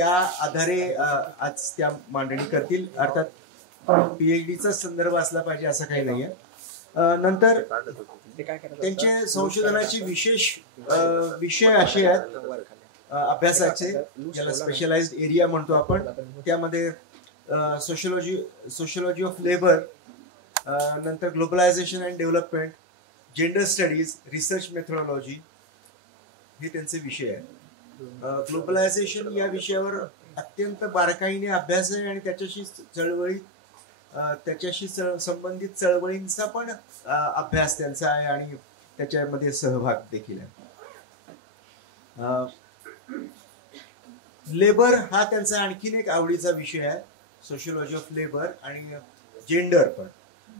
त्या आधारे आज त्या मांडणी करतील. अर्थात PhDचा संदर्भ असला पाहिजे असं काही नाहीये. नंतर त्यांचे संशोधनाचे विशेष विषय असे आहेत अभ्यासाचे, ज्याला स्पेशलाइज्ड एरिया म्हणतो आपण. त्यामध्ये सोशियोलॉजी ऑफ लेबर, नंतर globalisation and development, gender studies, research methodology हे त्यांचे विषय आहेत. ग्लोबलायझेशन या विषयावर अत्यंत बारकाईने अभ्यास आहे आणि त्याच्याशी संबंधित चळवळींचा पण अभ्यास त्यांचा आहे आणि त्याच्यामध्ये सहभाग देखील आहे. लेबर हा त्यांचा आणखीन एक आवडीचा विषय आहे, सोशियोलॉजी ऑफ लेबर आणि जेंडर पण,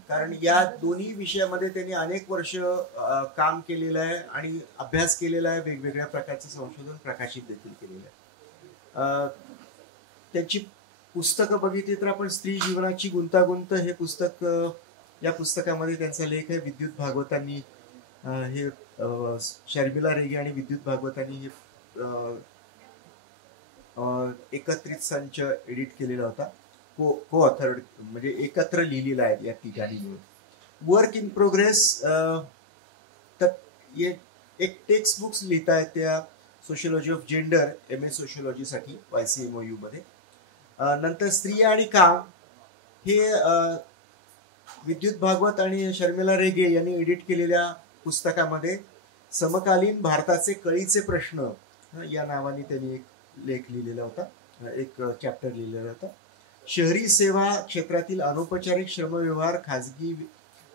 कारण या दोन्ही विषयामध्ये त्यांनी अनेक वर्ष काम केलेलं आहे आणि अभ्यास केलेला आहे, वेगवेगळ्या प्रकारचं संशोधन प्रकाशित देखील केलेलं आहे. त्यांची पुस्तकं बघितली तर आपण स्त्री जीवनाची गुंतागुंत हे पुस्तक, या पुस्तकामध्ये त्यांचा लेख आहे. विद्युत भागवतांनी हे शर्मिला रेगे आणि विद्युत भागवतांनी हे एकत्रित संच एडिट केलेला होता, को ऑथर्ड म्हणजे एकत्र लिहिलेला आहे या ठिकाणी. वर्क इन प्रोग्रेस, तर एक टेक्स्ट बुक्स लिहित आहेत त्या sociology of gender MA सोशियोलॉजीसाठी YCMOU मध्ये. नंतर स्त्रिया आणि काम हे विद्युत भागवत आणि शर्मिला रेगे यांनी एडिट केलेल्या पुस्तकामध्ये समकालीन भारताचे कळीचे प्रश्न या नावाने त्यांनी एक लेख लिहिलेला होता, एक चॅप्टर लिहिलेला होता. शहरी सेवा क्षेत्रातील अनौपचारिक श्रमव्यवहार, खाजगी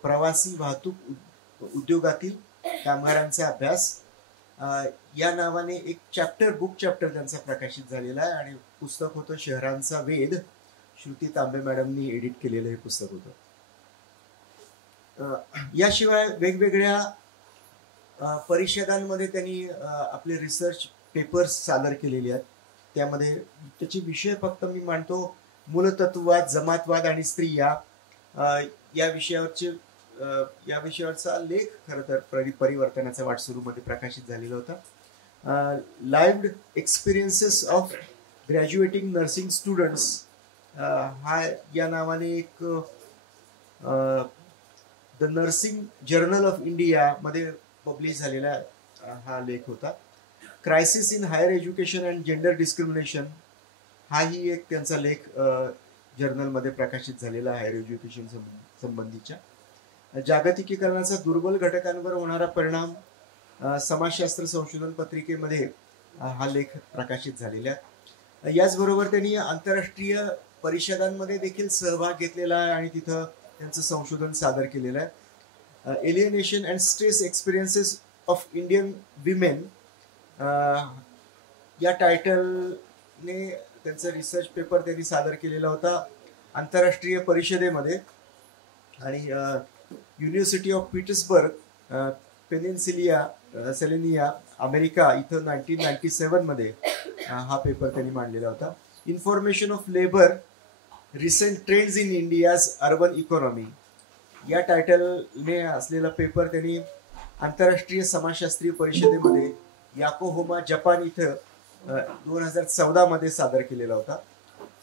प्रवासी वाहतूक उद्योगातील कामगारांचा अभ्यास या नावाने एक बुक चॅप्टर त्यांचा प्रकाशित झालेला आहे आणि पुस्तक होतं शहरांचा वेध. श्रुती तांबे मॅडमनी एडिट केलेलं हे पुस्तक होतं. याशिवाय वेगवेगळ्या परिषदांमध्ये त्यांनी आपले रिसर्च पेपर्स सादर केलेले आहेत. त्यामध्ये त्याचे विषय फक्त मी मांडतो, मूलतत्ववाद, जमातवाद आणि स्त्रिया या विषयावरचा लेख खरं तर परिवर्तनाचा वाट सुरू मध्ये प्रकाशित झालेला होता. Lived experiences of graduating nursing students हा या नावाने एक the nursing journal of India मध्ये पब्लिश झालेला हा लेख होता. Crisis in higher education and gender discrimination हाही एक त्यांचा लेख जर्नलमध्ये प्रकाशित झालेला हायर एज्युकेशन संबंधीच्या. जागतिकीकरणाचा दुर्बल घटकांवर होणारा परिणाम समाजशास्त्र संशोधन पत्रिकेमध्ये हा लेख प्रकाशित झालेला आहे. याचबरोबर त्यांनी आंतरराष्ट्रीय परिषदांमध्ये देखील सहभाग घेतलेला आहे आणि तिथं त्यांचं संशोधन सादर केलेलं आहे. Alienation and stress experiences of Indian women या टायटलने त्यांचा रिसर्च पेपर त्यांनी सादर केलेला होता आंतरराष्ट्रीय परिषदेमध्ये. आणि युनिव्हर्सिटी ऑफ पीटर्सबर्ग पेनिन्सिलिया अमेरिका इथं 1997 मध्ये हा पेपर त्यांनी मांडलेला होता. Information of labour, recent trends in India's urban economy या टायटलने असलेला पेपर त्यांनी आंतरराष्ट्रीय समाजशास्त्रीय परिषदेमध्ये याकोहामा जपान इथं 2014 मध्ये सादर केलेला होता.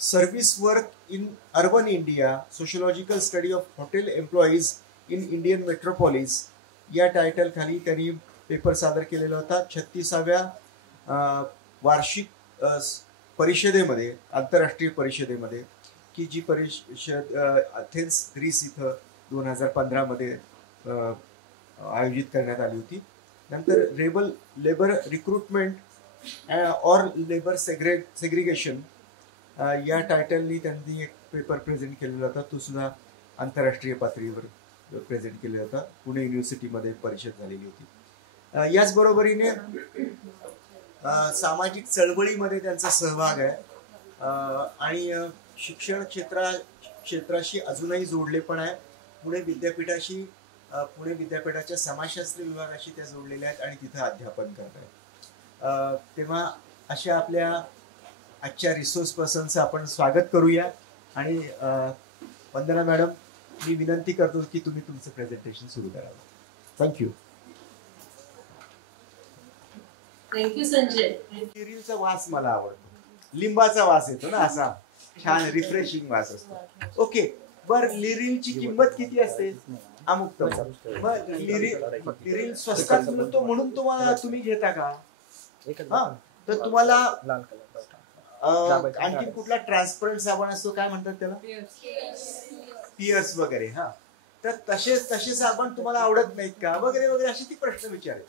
Service work in urban India, sociological study of hotel employees in Indian metropolis या टायटल खाली त्यांनी पेपर सादर केलेला होता. 36व्या वार्षिक परिषदेमध्ये, आंतरराष्ट्रीय परिषदेमध्ये, की जी परिषद अथेन्स ग्रीस इथं 2015 मध्ये आयोजित करण्यात आली होती. नंतर लेबर रिक्रुटमेंट और लेबर सेग्रिगेशन या टायटलनी त्यांनी एक पेपर प्रेझेंट केलेला होता. तो सुद्धा आंतरराष्ट्रीय पातळीवर प्रेझेंट केलेला होता. पुणे युनिव्हर्सिटीमध्ये परिषद झालेली होती. याचबरोबरीने सामाजिक चळवळीमध्ये त्यांचा सहभाग आहे आणि शिक्षण क्षेत्राशी अजूनही जोडले पण आहे. पुणे विद्यापीठाच्या समाजशास्त्र विभागाशी त्या जोडलेल्या आहेत आणि तिथं अध्यापन करत आहेत. तेव्हा अशा आपल्या आजच्या रिसोर्स पर्सनचं आपण स्वागत करूया. आणि वंदना मॅडम, मी विनंती करतो की तुम्ही तुमचं प्रेझेंटेशन सुरू करावं. थँक्यू. थँक्यू संजय. केरीचा वास मला आवडतो. लिंबाचा वास येतो ना, असा छान रिफ्रेशिंग वास असतो. ओके, बर लिरिलची किंमत किती असते? अमुक. मग लिरिल स्वस्तात मिळतो म्हणून तुम्ही घेता का? हा, तर तुम्हाला आणखी कुठला ट्रान्सपरंट साबण असतो, काय म्हणतात त्याला? पियर्स वगैरे. हा, तर तसे साबण तुम्हाला आवडत नाहीत का, वगैरे वगैरे असे ती प्रश्न विचारेल.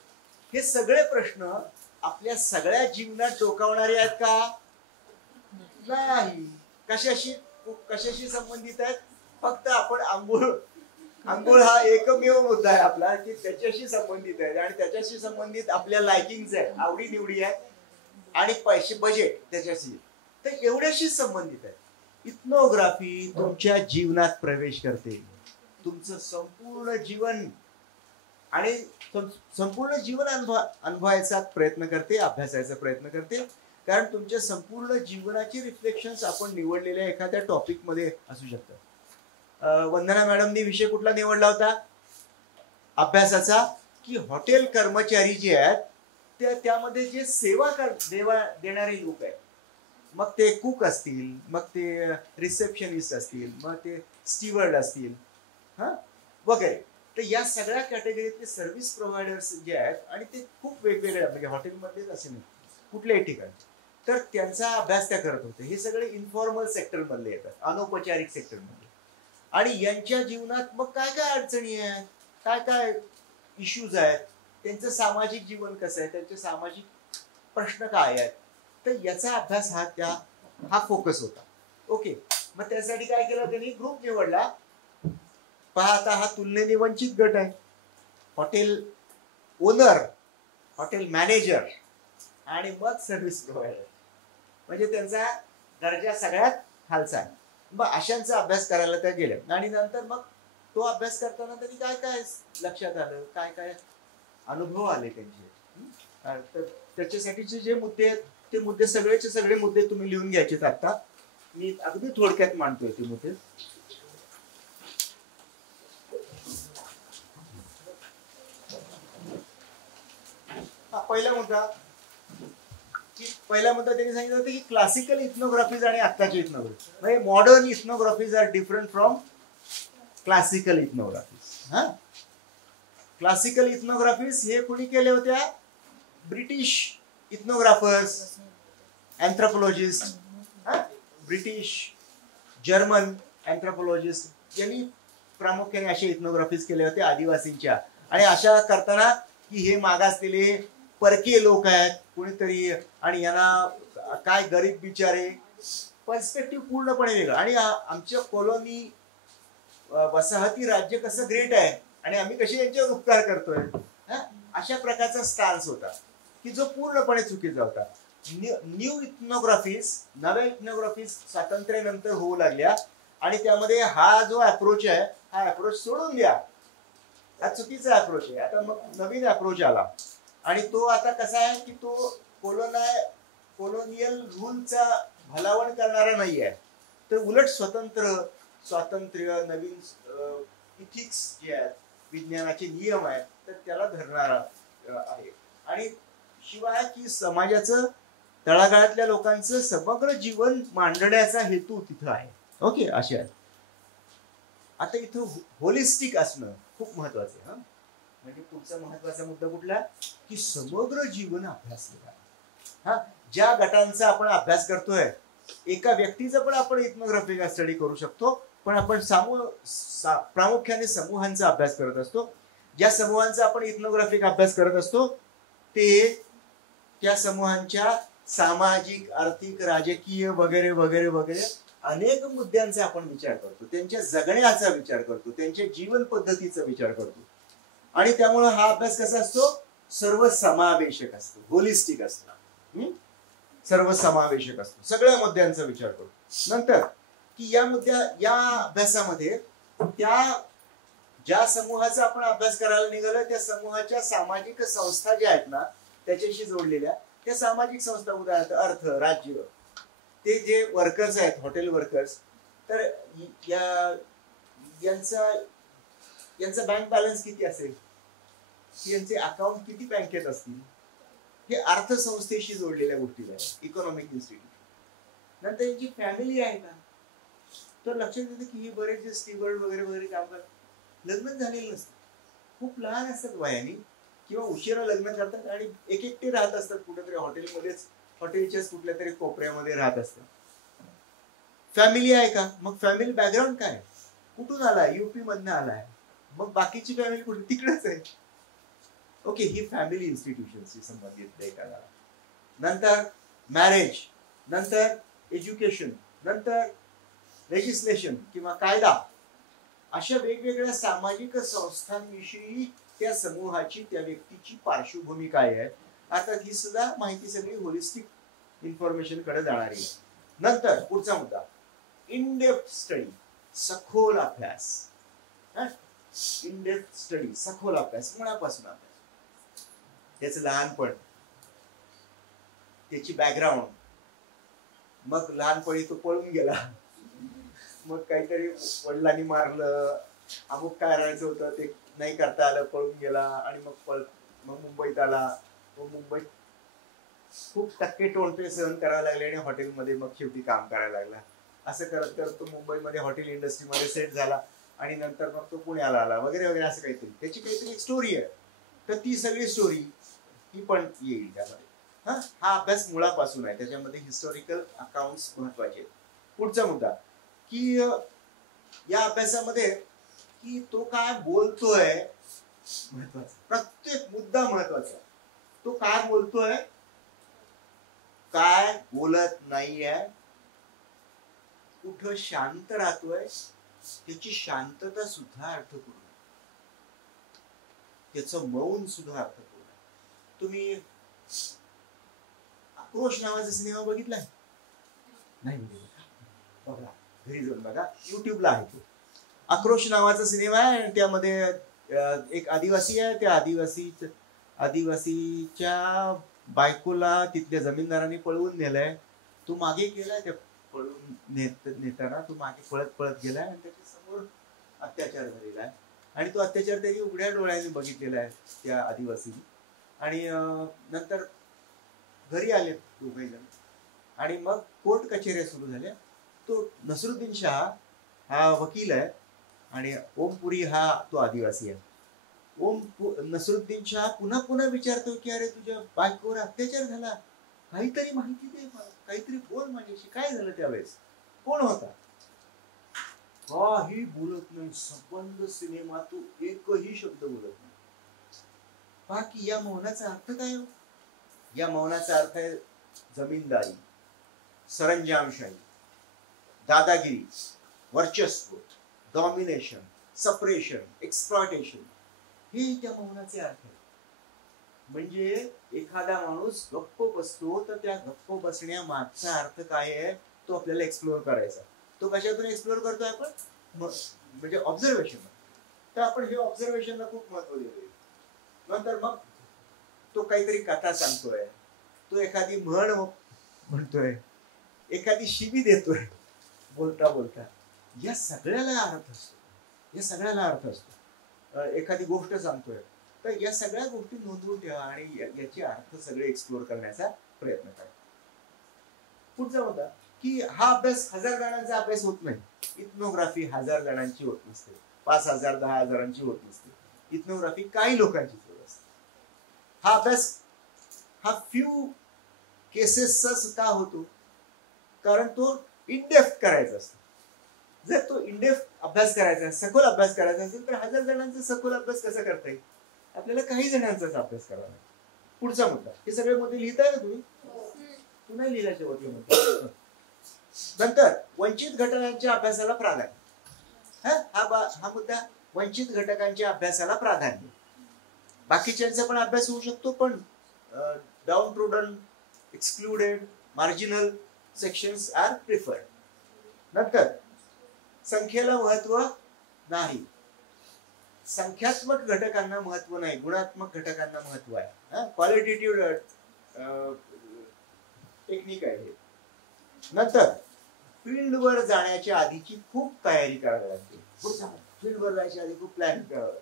हे सगळे प्रश्न आपल्या सगळ्या जीवनात डोकावणारे आहेत का? नाही. कशाशी संबंधित आहेत? फक्त आपण आंघोळ हा एकमेव मुद्दा आहे आपला की त्याच्याशी संबंधित आहे, आणि त्याच्याशी संबंधित आपल्या लायकिंग आहे, आवडी निवडी आहे, आणि पैसे बजेट त्याच्याशी, तर एवढ्याशी संबंधित आहे. इथनोग्राफी तुमच्या जीवनात प्रवेश करते, तुमचं संपूर्ण जीवन आणि संपूर्ण जीवन अनुभवायचा प्रयत्न करते, अभ्यासायचा प्रयत्न करते. कारण तुमच्या संपूर्ण जीवनाची रिफ्लेक्शन्स आपण निवडलेल्या एखाद्या टॉपिक मध्ये असू शकतात. वंदना मॅडमनी विषय कुठला निवडला होता अभ्यासाचा? की हॉटेल कर्मचारी जे आहेत त्यामध्ये जे सेवा देणारे लोक आहेत, मग ते कुक असतील, मग ते रिसेप्शनिस्ट असतील, मग ते स्टीवर्ड असतील, हा वगैरे. तर या सगळ्या कॅटेगरीतले सर्व्हिस प्रोव्हायडर्स जे आहेत, आणि ते खूप वेगवेगळे, म्हणजे हॉटेलमध्येच असे नाही, कुठल्याही ठिकाणी, तर त्यांचा अभ्यास त्या करत होते. हे सगळे इन्फॉर्मल सेक्टर मधले येतात, अनौपचारिक सेक्टर मध्ये. आणि यांच्या जीवनात मग काय काय अडचणी आहेत, काय काय इश्यूज आहेत, त्यांचं सामाजिक जीवन कसं आहे, त्यांचे सामाजिक प्रश्न काय आहेत, तर याचा अभ्यास हा फोकस होता. ओके, मग त्यासाठी काय केलं त्यांनी? ग्रुप निवडला. पहा, आता हा तुलनेने वंचित गट आहे. हॉटेल ओनर, हॉटेल मॅनेजर, आणि मग सर्व्हिस प्रोव्हायडर, म्हणजे त्यांचा दर्जा सगळ्यात खालचा आहे. मग अशांचा अभ्यास करायला त्या गेल्या. आणि नंतर मग तो अभ्यास करताना त्यांनी काय काय लक्षात आलं, काय काय अनुभव आले त्यांचे, तर त्याच्यासाठीचे जे मुद्दे आहेत ते मुद्दे सगळेचे सगळे मुद्दे तुम्ही लिहून घ्यायचे. आता मी अगदी थोडक्यात मांडतोय ते मुद्दे. पहिला मुद्दा त्यांनी सांगितलं होतं की क्लासिकल इथनोग्राफीज आणि आत्ताची इथनोग्राफी, म्हणजे modern ethnographies are different from classical ethnographies. हा, क्लासिकल इथनोग्राफीज हे कुणी केले होत्या? British ethnographers, anthropologist, British, German anthropologist यांनी प्रामुख्याने असे इथनोग्राफीज केले होते आदिवासींच्या. आणि अशा करताना की हे मागासलेले परकीय लोक आहेत कुणीतरी, आणि यांना काय गरीब बिचारे, पर्स्पेक्टिव्ह पूर्णपणे वेगळं. आणि आमच्या कॉलोनी वसाहती राज्य कसं ग्रेट आहे आणि आम्ही कसे यांच्यावर उपकार करतोय, अशा प्रकारचा स्टान्स होता की जो पूर्णपणे चुकीचा होता. न्यू इथनोग्राफीज, नव्या इथनोग्राफीज स्वातंत्र्यानंतर होऊ लागल्या, आणि त्यामध्ये हा जो अप्रोच आहे हा अप्रोच सोडून द्या, हा चुकीचा अप्रोच आहे. आता मग नवीन अप्रोच आला, आणि तो आता कसा आहे की तो कोलोनियल रूलचा भलावण करणारा नाही आहे, तर उलट स्वातंत्र्य, नवीन इथिक्स जे आहेत, विज्ञानाचे नियम आहेत, तर त्याला धरणारा आहे. आणि शिवाय की समाजाचं, तळागाळातल्या लोकांचं समग्र जीवन मांडण्याचा हेतू तिथं आहे. ओके, असे आहे. आता इथं होलिस्टिक असणं खूप महत्वाचं आहे. म्हणजे पुढचा महत्वाचा मुद्दा कुठला? की समग्र जीवन अभ्यास केला. हा, ज्या गटांचा आपण अभ्यास करतोय, एका व्यक्तीचा पण आपण इथनोग्राफिक स्टडी करू शकतो, पण आपण प्रामुख्याने समूहांचा अभ्यास करत असतो. ज्या समूहांचा आपण इथनोग्राफिक अभ्यास करत असतो ते त्या समूहांच्या सामाजिक, आर्थिक, राजकीय वगैरे वगैरे वगैरे अनेक मुद्द्यांचा आपण विचार करतो, त्यांच्या जगण्याचा विचार करतो, त्यांच्या जीवन पद्धतीचा विचार करतो. आणि त्यामुळे हा अभ्यास कसा असतो? सर्वसमावेशक असतो, होलिस्टिक असतो, सर्वसमावेशक असतो, सगळ्या मुद्द्यांचा विचार करतो. नंतर की या अभ्यासामध्ये ज्या समूहाचा आपण अभ्यास करायला निघालो त्या समूहाच्या सामाजिक संस्था ज्या आहेत ना त्याच्याशी जोडलेल्या त्या सामाजिक संस्था, उदाहरणार्थ अर्थ, राज्य, ते जे वर्कर्स आहेत, हॉटेल वर्कर्स, तर यांचा बँक बॅलन्स किती असेल, यांचे अकाउंट किती बँकेत असतील, हे अर्थसंस्थेशी जोडलेल्या गोष्टी आहेत, इकॉनॉमिक इन्स्टिट्यूट. नंतर यांची फॅमिली आहे का, तर लक्षात येतं की ही बरेच जे स्टीवर्ड वगैरे वगैरे काम करतात लग्न झालेलं नसतं, खूप लहान असतात वयाने किंवा उशिरा लग्न करतात आणि एक एकटे राहत असतात कुठेतरी हॉटेलमध्येच, हॉटेलच्याच कुठल्या तरी कोपऱ्यामध्ये राहत असतात. फॅमिली आहे का, मग फॅमिली बॅकग्राऊंड काय, कुठून आलाय, युपी मधनं आलाय, मग बाकीची फॅमिली कुठे, तिकडेच आहे. ओके, ही फॅमिली इन्स्टिट्यूशनशी संबंधित डेटा. नंतर मॅरेज, नंतर एज्युकेशन, नंतर लेजिस्लेशन किंवा कायदा, अशा वेगवेगळ्या सामाजिक संस्थांविषयी त्या समूहाची, त्या व्यक्तीची पार्श्वभूमी काय आहे, अर्थात ही सुद्धा माहिती सगळी होलिस्टिक इन्फॉर्मेशन कडे जाणारी आहे. नंतर पुढचा मुद्दा, इन डेप्थ स्टडी, सखोल अभ्यास. इन डेप्थ स्टडी, सखोल अभ्यास, मुळापासून अभ्यास, त्याचं लहानपण, त्याची बॅकग्राऊंड, मग लहानपणी तो पळून गेला, मग काहीतरी वडिलांनी मारलं, अमुक काय राहायचं होतं ते नाही करता आलं, पळून गेला, आणि मग मुंबईत आला, मग मुंबईत खूप टक्के टोणपे सहन करायला लागले आणि हॉटेलमध्ये मग शेवटी काम करायला लागला. असं करत करत तो मुंबईमध्ये हॉटेल इंडस्ट्रीमध्ये सेट झाला आणि नंतर मग तो पुण्याला आला वगैरे वगैरे, असं काहीतरी त्याची काहीतरी एक स्टोरी आहे. तर ती सगळी स्टोरी ही पण येईल त्यामध्ये. हा अभ्यास मुळापासून आहे, त्याच्यामध्ये हिस्टॉरिकल अकाउंट्स महत्वाचे आहेत. पुढचा मुद्दा की या अभ्यासामध्ये की तो काय बोलतोय महत्वाचा, प्रत्येक मुद्दा महत्वाचा. तो काय बोलतोय, काय बोलत नाहीये, कुठं शांत राहतोय, त्याची शांतता सुद्धा अर्थपूर्ण, त्याचं मौन सुद्धा अर्थपूर्ण. तुम्ही आक्रोश नावाचा सिनेमा बघितलाय? नाही बघा, घरी जाऊन बघा, युट्यूबला आहे तो. आक्रोश नावाचा सिनेमा आहे आणि त्यामध्ये एक आदिवासी आहे, त्या आदिवासीच्या बायकोला तिथल्या जमीनदारांनी पळवून नेलाय. तो मागे गेलाय, त्या पळवून नेताना तो मागे पळत पळत गेलाय आणि त्याच्या समोर अत्याचार झालेला आहे आणि तो अत्याचार त्याने उघड्या डोळ्याने बघितलेला आहे त्या आदिवासीने. आणि नंतर घरी आले दोघे जण आणि मग कोर्ट कचेऱ्या सुरू झाल्या. तो नसरुद्दीन शाह हा वकील आहे आणि ओमपुरी हा तो आदिवासी आहे. नसरुद्दीन शाह पुन्हा पुन्हा विचारतो की अरे तुझ्या बायकोवर अत्याचार झाला, काहीतरी माहिती दे, काहीतरी बोल माझ्याशी, काय झालं त्यावेळेस, कोण होता? काही बोलत नाही, संबंध सिनेमा तो एकही शब्द बोलत नाही. बाकी या मौनाचा अर्थ काय? या मौनाचा अर्थ आहे जमीनदारी, सरंजामशाही, दादागिरी, वर्चस्व, डॉमिनेशन, सपरेशन, एक्सप्लॉयटेशन, हे त्या मौनाचे अर्थ आहे. म्हणजे एखादा माणूस गप्प बसतो तर त्या गप्प बसण्यामागचा अर्थ काय आहे तो आपल्याला एक्सप्लोर करायचा. तो कशातून एक्सप्लोर करतोय आपण? म्हणजे ऑब्झर्वेशन. तर आपण हे ऑब्झर्वेशनला खूप महत्व देतोय. नंतर मग तो काहीतरी कथा सांगतोय, तो एखादी म्हण म्हणतोय, एखादी शिवी देतोय बोलता बोलता, या सगळ्याला अर्थ असतो, या सगळ्याला अर्थ असतो. एखादी गोष्ट सांगतोय तर या सगळ्या गोष्टी नोंदवून ठेवा आणि याचे अर्थ सगळे एक्सप्लोर करण्याचा प्रयत्न करा. पुढचा मुद्दा की हा अभ्यास 1000 जणांचा अभ्यास होत नाही. इथनोग्राफी 1000 जणांची होत नसते, 5000 10,000ची होत नसते. इथनोग्राफी काही लोकांची होत असते. हा अभ्यास हा फ्यू केसेसचाच का होतो? कारण तो इनडेप्थ करायचा असतो. जर तो इनडेप्थ अभ्यास करायचा, सखोल अभ्यास करायचा असेल तर 1000 जणांचा सखोल अभ्यास कसा करता येईल? आपल्याला काही जणांचाच अभ्यास करावा लागेल. पुढचा मुद्दा, हे सगळे मुद्दे लिहिताय ना तुम्ही? पुन्हा लिहिल्याच्या वतीने. नंतर वंचित घटकांच्या अभ्यासाला प्राधान्य. हा मुद्दा, वंचित घटकांच्या अभ्यासाला प्राधान्य. बाकीच्यांचा पण अभ्यास होऊ शकतो, पण downtrodden, excluded, marginal sections are preferred. नंतर संख्येला महत्व नाही, संख्यात्मक घटकांना महत्व नाही, गुणात्मक घटकांना महत्व आहे. क्वालिटेटिव्ह टेक्निक आहे. नंतर फील्डवर जाण्याच्या आधीची खूप तयारी करावी लागते. फील्डवर जायच्या आधी खूप प्लॅन करावं.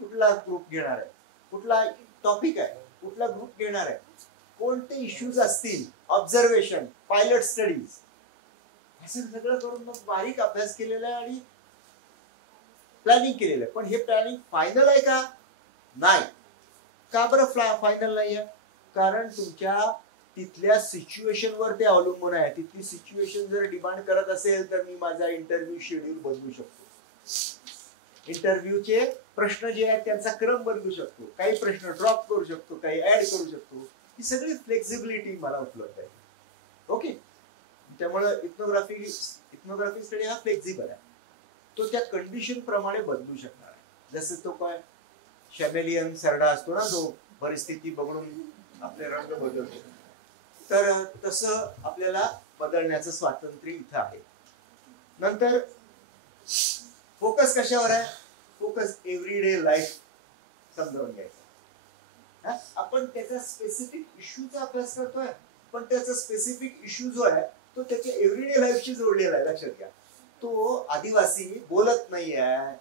कुठला ग्रुप घेणार आहे, कुठला टॉपिक आहे, कुठला ग्रुप घेणार आहे, कोणते इश्यूज असतील, ऑब्झर्वेशन, पायलट स्टडीज, असं सगळं करून मग बारीक अभ्यास केलेला आहे आणि प्लॅनिंग केलेलं आहे. पण हे प्लॅनिंग फायनल आहे का? नाही. का बरं फायनल नाही आहे? कारण तुमच्या तिथल्या सिच्युएशन वर ते अवलंबून आहे. तिथली सिच्युएशन जर डिमांड करत असेल तर मी माझा इंटरव्ह्यू शेड्यूल बदलू शकतो. इंटरव्ह्यूचे प्रश्न जे आहेत त्यांचा क्रम बदलू शकतो. काही प्रश्न ड्रॉप करू शकतो, काही ऍड करू शकतो. ही सगळी फ्लेक्झिबिलिटी मला उपलब्ध आहे. ओके. त्यामुळे इथनोग्राफी स्टडी हा फ्लेक्झिबल आहे. तो त्या कंडिशन प्रमाणे बदलू शकणार आहे. जसं तो काय शॅमेलियन सरडा असतो ना, जो परिस्थिती बघून आपले रंग बदलतो. तर तसं आपल्याला बदलण्याचं स्वातंत्र्य इथं आहे. नंतर फोकस कशावर आहे? फोकस एव्हरीडे लाईफ समजावून घ्यायचा. आपण त्याचा स्पेसिफिक इश्यूचा अभ्यास करतोय, पण त्याचा स्पेसिफिक इश्यू जो आहे तो त्याच्या एव्हरीडे लाईफशी जोडलेला आहे. लक्षात घ्या. तो आदिवासी बोलत नाही आहे.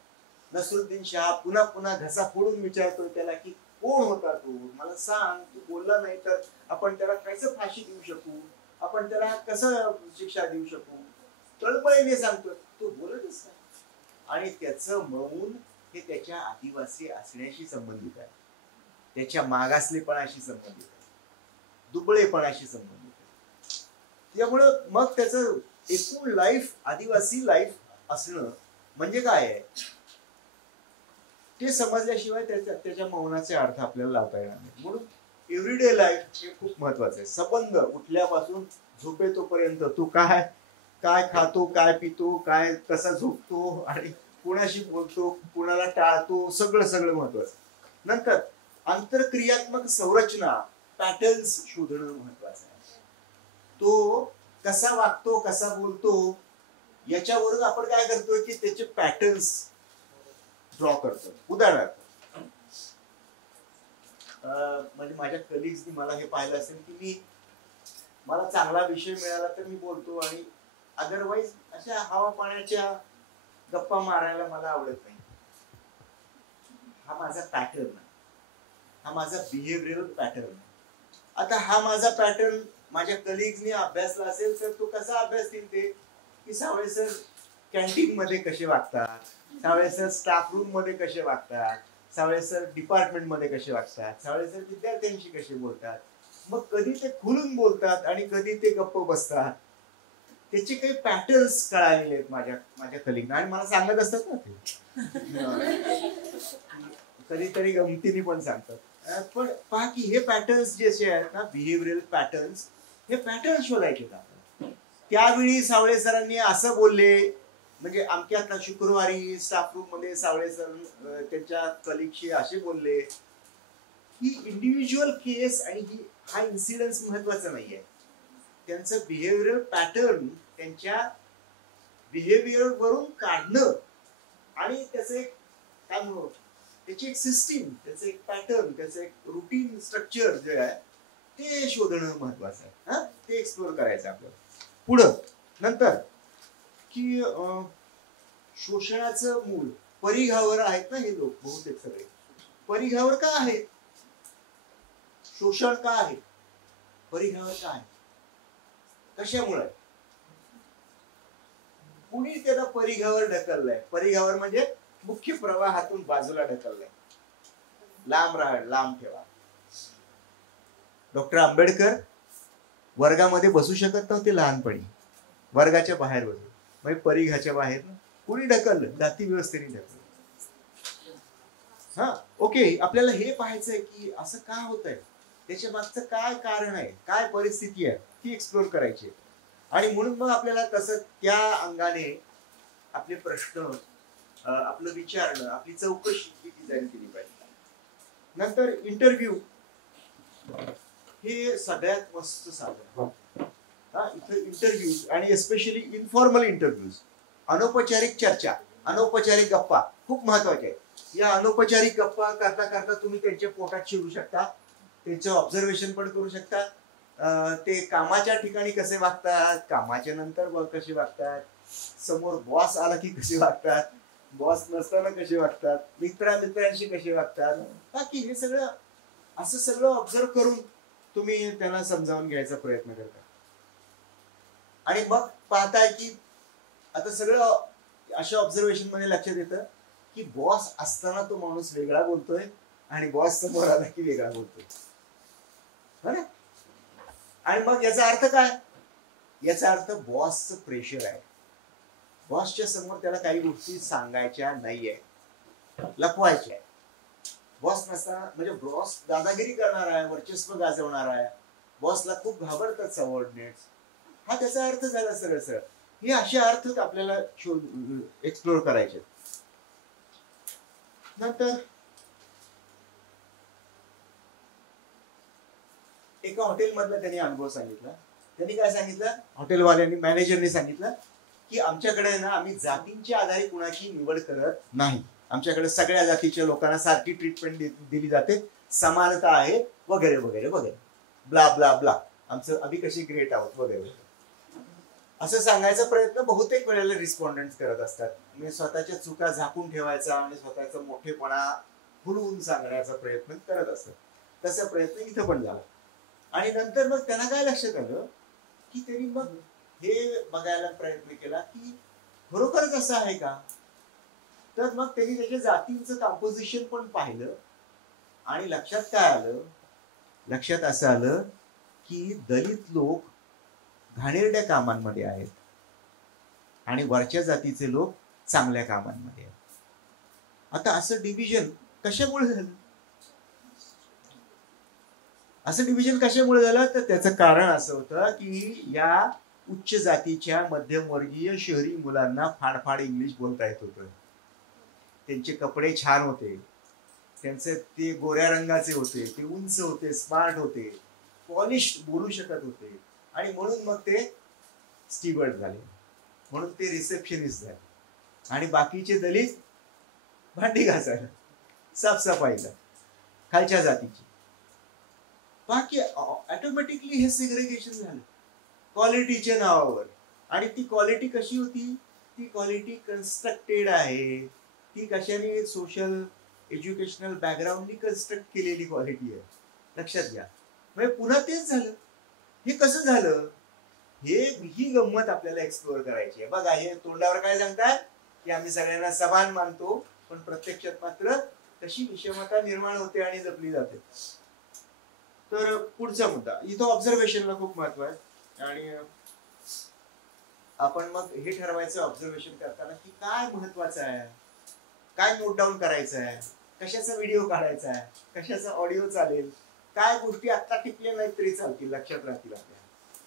नसरुद्दीन शाह पुन्हा पुन्हा घसा फोडून विचारतोय त्याला की कोण होता तू, मला सांग. तू बोलला नाही तर आपण त्याला कसं फाशी देऊ शकू, आपण त्याला कसं शिक्षा देऊ शकू. तळमळीने सांगतोय, तो बोलतच नाही. आणि त्याचं मौन हे त्याच्या आदिवासी असण्याशी संबंधित आहे, त्याच्या मागासलेपणाशी संबंधित आहे, दुबळेपणाशी संबंधित आहे. त्यामुळं मग त्याचं एकूण लाईफ आदिवासी लाईफ असणं म्हणजे काय आहे ते समजल्याशिवाय त्याच्या मौनाचे अर्थ आपल्याला लावता येणार नाही. म्हणून एव्हरीडे लाईफ हे खूप महत्वाचं आहे. संबंध उठल्यापासून झोपेतोपर्यंत तू काय काय खातो, काय पितो, काय कसा झोपतो आणि कुणाशी बोलतो, कुणाला टाळतो, सगळं महत्वाचं. नंतर आंतरक्रियात्मक संरचना पॅटर्न्स शोधणं महत्वाचं आहे. तो कसा वागतो, कसा बोलतो याच्यावरून आपण काय करतोय की त्याचे पॅटर्न्स ड्रॉ करतो. उदाहरणार्थ म्हणजे माझ्या कलिग्सनी मला हे पाहिलं असेल की मला चांगला विषय मिळाला तर मी बोलतो आणि अदरवाईज अशा हवा पाण्याच्या गप्पा मारायला मला आवडत नाही. हा माझा पॅटर्न आहे, हा माझा बिहेवियरल पॅटर्न आहे. आता हा माझा पॅटर्न माझ्या कलिग्सनी अभ्यासला असेल तर तो कसा अभ्यासतील ते की सावळे सर कॅन्टीन मध्ये कसे वागतात, सावळे सर स्टाफ रूम मध्ये कसे वागतात, सावळे सर डिपार्टमेंट मध्ये कसे वागतात, सावळे सर विद्यार्थ्यांशी कसे बोलतात. मग कधी ते खुलून बोलतात आणि कधी ते गप्प बसतात. त्याचे काही पॅटर्न्स कळालेले आहेत माझ्या कलिगना आणि मला सांगत असतात ना ते. कधीतरी गमतीने पण सांगतात. पण पहा की हे पॅटर्न्स जे आहेत ना, बिहेवियरल पॅटर्न्स, हे पॅटर्न शोधायचे का? त्यावेळी सावळे सरांनी असं बोलले म्हणजे अमक्यात शुक्रवारी स्टाफ रूम मध्ये सावळे सर त्यांच्या कलिगशी असे बोलले. ही इंडिव्हिज्युअल केस आणि हा इन्सिडन्स महत्वाचा नाहीये. त्यांचं बिहेवियरल पॅटर्न त्यांच्या बिहेवियर वरून काढणं आणि त्याचं एक काय म्हणू, त्याची एक सिस्टीम, त्याचं एक पॅटर्न, त्याचं एक रुटीन स्ट्रक्चर जे आहे ते शोधणं महत्वाचं आहे. हा, ते एक्सप्लोर करायचं आपल्याला. पुढं नंतर की शोषणाचं मूळ परिघावर आहेत ना हे लोक बहुतेक सगळे. परिघावर का आहेत? शोषण का आहे? परिघावर का आहे? कशामुळे? कुणी त्याला परिघावर ढकललंय? परिघावर म्हणजे मुख्य प्रवाहातून बाजूला ढकललंय. लांब राहा, लांब ठेवा. डॉक्टर आंबेडकर वर्गामध्ये बसू शकत नव्हते लहानपणी, वर्गाच्या बाहेर बसू, म्हणजे परिघाच्या बाहेर. कुणी ढकललं? जाती व्यवस्थेने ढकललं. हा, ओके. आपल्याला हे पाहायचंय की असं का होतंय, त्याच्या मागचं काय कारण आहे, काय परिस्थिती आहे ती एक्सप्लोर करायची. आणि म्हणून मग आपल्याला तसं त्या अंगाने आपले प्रश्न, आपलं विचारणं, आपली चौकशी डिझाईन केली पाहिजे. नंतर इंटरव्ह्यू हे सगळ्यात मस्त साधन. इथं इंटरव्ह्यूज आणि एस्पेशली इन्फॉर्मल इंटरव्ह्यूज, अनौपचारिक चर्चा, अनौपचारिक गप्पा खूप महत्वाचे आहेत. या अनौपचारिक गप्पा करता करता तुम्ही त्यांच्या पोटात शिरू शकता, त्यांचं ऑब्झर्वेशन पण करू शकता. ते कामाच्या ठिकाणी कसे वागतात, कामाच्या नंतर कसे वागतात, समोर बॉस आला की कसे वागतात, बॉस नसताना कसे वागतात, मित्रांशी कसे वागतात. बाकी हे सगळं असं सगळं ऑब्झर्व करून तुम्ही त्यांना समजावून घ्यायचा प्रयत्न करता. आणि मग पाहताय की आता सगळं अशा ऑब्झर्वेशन मध्ये लक्षात येतं की बॉस असताना तो माणूस वेगळा बोलतोय आणि बॉस समोर आला की वेगळा बोलतोय. आणि मग याचा अर्थ काय? याचा अर्थ बॉसचं प्रेशर आहे. बॉसच्या समोर त्याला काही गोष्टी सांगायच्या नाहीये, लपवायच्या. बॉस नसताना म्हणजे बॉस दादागिरी करणार आहे, वर्चस्व गाजवणार आहे, बॉसला खूप घाबरतात सबऑर्डिनेट्स. हा त्याचा अर्थ झाला सरळ सरळ. हे असे अर्थ आपल्याला एक्सप्लोर करायचे. नंतर एका हॉटेलमधला त्यांनी अनुभव सांगितला. त्यांनी काय सांगितलं, हॉटेलवाल्यांनी मॅनेजरने सांगितलं की आमच्याकडे ना आम्ही जातींच्या आधारे कुणाची निवड करत नाही. आमच्याकडे सगळ्या जातीच्या लोकांना सारखी ट्रीटमेंट दिली जाते, समानता आहे वगैरे वगैरे वगैरे, ब्ला ब्ला ब्ला, आमचं आम्ही कशी ग्रेट आहोत वगैरे असं सांगायचा प्रयत्न बहुतेक वेळेला रिस्पॉन्डंट करत असतात. म्हणजे स्वतःच्या चुका झाकून ठेवायचा आणि स्वतःचा मोठेपणा फुलवून सांगण्याचा प्रयत्न करत असतात. तसा प्रयत्न इथं पण झाला. आणि नंतर मग त्यांना काय लक्षात आलं की त्यांनी मग हे बघायला प्रयत्न केला की खरोखरच असं आहे का. तर मग त्यांनी त्याच्या जातींचं कंपोजिशन पण पाहिलं आणि लक्षात काय आलं, लक्षात असं आलं की दलित लोक घाणेरड्या कामांमध्ये आहेत आणि वरच्या जातीचे लोक चांगल्या कामांमध्ये आहेत. आता असं डिव्हिजन कशामुळे झालं? असं डिव्हिजन कशामुळे झालं तर त्याचं कारण असं होतं की या उच्च जातीच्या मध्यमवर्गीय शहरी मुलांना फाडफाड इंग्लिश बोलता येत होतं. त्यांचे कपडे छान होते, त्यांचे ते गोऱ्या रंगाचे होते, ते उंच होते, स्मार्ट होते, पॉलिश बोलू शकत होते आणि म्हणून मग ते स्टीवर्ड झाले, म्हणून ते रिसेप्शनिस्ट झाले. आणि बाकीचे दलित भांडी घासायला, साफसफाईला, खालच्या जातीची. बाकी ऑटोमॅटिकली हे सेग्रेगेशन झालं क्वालिटीच्या नावावर. आणि ती क्वालिटी कशी होती? ती क्वालिटी कन्स्ट्रक्टेड आहे. ती कशाने? सोशल एज्युकेशनल बॅकग्राऊंडनी कन्स्ट्रक्ट केलेली क्वालिटी आहे. लक्षात घ्या. म्हणजे पुन्हा तेच झालं. हे कसं झालं? ही गंमत आपल्याला एक्सप्लोअर करायची आहे. बघा, हे तोंडावर काय सांगतात की आम्ही सगळ्यांना समान मानतो, पण प्रत्यक्षात मात्र तशी विषमता निर्माण होते आणि जपली जाते. तर पुढचा मुद्दा इथं ऑब्झर्वेशनला खूप महत्व आहे. आणि आपण मग हे ठरवायचं ऑब्झर्वेशन करताना की काय महत्वाचं आहे, काय नोट डाऊन करायचं आहे, कशाचा व्हिडिओ काढायचा आहे, कशाचा ऑडिओ चालेल, काय गोष्टी आत्ता टिकल्या नाही तरी चालतील, लक्षात राहतील आपल्या,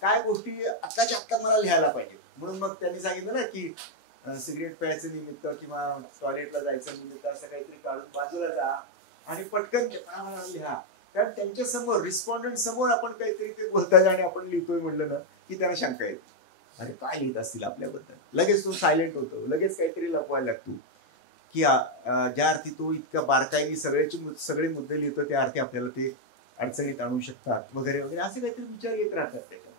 काय गोष्टी आत्ताच्या आत्ता मला लिहायला पाहिजे. म्हणून मग त्यांनी सांगितलं ना की सिगरेट प्यायचं निमित्त किंवा टॉयलेटला जायचं निमित्त असं काहीतरी काढून बाजूला जा आणि पटकन लिहा. कारण त्यांच्या समोर, रिस्पॉन्डंट समोर आपण काहीतरी ते बोलताय आणि आपण लिहितोय म्हणलं ना की त्यांना शंका येते, अरे काय लिहित असतील आपल्याबद्दल. लगेच तो सायलेंट होतो, लगेच काहीतरी लपवायला लागतो की ज्या अर्थी तो इतका बारकाईने सगळे मुद्दे लिहितो त्या अर्थी आपल्याला ते अडचणीत आणू शकतात वगैरे वगैरे असे काहीतरी विचार येत राहतात त्याच्यात.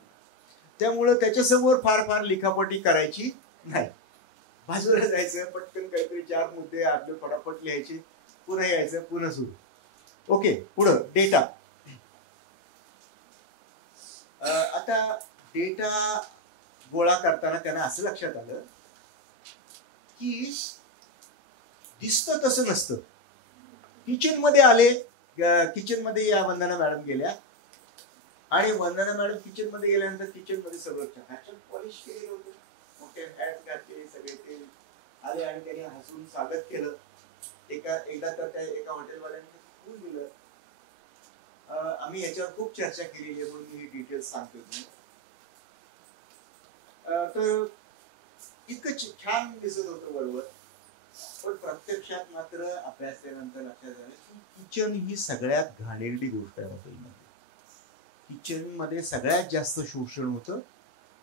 त्यामुळं त्याच्यासमोर फार फार लिखापटी करायची नाही. बाजूला जायचं, पटकन काहीतरी 4 मुद्दे आपले फटाफट लिहायचे, पुन्हा यायचं, पुन्हा सुरू. ओके, पुढं डेटा. आता डेटा गोळा करताना त्यांना असं लक्षात आलं की दिसतं तसं नसतं. किचन मध्ये आले, किचन मध्ये या वंदना मॅडम गेल्या आणि वंदना मॅडम किचन मध्ये गेल्यानंतर किचन मध्ये सगळं छान पॉलिश केलेलं होतं, मोठे हॅट घातले, सगळे ते आले आणि त्यांनी हसून स्वागत केलं. एकदा तर त्या एका हॉटेलवाल्याने खूप दिलं. आम्ही याच्यावर खूप चर्चा केलेली आहे म्हणून मी ही डिटेल्स सांगतो. तर इतकं छान दिसत होतं बरोबर, पण प्रत्यक्षात मात्र अभ्यासानंतर लक्षात आलं की किचन ही सगळ्यात घाणेरडी गोष्ट आहे हॉटेलमध्ये. किचन मध्ये सगळ्यात जास्त शोषण होतं,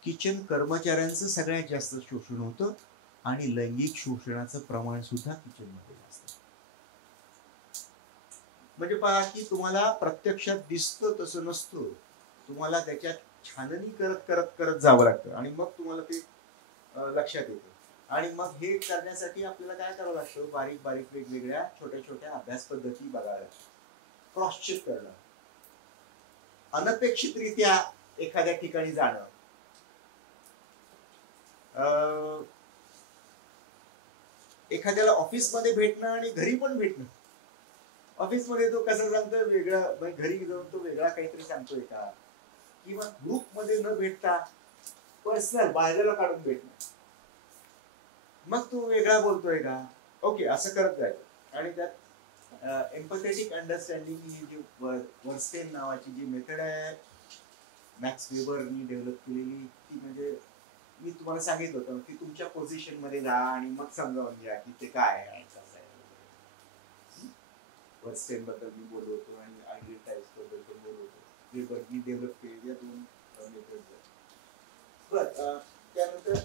किचन कर्मचाऱ्यांचं सगळ्यात जास्त शोषण होतं आणि लैंगिक शोषणाचं प्रमाण सुद्धा किचन मध्ये जास्त. म्हणजे पहा की तुम्हाला प्रत्यक्षात दिसतं तसं नसतं, तुम्हाला त्याच्यात छाननी करत करत करत जावं लागतं आणि मग तुम्हाला ते लक्षात येतं. आणि मग हे करण्यासाठी आपल्याला काय करावं लागतं, बारीक बारीक वेगवेगळ्या छोट्या छोट्या अभ्यास पद्धती बघाव्या, क्रॉस चेक करणं, अनपेक्षितरित्या एखाद्या ठिकाणी जाणं, एखाद्याला ऑफिसमध्ये भेटणं आणि घरी पण भेटणं. ऑफिसमध्ये तो कसा सांगतो वेगळा, घरी जाऊन तो वेगळा काहीतरी सांगतोय का, किंवा ग्रुपमध्ये न भेटता पर्सनल बाहेरला काढून भेटणं, मग तो वेगळा बोलतोय का. ओके, असं करत जायचं. आणि त्यात एम्पॅथेटिक अंडरस्टँडिंग ही जी वर्स्टेन नावाची जी मेथड आहे मॅक्स वेबरनी डेव्हलप केलेली, ती म्हणजे मी तुम्हाला सांगितलं होतं की तुमच्या पोझिशन मध्ये जा आणि मग समजावून घ्या की ते काय आहे. वर्स्टेन बद्दल मी बोललो होतो आणि आयडियल टाइप्स बद्दल पण बोललो होतो. वेबरनी डेव्हलप केलेल्या 2 मेथड्स आहेत. बरं, त्यानंतर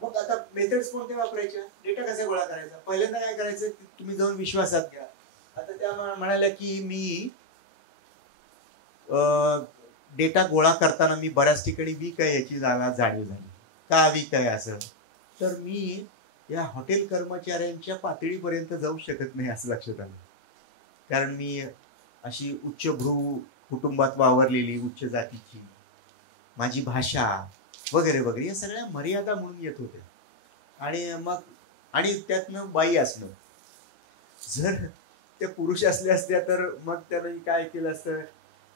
मग आता मेथड्स कोणत्या वापरायच्या, डेटा कसा गोळा करायचा. पहिल्यांदा काय करायचं, तुम्ही जाऊन विश्वासात घ्या. आता त्या म्हणाल्या की मी डेटा गोळा करताना मी बऱ्याच ठिकाणी वीक आहे याची जाणीव झाली. का वीक आहे असं, तर मी या हॉटेल कर्मचाऱ्यांच्या पातळीपर्यंत जाऊ शकत नाही असं लक्षात आलं. कारण मी अशी उच्चभ्रू कुटुंबात वावरलेली, उच्च जातीची, माझी भाषा वगैरे वगैरे या सगळ्या मर्यादा म्हणून येत होत्या. आणि मग आणि त्यातनं बाई असणं, जर त्या पुरुष असल्या असत्या तर मग त्यानं काय केलं असतं,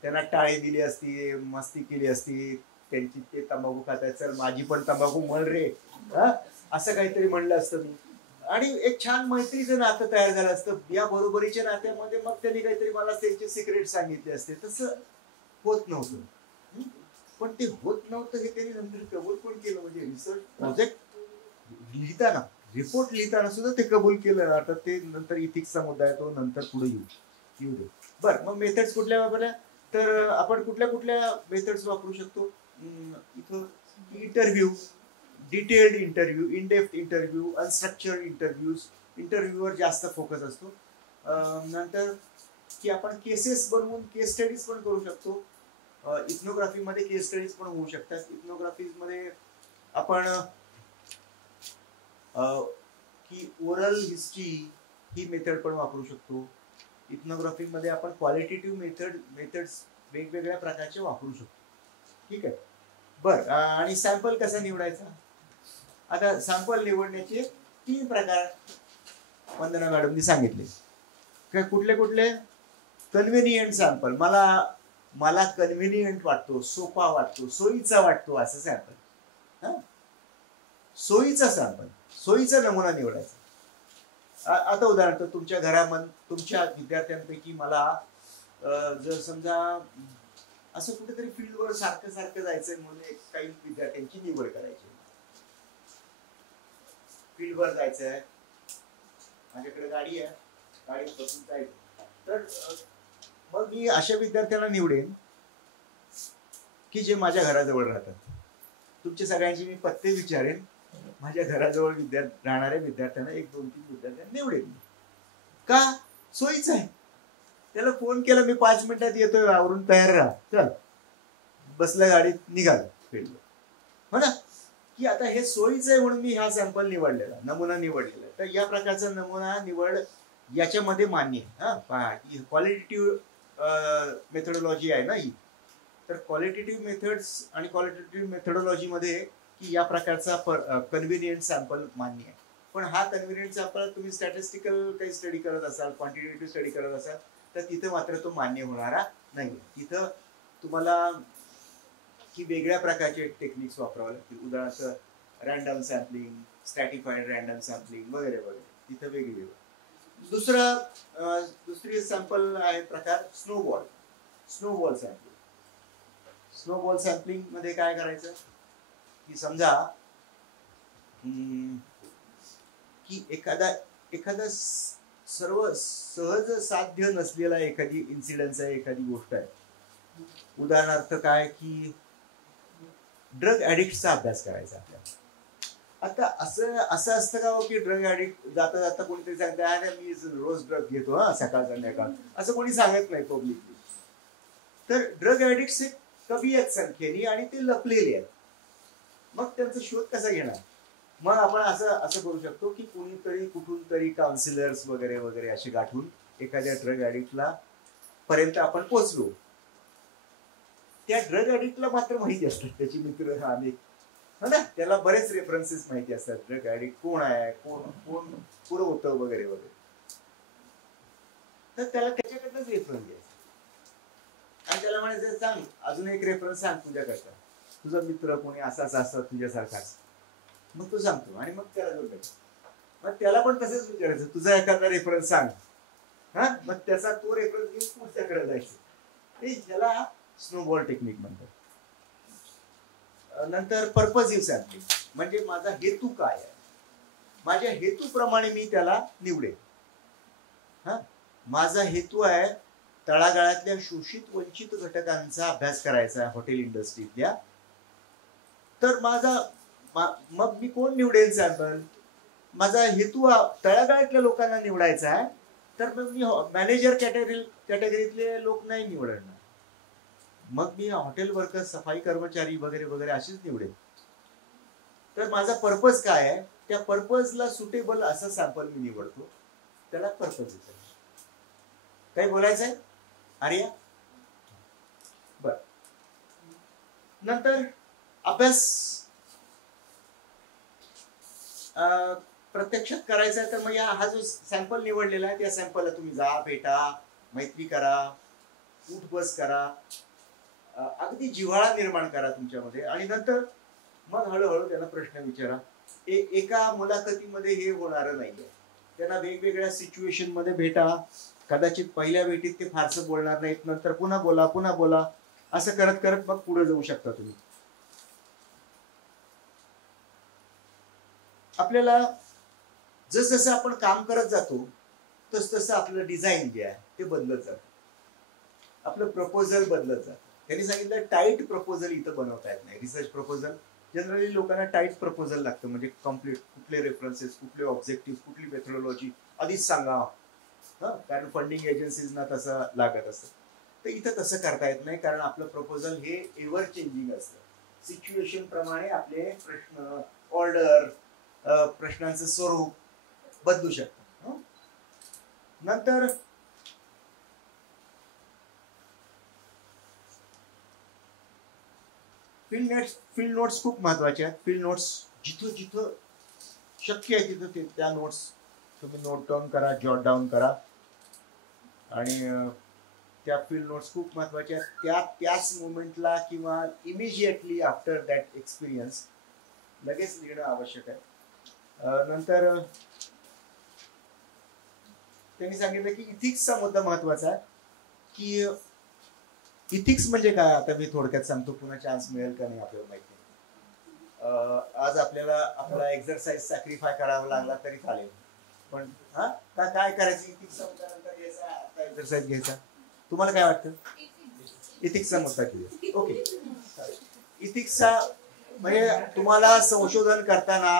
त्यांना टाळी दिली असती, मस्ती केली असती, त्यांची ते तंबाखू खाताय, चल माझी पण तंबाखू मळ रे, असं काहीतरी म्हणलं असतं मी. आणि एक छान मैत्रीचं नातं तयार झालं असतं. या बरोबरीच्या नात्यामध्ये मग त्यांनी काहीतरी मला त्यांचे सिक्रेट सांगितले असते. तसं होत नव्हतं. पण ते होत नव्हतं हे त्यांनी नंतर कबूल पण केलं. म्हणजे रिसर्च प्रोजेक्ट लिहिताना, रिपोर्ट लिहिताना सुद्धा ते कबूल केलं. आता ते नंतर इथिक्सचा मुद्दा आहे, तो नंतर पुढे येऊ दे. बरं, मग मेथड्स कुठल्या वापरल्या, तर आपण कुठल्या कुठल्या मेथड्स वापरू शकतो. इथं interview, detailed interview, in depth interview, unstructured interviews, interviewer जास्त फोकस असतो. नंतर की आपण केसेस बनवून केस स्टडीज पण करू शकतो. इथनोग्राफीमध्ये केस स्टडीज पण होऊ शकतात. इथनोग्राफीमध्ये आपण की ओरल हिस्ट्री ही मेथड पण वापरू शकतो. इथनोग्राफीमध्ये आपण क्वालिटेटिव्ह मेथड्स वेगवेगळ्या प्रकारचे वापरू शकतो. ठीक आहे. बरं, आणि सॅम्पल कसा निवडायचा. आता सॅम्पल निवडण्याचे 3 प्रकार वंदना मॅडमनी सांगितले. काय कुठले कुठले. कन्व्हिनियंट सॅम्पल, मला कन्व्हिनियंट वाटतो, सोपा वाटतो, सोयीचा वाटतो असं सॅम्पल. सोयीचा सॅम्पल, सोयीचा नमुना निवडायचा. आता उदाहरणार्थ तुमच्या घरामध्ये तुमच्या विद्यार्थ्यांपैकी मला जर समजा असं कुठेतरी फील्डवर सारखं सारखं जायचंय म्हणून काही विद्यार्थ्यांची निवड करायची. फील्डवर जायचंय, माझ्याकडे गाडी आहे, गाडीत बसून जायचं, तर मग मी अशा विद्यार्थ्यांना निवडेन की जे माझ्या घराजवळ राहतात. तुमच्या सगळ्यांची मी पत्ते विचारेन, माझ्या घराजवळ राहणाऱ्या विद्यार्थ्यांना 1, 2, 3 विद्यार्थ्यांना निवडेन. का, सोयीच आहे. त्याला फोन केला, मी 5 मिनिटात येतोय, आवरून तयार राहा, चल, बसल्या गाडीत, निघाल फील्डवर, हो ना. की आता हे सोयीचं आहे म्हणून मी हा सॅम्पल निवडलेला, नमुना निवडलेला. तर या प्रकारचा नमुना निवड याच्यामध्ये मान्य आहे. क्वालिटेटिव्ह मेथडॉलॉजी आहे ना ही. तर क्वालिटेटिव्ह मेथड्स आणि क्वालिटेटिव्ह मेथडॉलॉजी मध्ये की या प्रकारचा कन्व्हिनियंट सॅम्पल मान्य आहे. पण हा कन्व्हिनियंट सॅम्पल तुम्ही स्टॅटिस्टिकल काही स्टडी करत असाल, क्वांटिटेटिव्ह स्टडी करत असाल, तर तिथं मात्र तो मान्य होणारा नाही. तिथं तुम्हाला की वेगळ्या प्रकारचे टेक्निक्स वापरावे लागतील. उदाहरणार्थ रॅन्डम सॅम्पलिंग, स्ट्रॅटिफाईड रॅन्डम सॅम्पलिंग वगैरे वगैरे, तिथं वेगळी. दुसरी सॅम्पल आहे प्रकार स्नोबॉल सॅम्पलिंग. स्नोबॉल सॅम्पलिंग मध्ये काय करायचं की समजा की एखादा सर्व सहज साध्य नसलेला एखादी इन्सिडन्स आहे, एखादी गोष्ट आहे. उदाहरणार्थ काय की ड्रग ऍडिक्टचा अभ्यास करायचा आपल्याला. आता असं असतं का की ड्रग ऍडिक्ट जाता जाता कोणीतरी सांगते मी रोज ड्रग घेतो सकाळ संध्याकाळ, असं कोणी सांगत नाही पब्लिकली. तर ड्रग ऍडिक्ट्स हे कमी आहेत संख्येने आणि ते लपलेले आहेत. मग त्यांचा शोध कसा घेणार. मग आपण असं करू शकतो की कुणीतरी कुठून तरी काउन्सिलर्स वगैरे वगैरे असे गाठून एखाद्या ड्रग ऍडिक्टला पर्यंत आपण पोहोचलो. त्या ड्रग ऍडिक्टला मात्र माहिती असतात त्याची मित्र अनेक, हो ना, त्याला बरेच रेफरन्सेस माहिती असतात, ड्रग ऍडिक्ट कोण आहे, कोण कोण पुरवतं वगैरे वगैरे. तर त्याला त्याच्याकडनंच रेफरन्स घ्यायचा आणि त्याला म्हणायचं सांग अजून एक रेफरन्स सांग तुझ्याकडचा, तुझा मित्र कोणी असाच असं तुझ्यासारखाच, मग तो सांगतो आणि मग त्याला जोडायचं. मग त्याला पण तसंच विचारायचं तुझा एखादा रेफरन्स सांग, हा, मग त्याचा तो रेफरन्स घेऊन पुढच्याकडे जायचं. ह्याला स्नोबॉल टेक्निक म्हणतात. नंतर पर्पजिव्ह सॅम्पलिंग, म्हणजे माझा हेतू काय आहे, माझ्या हेतूप्रमाणे मी त्याला निवडेल. हा, माझा हेतू आहे तळागाळातल्या शोषित वंचित घटकांचा अभ्यास करायचा आहे हॉटेल इंडस्ट्रीतल्या, तर मग मी कोण निवडेल सॅम्पल, माझा हेतू तळागाळातल्या लोकांना निवडायचा आहे, तर मग मी मॅनेजर कॅटेगरीतले लोक नाही निवडणार, मग मी हॉटेल वर्कर, सफाई कर्मचारी वगैरे वगैरे अशीच निवडेल. तर माझा पर्पज काय आहे, त्या पर्पजला सुटेबल असं सॅम्पल मी निवडतो, त्याला पर्पज येतं. काही बोलायचं आहे आर्या? बर. नंतर अभ्यास प्रत्यक्षात करायचा आहे, तर मग हा जो सॅम्पल निवडलेला आहे त्या सॅम्पलला तुम्ही जा, भेटा, मैत्री करा, उठ बस करा, अगदी जिव्हाळा निर्माण करा तुमच्यामध्ये, आणि नंतर मग हळूहळू त्यांना प्रश्न विचारा. एका मुलाखतीमध्ये हे होणार नाहीये, त्यांना वेगवेगळ्या सिच्युएशन मध्ये भेटा. कदाचित पहिल्या भेटीत ते फारसं बोलणार नाहीत, नंतर पुन्हा बोला, असं करत करत मग पुढे जाऊ शकता तुम्ही. आपल्याला जसं आपण काम करत जातो तसं आपलं डिझाईन जे आहे ते बदलत जातं, आपलं प्रपोजल बदलत जातं. त्यांनी सांगितलं टाईट प्रपोजल इथं बनवता येत नाही. रिसर्च प्रपोजल जनरली लोकांना टाईट प्रपोजल लागतं, म्हणजे कम्प्लीट कुठले रेफरन्सेस, कुठले ऑब्जेक्टिव्ह, कुठली मेथोडॉलॉजी आधीच सांगा, कारण फंडिंग एजन्सीजना तसं लागत असतं. तर इथं तसं करता येत नाही, कारण आपलं प्रपोजल हे एव्हर चेंजिंग असतं. सिच्युएशन प्रमाणे आपले प्रश्न, ऑर्डर, प्रश्नांचं स्वरूप बदलू शकतं. नंतर फील्ड नोट्स खूप महत्वाचे आहेत. फील्ड नोट्स जिथं जिथं शक्य आहे तिथं त्या नोट्स तुम्ही नोट डाऊन करा, जॉट डाऊन करा, आणि त्या फील्ड नोट्स खूप महत्वाच्या आहेत. त्याच मोमेंटला किंवा इमिजिएटली आफ्टर दॅट एक्सपिरियन्स लगेच लिहिणं आवश्यक आहे. नंतर त्यांनी सांगितलं की इथिक्सचा मुद्दा महत्वाचा आहे, की इथिक्स म्हणजे काय, आता मी थोडक्यात सांगतो, पुन्हा चान्स मिळेल का नाही आपल्याला माहिती नाही. आज आपल्याला आपला एक्झरसाइज सॅक्रिफाय करावा लागला तरी चालेल, पण काय करायचं, इथिक्सचा मुद्दा नंतर घ्यायचा, आता एक्झरसाइज घ्यायचा, तुम्हाला काय वाटतं? इथिक्सचा मुद्दा घेऊया. ओके. इथिक्सचा म्हणजे तुम्हाला संशोधन करताना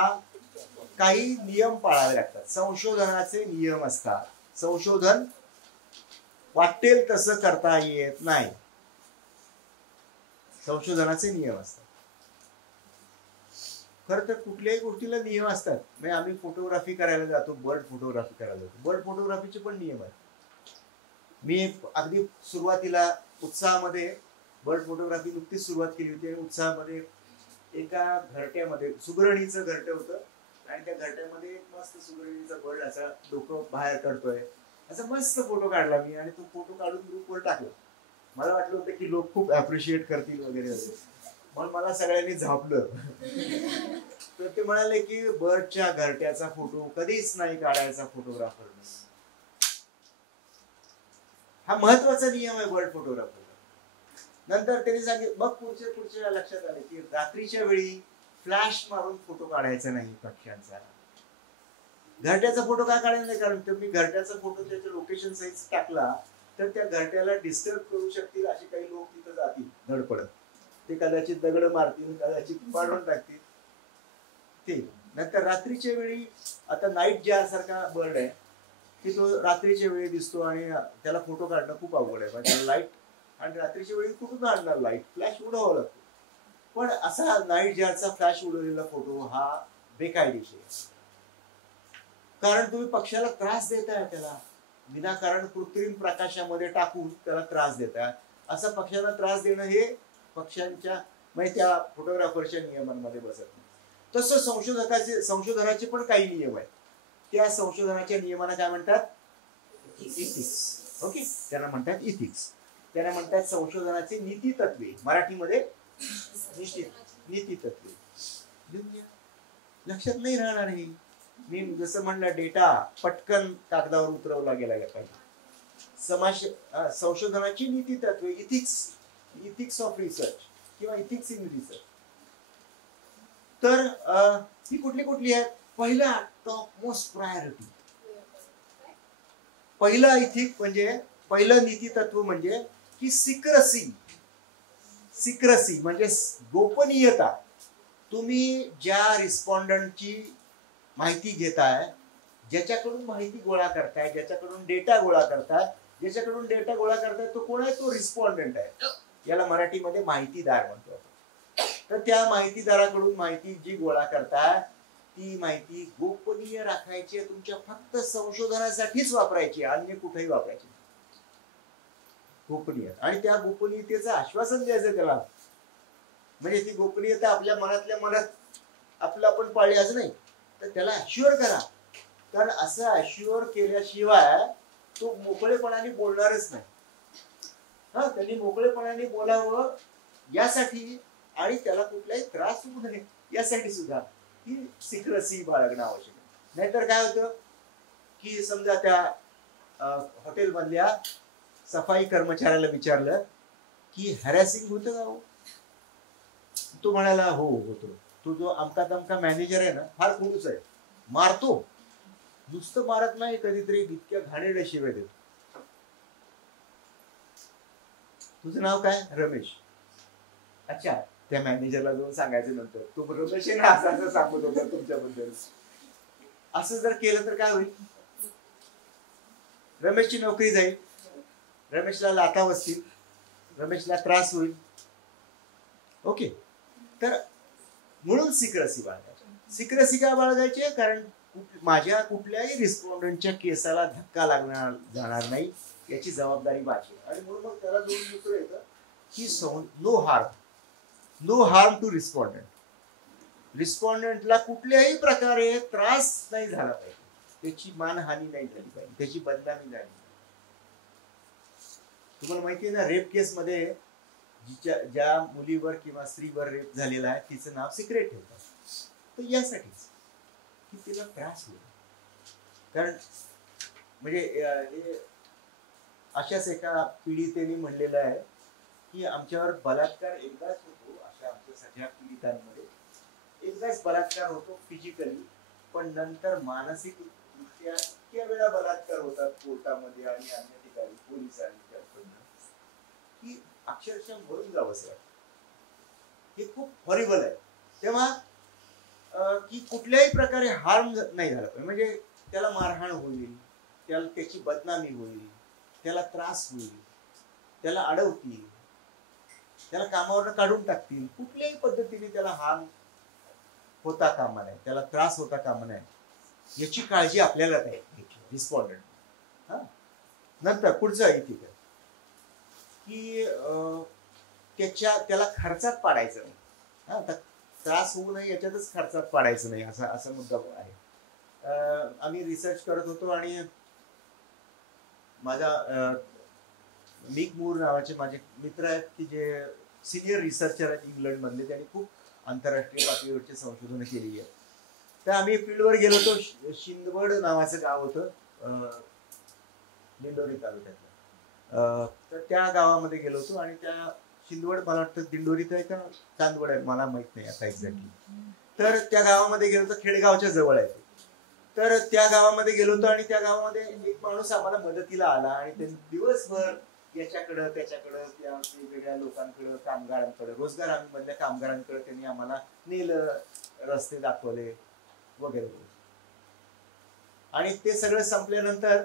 काही नियम पाळावे लागतात. संशोधनाचे नियम असतात. संशोधन वाटेल तसं करता येत नाही, संशोधनाचे नियम असतात. खरं तर कुठल्याही गोष्टीला नियम असतात. म्हणजे आम्ही फोटोग्राफी करायला जातो, बर्ड फोटोग्राफी करायला जातो, बर्ड फोटोग्राफीचे पण नियम आहेत. मी अगदी सुरुवातीला उत्साहामध्ये बर्ड फोटोग्राफी नुकतीच सुरुवात केली होती, आणि उत्साहामध्ये एका घरट्यामध्ये सुगरणीचं घरटं होतं, आणि त्या घरट्यामध्ये एक मस्त सुगरणीचा बर्ड असा डोकं बाहेर काढतोय, असा मस्त फोटो काढला मी, आणि तो फोटो काढून ग्रुपवर टाकला. मला वाटलं होतं की लोक खूप अप्रिशिएट करतील वगैरे वगैरे, म्हणून मला सगळ्यांनी झापलं. तर ते म्हणाले की बर्डच्या घरट्याचा फोटो कधीच नाही काढायचा फोटोग्राफर. हा महत्वाचा नियम आहे बर्ड फोटोग्राफर. नंतर त्यांनी सांगितलं, मग पुढच्या लक्षात आले की रात्रीच्या वेळी फ्लॅश मारून फोटो काढायचा नाही पक्ष्यांचा. घरट्याचा फोटो काय काढायचा नाही, कारण तुम्ही घरट्याचा फोटो त्याच्या लोकेशन सहित टाकला तर त्या घरट्याला डिस्टर्ब करू शकतील असे काही लोक तिथं जातील धडपडत. ते कदाचित दगड मारतील, कदाचित पाडून टाकतील ते. नंतर रात्रीच्या वेळी, आता नाईट जार सारखा बर्ड आहे की तो रात्रीच्या वेळी दिसतो, आणि त्याला फोटो काढणं खूप अवघड आहे, म्हणजे लाईट, आणि रात्रीच्या वेळी कुठून आणणार लाईट, फ्लॅश उडवावा लागतो. पण असा नाईट जारचा फ्लॅश उडवलेला फोटो हा बेकायदेशीर आहे, कारण तुम्ही पक्ष्याला त्रास देताय, त्याला विनाकारण कृत्रिम प्रकाशामध्ये टाकून त्याला त्रास देताय. असा पक्ष्याला त्रास देणं हे पक्षांच्या म्हणजे त्या फोटोग्राफरच्या नियमांमध्ये बसत नाही. तसं संशोधनाचे पण काही नियम आहेत. त्या संशोधनाच्या नियमांना काय म्हणतात? इथिक्स. ओके, त्यांना म्हणतात इथिक्स. त्यांना म्हणतात संशोधनाचे नीती तत्वे, मराठीमध्ये नीती तत्वे. लक्षात नाही राहणार हे. मी जसं म्हणलं, डेटा पटकन कागदावर उतरवला गेला पाहिजे. संशोधनाची नीती तत्वे, इथिक्स ऑफ रिसर्च किंवा इथिक्स इन रिसर्च. तर ही कुठली आहेत? पहिला टॉप मोस्ट प्रायोरिटी. पहिला इथिक म्हणजे पहिलं नीती तत्व म्हणजे की सिक्रेसी म्हणजे गोपनीयता. तुम्ही ज्या रिस्पॉन्डंटची माहिती घेताय, ज्याच्याकडून माहिती गोळा करताय, ज्याच्याकडून डेटा गोळा करताय, तो कोण आहे? तो रिस्पॉन्डंट आहे. याला मराठीमध्ये माहितीदार म्हणतो. तर त्या माहितीदाराकडून माहिती जी गोळा करताय ती माहिती गोपनीय राखायची आहे. तुमच्या फक्त संशोधनासाठीच वापरायची, अन्य कुठेही वापरायची. गोपनीय. आणि त्या गोपनीयतेचं आश्वासन द्यायचं त्याला. म्हणजे ती गोपनीयता आपल्या मनातल्या मनात आपलं आपण पाळली असं नाही, तर त्याला अश्युअर करा. कारण असं अश्युअर केल्याशिवाय तो मोकळेपणाने बोलणारच नाही. त्यांनी मोकळेपणाने बोलावं यासाठी, आणि त्याला कुठलाही त्रास होऊ नये यासाठी सुद्धा ही सिक्रेसी बाळगणं आवश्यक आहे. नाहीतर काय होतं की समजा त्या हॉटेल मधल्या सफाई कर्मचाऱ्याला विचारलं की हॅरॅसिंग होतं का हो? तो म्हणाला हो होतो. तो जो अमका तमका मॅनेजर आहे ना, फार खडूस आहे, मारतो. नुसतं मारत नाही, कधीतरी इतक्या घाणेरड्या शिव्या देतो. तुझं नाव काय? रमेश. अच्छा, त्या मॅनेजरला जाऊन सांगायचं नंतर, तो रमेश आहे ना, असं सांगत होता तुमच्याबद्दल. असं जर केलं तर काय होईल? रमेशची नोकरी जाईल, रमेशला लाथा बसतील, रमेशला त्रास होईल. ओके, तर म्हणून सिक्रेसी बाळगायची. सिक्रेसी का बाळगायची? कारण माझ्या कुठल्याही रिस्पॉन्डंटच्या केसाला धक्का जाणार नाही याची जबाबदारी माझी. आणि म्हणून मग त्याला दोन सूत्र येतं की नो हार्म टू रिस्पॉन्डंट. रिस्पॉन्डंटला कुठल्याही प्रकारे त्रास नाही झाला पाहिजे, त्याची मानहानी नाही झाली पाहिजे, त्याची बदनामी झाली. तुम्हाला माहिती आहे ना, रेप केस मध्ये ज्या मुलीवर किंवा स्त्रीवर रेप झालेला आहे तिचं नाव सिक्रेट ठेवतात. तर यासाठीच की तिला त्रास होईल. कारण म्हणजे हे अशाच एका पीडितेने म्हणलेलं आहे की आमच्यावर बलात्कार एकदाच होतो, अशा आमच्या सगळ्या पीडितांमध्ये एकदाच बलात्कार होतो फिजिकली, पण नंतर मानसिक दृष्ट्या इतक्या वेळा बलात्कार होतात कोर्टामध्ये आणि अन्य ठिकाणी पोलिसांनी की अक्षरशः मरून जावं असं वाटतं. हे खूप हॉरिबल आहे. तेव्हा की कुठल्याही प्रकारे हार्म नाही झाला पाहिजे. म्हणजे त्याला मारहाण होईल, त्याला त्याची बदनामी होईल, त्याला त्रास होईल, त्याला अडवतील, त्याला कामावरनं काढून टाकतील. कुठल्याही पद्धतीने त्याला हार्म होता कामा नये, त्याला त्रास होता कामा नये याची काळजी आपल्याला घ्यायची रिस्पॉन्डंट. नंतर पुढचं इथे की त्याला खर्चात पाडायचं नाही. त्रास होऊ नये याच्यातच खर्चात पाडायचं नाही, असा मुद्दा आहे. आम्ही रिसर्च करत होतो आणि माझा मिक मूर नावाचे माझे मित्र आहेत की जे सिनियर रिसर्चर आहेत इंग्लंड मधले. त्यांनी खूप आंतरराष्ट्रीय पातळीवरची संशोधन केलेली आहेत. तर आम्ही फील्डवर गेलो होतो. शिंदवड नावाचं गाव होतं दिंडोरी तालुक्यातलं. तर त्या गावामध्ये गेलो होतो आणि त्या शिंदवड, मला वाटतं दिंडोरीत आहे का चांदवड आहे, मला माहित नाही आता एक्झॅक्टली. तर त्या गावामध्ये गेलो होतो, खेडेगावच्या जवळ आहे. तर त्या गावामध्ये गेलो होतो आणि त्या गावामध्ये एक माणूस आम्हाला मदतीला आला आणि त्यांनी दिवसभर याच्याकडं त्याच्याकडं त्या वेगवेगळ्या लोकांकडं, कामगारांकडं, रोजगार हमी मधल्या कामगारांकडे त्यांनी आम्हाला नेलं, रस्ते दाखवले वगैरे. आणि ते सगळं संपल्यानंतर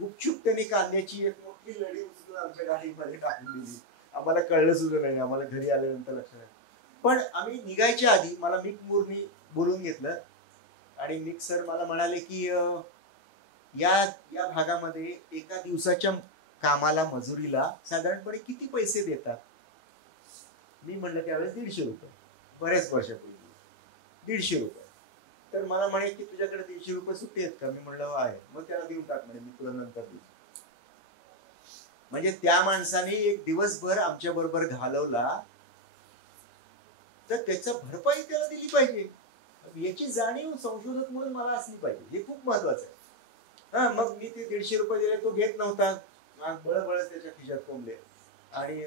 गुपचूप त्यांनी कांद्याची एक मोठी लढी उचलून आमच्या गाडीमध्ये टाकून दिली. आम्हाला कळलं सुद्धा नाही, आम्हाला घरी आल्यानंतर लक्षात आलं. पण आम्ही निघायच्या आधी मला मिक मूरनी बोलून घेतलं आणि मिक सर मला म्हणाले की या भागामध्ये एका दिवसाच्या कामाला, मजुरीला साधारणपणे किती पैसे देतात? मी म्हणलं त्यावेळेस 150 रुपये, बऱ्याच वर्षापूर्वी 150 रुपये. तर मला म्हणे की तुझ्याकडे 150 रुपये सुट्टे आहेत का? मी म्हणलं आहे. मग त्याला देऊन टाक म्हणे, मी तुला नंतर देऊ. म्हणजे त्या माणसाने एक दिवसभर आमच्या बरोबर घालवला, तर त्याचं भरपाई त्याला दिली पाहिजे, याची जाणीव संशोधक म्हणून मला असली पाहिजे. हे खूप महत्वाचं आहे. हा, मग मी ते 150 रुपये दिले, तो घेत नव्हता, बळबळ त्याच्या खिशात कोंबले. आणि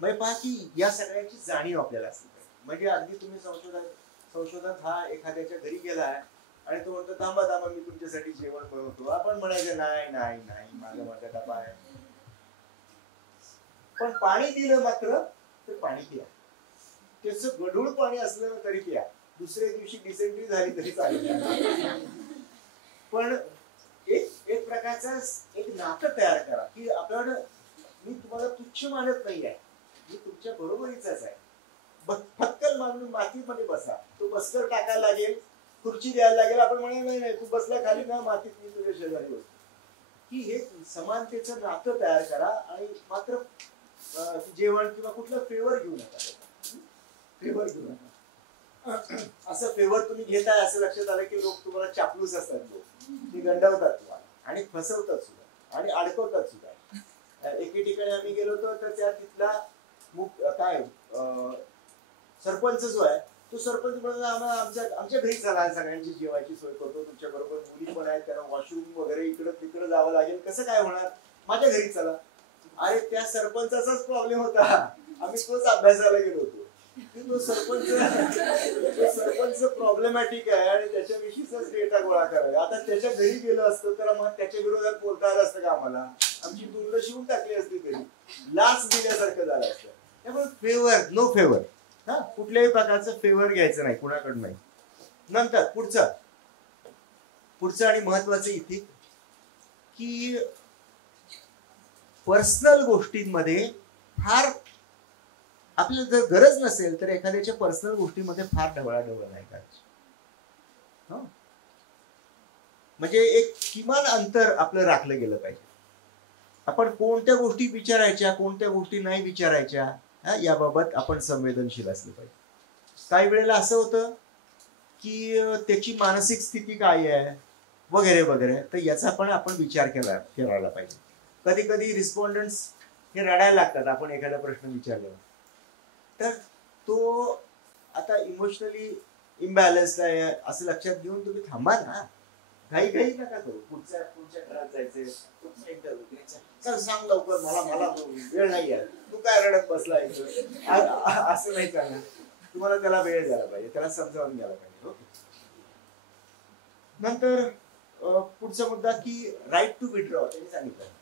मग पहा की या सगळ्यांची जाणीव आपल्याला असली पाहिजे. म्हणजे अगदी तुम्ही संशोधक हा एखाद्याच्या घरी गेलाय आणि तो म्हणतो थांबा थांबा मी तुमच्यासाठी जेवण बनवतो, आपण म्हणायचं नाही नाही नाही माझा डबा आहे. पण पाणी दिलं मात्र तर पाणी प्या, त्याचं गढूळ पाणी असलं ना तरी प्या, दुसऱ्या दिवशी डिसेंट्री झाली तरी चालेल. पण एक प्रकारचा एक नातं तयार करा की आपण, मी तुम्हाला तुच्छ मानत नाही आहे, मी तुमच्या बरोबरीचाच आहे. फक्कल मानून मातीमध्ये बसा, तो बस्तर टाकायला लागेल, खुर्ची द्यायला लागेल, आपण म्हणाल नाही नाही तू बसला खाली ना मातीत, मी तुझ्या शेजारी बसतो. की हे समानतेचं नातं तयार करा. आणि मात्र जेवण किंवा कुठलं फेवर घेऊ नका, फेवर घेऊ नका. असं फेवर तुम्ही घेताय असं लक्षात आलं की लोक तुम्हाला चापलूस असतात, लोक ते गंडवतात तुम्हाला आणि फसवतात सुद्धा आणि अडकवतात सुद्धा. एके ठिकाणी आम्ही गेलो होतो, तर त्या तिथला काय सरपंच जो आहे, तो सरपंच म्हणाला आम्हाला आमच्या घरी चला, सगळ्यांची जेवायची सोय करतो, तुमच्या बरोबर मुली पण आहेत, त्यांना वॉशरूम वगैरे इकडं तिकडं जावं लागेल, कसं काय होणार, माझ्या घरी चला. अरे त्या सरपंचाचाच प्रॉब्लेम होता, आम्ही तोच अभ्यासाला गेलो होतो की तो सरपंच प्रॉब्लेमॅटिक आहे आणि त्याच्याविषयीचाच डेटा गोळा करायला. आता त्याच्या घरी गेलो असतं तर मग त्याच्या विरोधात बोलता आलं असतं का आम्हाला, आमची तोंड शिवून टाकली असती, तरी लाच दिल्यासारखं झालं असतं. त्यामुळे फेवर, नो फेवर, हा कुठल्याही प्रकारचं फेवर घ्यायचं नाही कुणाकडून नाही. नंतर पुढचं आणि महत्वाचं इथे की पर्सनल गोष्टींमध्ये फार आपल्याला जर गरज नसेल तर एखाद्याच्या पर्सनल गोष्टींमध्ये फार ढवळाढवळ नाही करायची. म्हणजे एक किमान अंतर आपलं राखलं गेलं पाहिजे. आपण कोणत्या गोष्टी विचारायच्या, कोणत्या गोष्टी नाही विचारायच्या, याबाबत आपण संवेदनशील असलं पाहिजे. काही वेळेला असं होतं की त्याची मानसिक स्थिती काय आहे वगैरे वगैरे, तर याचा पण आपण विचार करायला पाहिजे. कधी कधी रिस्पॉन्डंट्स हे रडायला लागतात आपण एखादा प्रश्न विचारल्यावर, तर तो आता इमोशनली इम्बॅलन्स्ड आहे असं लक्षात घेऊन तुम्ही थांबा ना, घाई नका करू, पुढच्या घरात जायचंय, चल सांग लवकर, मला वेळ नाही आहे, तू काय रडत बसला असं नाही चालणार. तुम्हाला त्याला वेळ द्यायला पाहिजे, त्याला समजावून द्यायला पाहिजे. ओके. नंतर पुढचा मुद्दा की राईट टू विड्रॉ, त्यांनी सांगितलं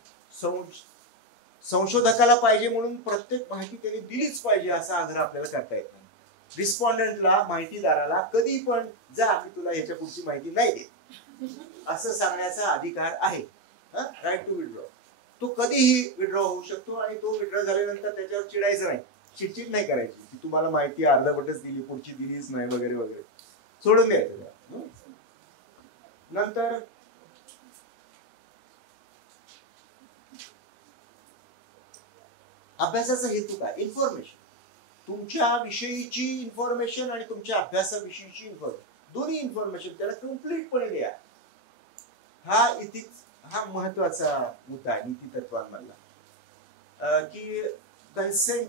संशोधकाला पाहिजे म्हणून प्रत्येक माहिती त्यांनी दिलीच पाहिजे असा आग्रह आपल्याला करता येत नाही. रिस्पॉन्डंटला, माहितीदाराला कधी पण जा, मी तुला ह्याच्या पुढची माहिती नाही देत असं सांगण्याचा अधिकार आहे. राईट टू विड्रॉ, तो कधीही विड्रॉ होऊ शकतो आणि तो विड्रॉ झाल्यानंतर त्याच्यावर चिडायचं नाही, चिडचिड नाही करायची की तुम्हाला माहिती अर्धवटच दिली, पुढची दिलीच नाही वगैरे वगैरे, सोडून द्यायचं. नंतर अभ्यासाचा हेतू काय, इन्फॉर्मेशन, तुमच्या विषयीची इन्फॉर्मेशन आणि तुमच्या अभ्यासाविषयीची इन्फॉर्मेशन, दोन्ही इन्फॉर्मेशन त्याला कम्प्लीटपणे द्या. हा महत्वाचा मुद्दा आहे नीती तत्वांमधला की कन्सेंट,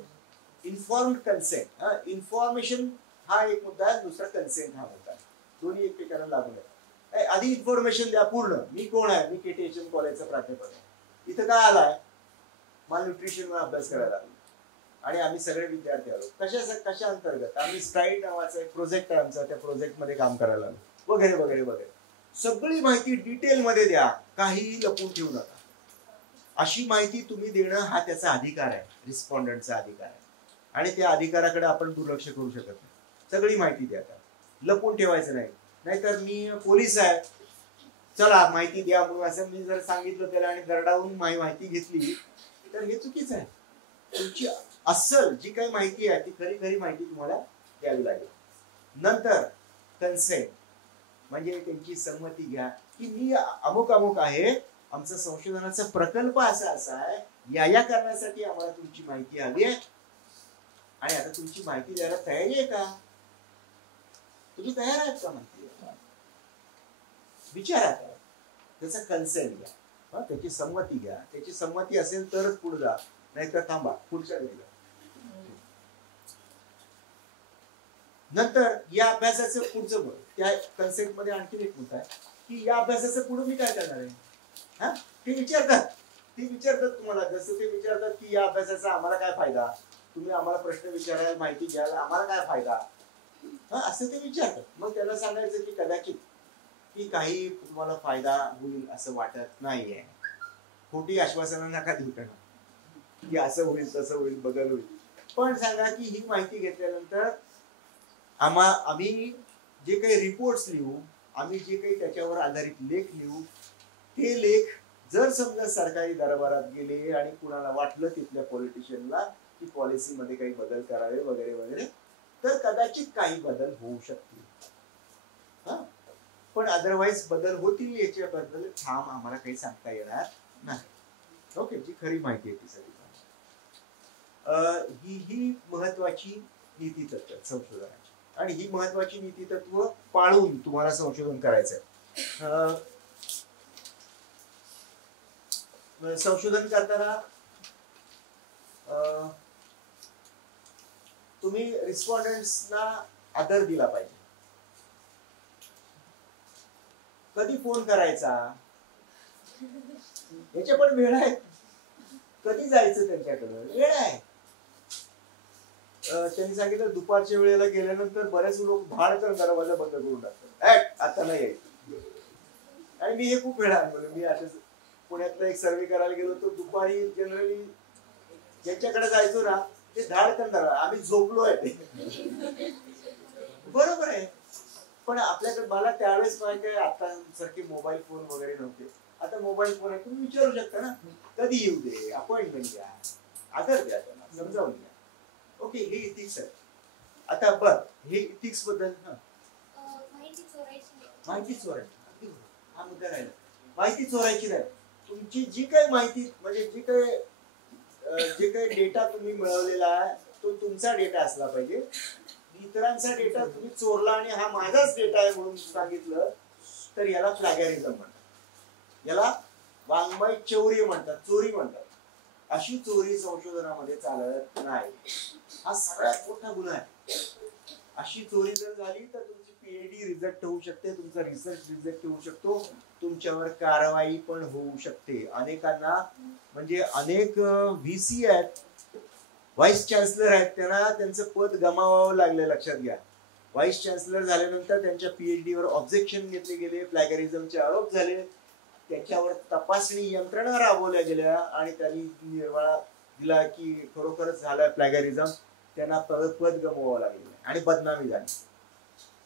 इन्फॉर्म्ड कन्सेंट. इन्फॉर्मेशन हा एक मुद्दा आहे, दुसरा कन्सेंट हा मुद्दा आहे, दोन्ही एकमेकांना लागून आहे. आधी इन्फॉर्मेशन द्या पूर्ण, मी कोण आहे, मी केटीएचएम कॉलेजचा प्राध्यापक आहे, इथं काय आलाय, मला न्यूट्रिशनवर अभ्यास करायला लागलो आणि आम्ही सगळे विद्यार्थी आलो, कशा अंतर्गत आम्ही स्ट्राईट नावाचा एक प्रोजेक्ट आहे आमचा, त्या प्रोजेक्टमध्ये काम करायला लागलो वगैरे वगैरे वगैरे. सगळी माहिती डिटेलमध्ये द्या, काही लपून ठेवू नका. अशी माहिती तुम्ही देणं हा त्याचा अधिकार आहे, रिस्पॉन्डंटचा अधिकार आहे आणि त्या अधिकाराकडे आपण दुर्लक्ष करू शकत नाही. सगळी माहिती द्या, लपून ठेवायचं नाही. नाहीतर मी पोलीस आहे, चला माहिती द्या म्हणून असं मी जर सांगितलं त्याला आणि दरडावून माहिती घेतली तर हे चुकीचं आहे. तुमची अस्सल जी काही माहिती आहे ती खरी माहिती तुम्हाला द्यावी लागेल. नंतर कन्सेंट म्हणजे त्यांची संमती घ्या की मी अमुक आहे, आमचा संशोधनाचा प्रकल्प असा आहे, या कारणासाठी आम्हाला तुमची माहिती हवी आहे आणि आता तुमची माहिती द्यायला तयारी आहे का? तुम्ही तयार आहात का माहिती द्यायला? विचारा, त्याचा कन्सेंट घ्या, त्याची संमती घ्या. त्याची संमती असेल तरच पुढे जा, नाहीतर थांबा, पुढच्या घरी जा. नंतर या अभ्यासाचं पुढचं बघ, त्या कन्सेप्ट मध्ये आणखी एक मुद्दा आहे की या अभ्यासाचं पुढे मी काय करणार आहे. हा, ते विचारतात तुम्हाला, जसं ते विचारतात की या अभ्यासाचा आम्हाला काय फायदा, तुम्ही आम्हाला प्रश्न विचाराल, माहिती घ्याल, आम्हाला काय फायदा, असं ते विचारतात. मग त्याला सांगायचं की कदाचित की काही तुम्हाला फायदा होईल असं वाटत नाहीये. खोटी आश्वासनं नका देऊ त्यांना की असं होईल तसं होईल बदल होईल. पण सांगा की ही माहिती घेतल्यानंतर आम्ही जे काही रिपोर्ट्स लिहू, आम्ही जे काही त्याच्यावर आधारित लेख लिहू, ते लेख जर समजा सरकारी दरबारात गेले आणि कुणाला वाटलं तिथल्या पॉलिटिशियनला की पॉलिसीमध्ये काही बदल करावे वगैरे वगैरे, तर कदाचित काही बदल होऊ शकतील. पण अदरवाईज बदल होतील याच्याबद्दल ठाम आम्हाला काही सांगता येणार नाही. ओके, जी खरी माहिती आहे ती सगळी. ही महत्वाची नीती तत्व संशोधनाची, आणि ही महत्वाची नीती तत्व पाळून तुम्हाला संशोधन करायचंय. संशोधन करताना तुम्ही रिस्पॉन्डंट्सना आदर दिला पाहिजे. कधी फोन करायचा याच्या पण वेळ आहे, कधी जायचं त्यांच्याकडे वेळ आहे. त्यांनी सांगितलं दुपारच्या वेळेला गेल्यानंतर बरेच लोक भाडकन दरवाजा बंद करून टाकतात, आता नाही यायचं. आणि मी हे खूप वेळा अनुभवलं. मी असं पुण्यातला एक सर्वे करायला गेलो तो दुपारी जनरली ज्यांच्याकडे जायचो ना ते धाडकन दरवाजा, आम्ही झोपलोय ते बरोबर आहे. पण आपल्याकडे मला त्यावेळेस माहिती आहे आता सारखे मोबाईल फोन वगैरे नव्हते. आता मोबाईल फोन आहे, तुम्ही विचारू शकता ना कधी येऊ दे, अपॉइंटमेंट घ्या, आदर द्या, त्यांना समजावून घ्या. ओके, हे इथिक्स आहे. आता बर, हे इथिक्स बद्दल माहिती चोरायची हा मुद्दा राहिला. माहिती चोरायची नाही. तुमची जी काही माहिती म्हणजे जे काही डेटा तुम्ही मिळवलेला आहे तो तुमचा डेटा असला पाहिजे. इतरांचा डेटा तुम्ही चोरला आणि हा माझाच डेटा आहे म्हणून सांगितलं तर याला फ्लॅगॅरिझम म्हणतात, याला वाङ्मय चौर्य म्हणतात, चोरी म्हणतात. अशी चोरी संशोधनामध्ये चालत नाही. हा सगळ्यात मोठा गुन्हा आहे. अशी चोरी जर झाली तर तुमची पीएचडी रिजेक्ट होऊ शकते, तुमचा रिसर्च रिजेक्ट होऊ शकतो, तुमच्यावर कारवाई पण होऊ शकते. अनेकांना म्हणजे अनेक व्हीसी आहेत, व्हाईस चान्सलर आहेत, त्यांना त्यांचं पद गमावावं लागलं. लक्षात घ्या, व्हाईस चान्सलर झाल्यानंतर त्यांच्या पीएचडी वर ऑब्जेक्शन घेतले गेले, फ्लॅगॅरिझमचे आरोप झाले, त्याच्यावर तपासणी यंत्रणा राबवल्या गेल्या आणि त्यांनी निर्वाळा दिला की खरोखरच झालं फ्लॅगॅरिझम. त्यांना पद गमवावं लागले आणि बदनामी झाली.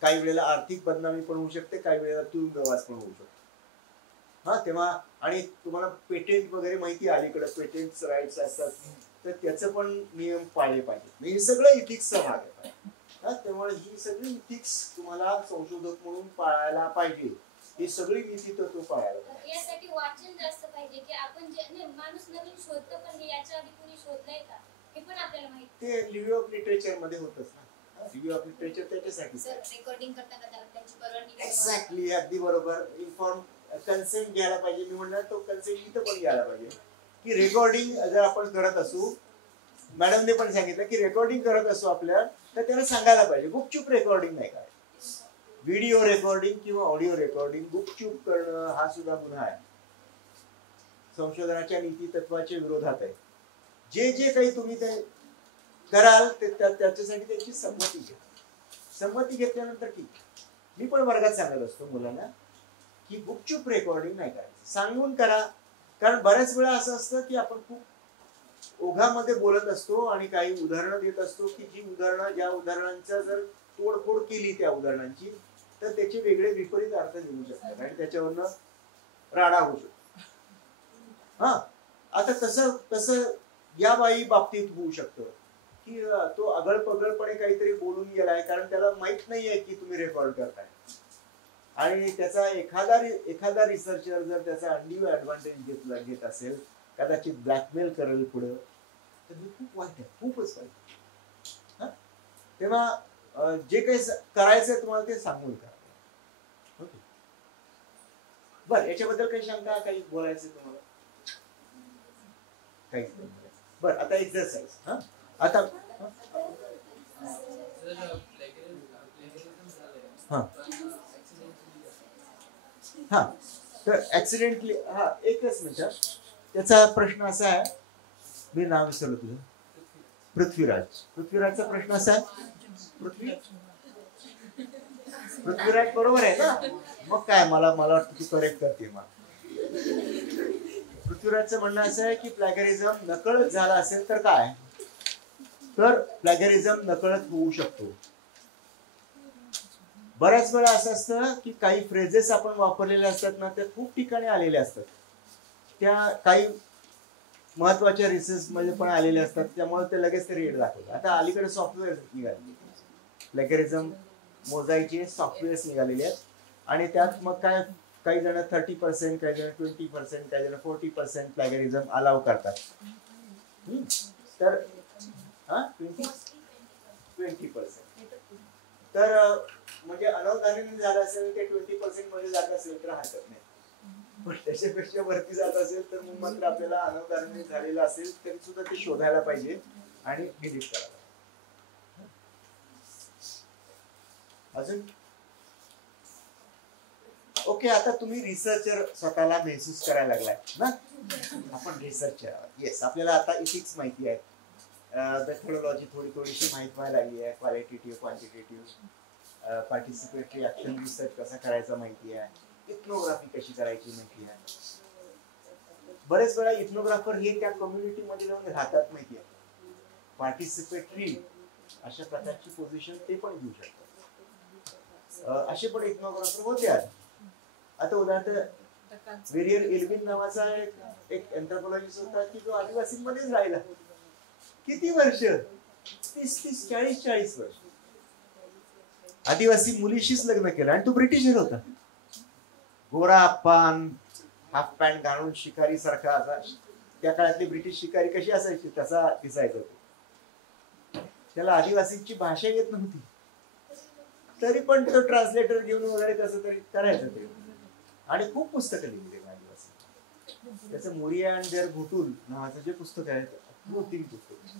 काही वेळेला आर्थिक बदनामी पण होऊ शकते, काही वेळेला तुरुंगवास पण होऊ शकतो. तेव्हा आणि तुम्हाला पेटेंट वगैरे माहिती आहे, अलीकडे पेटेंट राईट्स असतात तर त्याचं पण नियम पाळले पाहिजे. हे सगळं इथिक्सचा भाग आहे. त्यामुळे ही सगळी इथिक्स तुम्हाला संशोधक म्हणून पाळायला पाहिजे. ही सगळी नीती तत्व पाळायला पाहिजे. यासाठी वाचन जास्त पाहिजे की आपण जे माणूस नवीन शोधतो पण याच्या आधी कोणी शोधलंय का हे पण आपल्याला माहिती. ते रिव्ह्यू ऑफ लिटरेचर मध्ये होतच ना. रिव्ह्यू ऑफ लिटरेचर त्याच्यासाठी रेकॉर्डिंग करताना त्यांची परवानगी. एक्झॅक्टली, अगदी बरोबर. इन्फॉर्म कन्सेंट घ्यायला पाहिजे. मी म्हणणार तो कन्सेंट इथं पण घ्यायला पाहिजे की रेकॉर्डिंग जर आपण करत असू, मॅडमने पण सांगितलं की रेकॉर्डिंग करत असू आपल्या तर त्यांना सांगायला पाहिजे. गुपचूप रेकॉर्डिंग नाही करायचं. व्हिडिओ रेकॉर्डिंग किंवा ऑडिओ रेकॉर्डिंग गुपचूप करणं हा सुद्धा गुन्हा आहे. संशोधनाच्या नीती तत्वाच्या विरोधात आहे. जे जे काही तुम्ही ते कराल त्याच्यासाठी त्यांची संमती घ्या. संमती घेतल्यानंतर ठीक. मी पण वर्गात सांगत असतो मुलांना की गुपचूप रेकॉर्डिंग नाही करायचं, सांगून करा. कारण बऱ्याच वेळा असं असतं की आपण खूप ओघामध्ये बोलत असतो आणि काही उदाहरणं देत असतो की जी उदाहरणं, ज्या उदाहरणांचा जर तोडफोड केली त्या उदाहरणांची तर त्याचे वेगळे विपरीत अर्थ निघू शकतात आणि त्याच्यावरनं राडा होऊ शकतो. आता तसं या बाई बाबतीत होऊ शकतं की तो अगळपगळपणे काहीतरी बोलून गेलाय कारण त्याला माहित नाहीये की तुम्ही रेकॉर्ड करताय. आणि त्याचा एखादा रिसर्चर जर त्याचा अनड्यू ऍडव्हान्टेज घेत असेल, कदाचित ब्लॅकमेल करेल पुढे, तर हे खूप वाईट आहे, खूपच वाईट. तेव्हा जे काही करायचंय तुम्हाला ते सांगून करा. ओके. बरं, याच्याबद्दल काही शंका, काही बोलायचं तुम्हाला? काहीच नाही. बरं, आता एक्सरसाइज. आता हा तर ऍक्सिडेंटली एकच मिनिट. त्याचा प्रश्न असा आहे, मी नाव विसरलो तुझं. पृथ्वीराजचा प्रश्न असा आहे, पृथ्वीराज बरोबर आहे ना? मग काय, मला वाटतं तू करेक्ट करते. मग पृथ्वीराजचं म्हणणं असं आहे की प्लॅगरिझम नकळत झाला असेल तर काय, तर प्लॅगरिझम नकळत होऊ शकतो. बऱ्याच वेळा असं असतं की काही फ्रेजेस आपण वापरलेले असतात ना, त्या खूप ठिकाणी आलेले असतात, त्या काही महत्वाच्या रिसर्च मध्ये पण आलेले असतात, त्यामुळे ते लगेच ते रेट दाखवतात. आता अलीकडे सॉफ्टवेअर निघाले, प्लॅगरिझम मोजायचे सॉफ्टवेअर्स निघालेले आहेत, आणि त्यात मग काय, काही जण 30%, काही जण 20%, काही जण 40% प्लॅगरिझम अलाव करतात. तर 20%. तर म्हणजे अनावधानाने झालं असेल, ते 20% मध्ये जात असेल तर हरकत नाही, पण त्याच्यापेक्षा वरती जात असेल तर मग मात्र आपल्याला अनावधानाने झालेलं असेल तरी सुद्धा ते शोधायला पाहिजे आणि डिलीट करायला. अजून ओके. आता तुम्ही रिसर्चर स्वतःला महसूस करायला लागलाय ना, आपण रिसर्चर. येस, आपल्याला आता इथिक्स माहिती आहे, मेथोडॉलॉजी थोडीशी माहिती व्हायला लागली आहे, qualitative, quantitative, participatory action research कसा करायचा माहिती आहे, इथनोग्राफी कशी करायची माहिती आहे. बरेच वेळा इथनोग्राफर हे त्या कम्युनिटी मध्ये जाऊन राहतात माहिती आहे, पार्टिसिपेटरी अशा प्रकारची पोझिशन ते पण घेऊ शकतात. असे पण इथनोग्राफर होते. आता उदाहरणार्थ वेरियर एल्विन नावाचा एक एंथ्रोपॉलॉजिस्ट होता की जो आदिवासींमध्येच राहिला. किती वर्ष? 30-40 वर्ष आदिवासी मुलीशीच लग्न केलं, आणि तो ब्रिटिशर होता. गोरा पान, हाफ पॅन्ट घालून शिकारी सारखा. त्या काळातली ब्रिटिश शिकारी कशी असायची तसा दिसायचा तो. त्याला आदिवासींची भाषा येत नव्हती, तरी पण तो ट्रान्सलेटर घेऊन वगैरे कसं तरी करायचं ते, आणि खूप पुस्तकं लिहिली आदिवासी. त्याचं मोरिया अँड देअर घुटूल नावाचं जे पुस्तक आहे, 3 पुस्तक,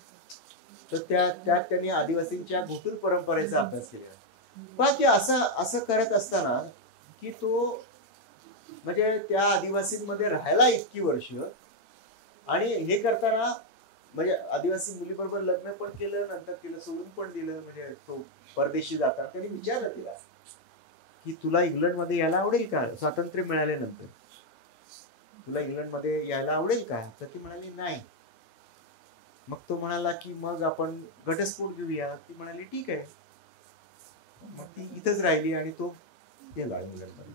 तर त्यात त्यांनी आदिवासींच्या घुटूल परंपरेचा अभ्यास केला. बाकी असं करत असताना की तो म्हणजे त्या आदिवासींमध्ये राहायला इतकी वर्ष, आणि हे करताना म्हणजे आदिवासी मुलीबरोबर लग्न पण केलं, नंतर तिला सोडून पण दिलं. म्हणजे तो परदेशी जातात. त्यांनी विचारलं तिला की तुला इंग्लंडमध्ये यायला आवडेल का, स्वातंत्र्य मिळाल्यानंतर तुला इंग्लंडमध्ये यायला आवडेल का? तर ती म्हणाली नाही. मग तो म्हणाला की मग आपण घटस्फोट घेऊया. ती म्हणाली ठीक आहे. मग ती इथंच राहिली आणि तो गेला इंग्लंडमध्ये.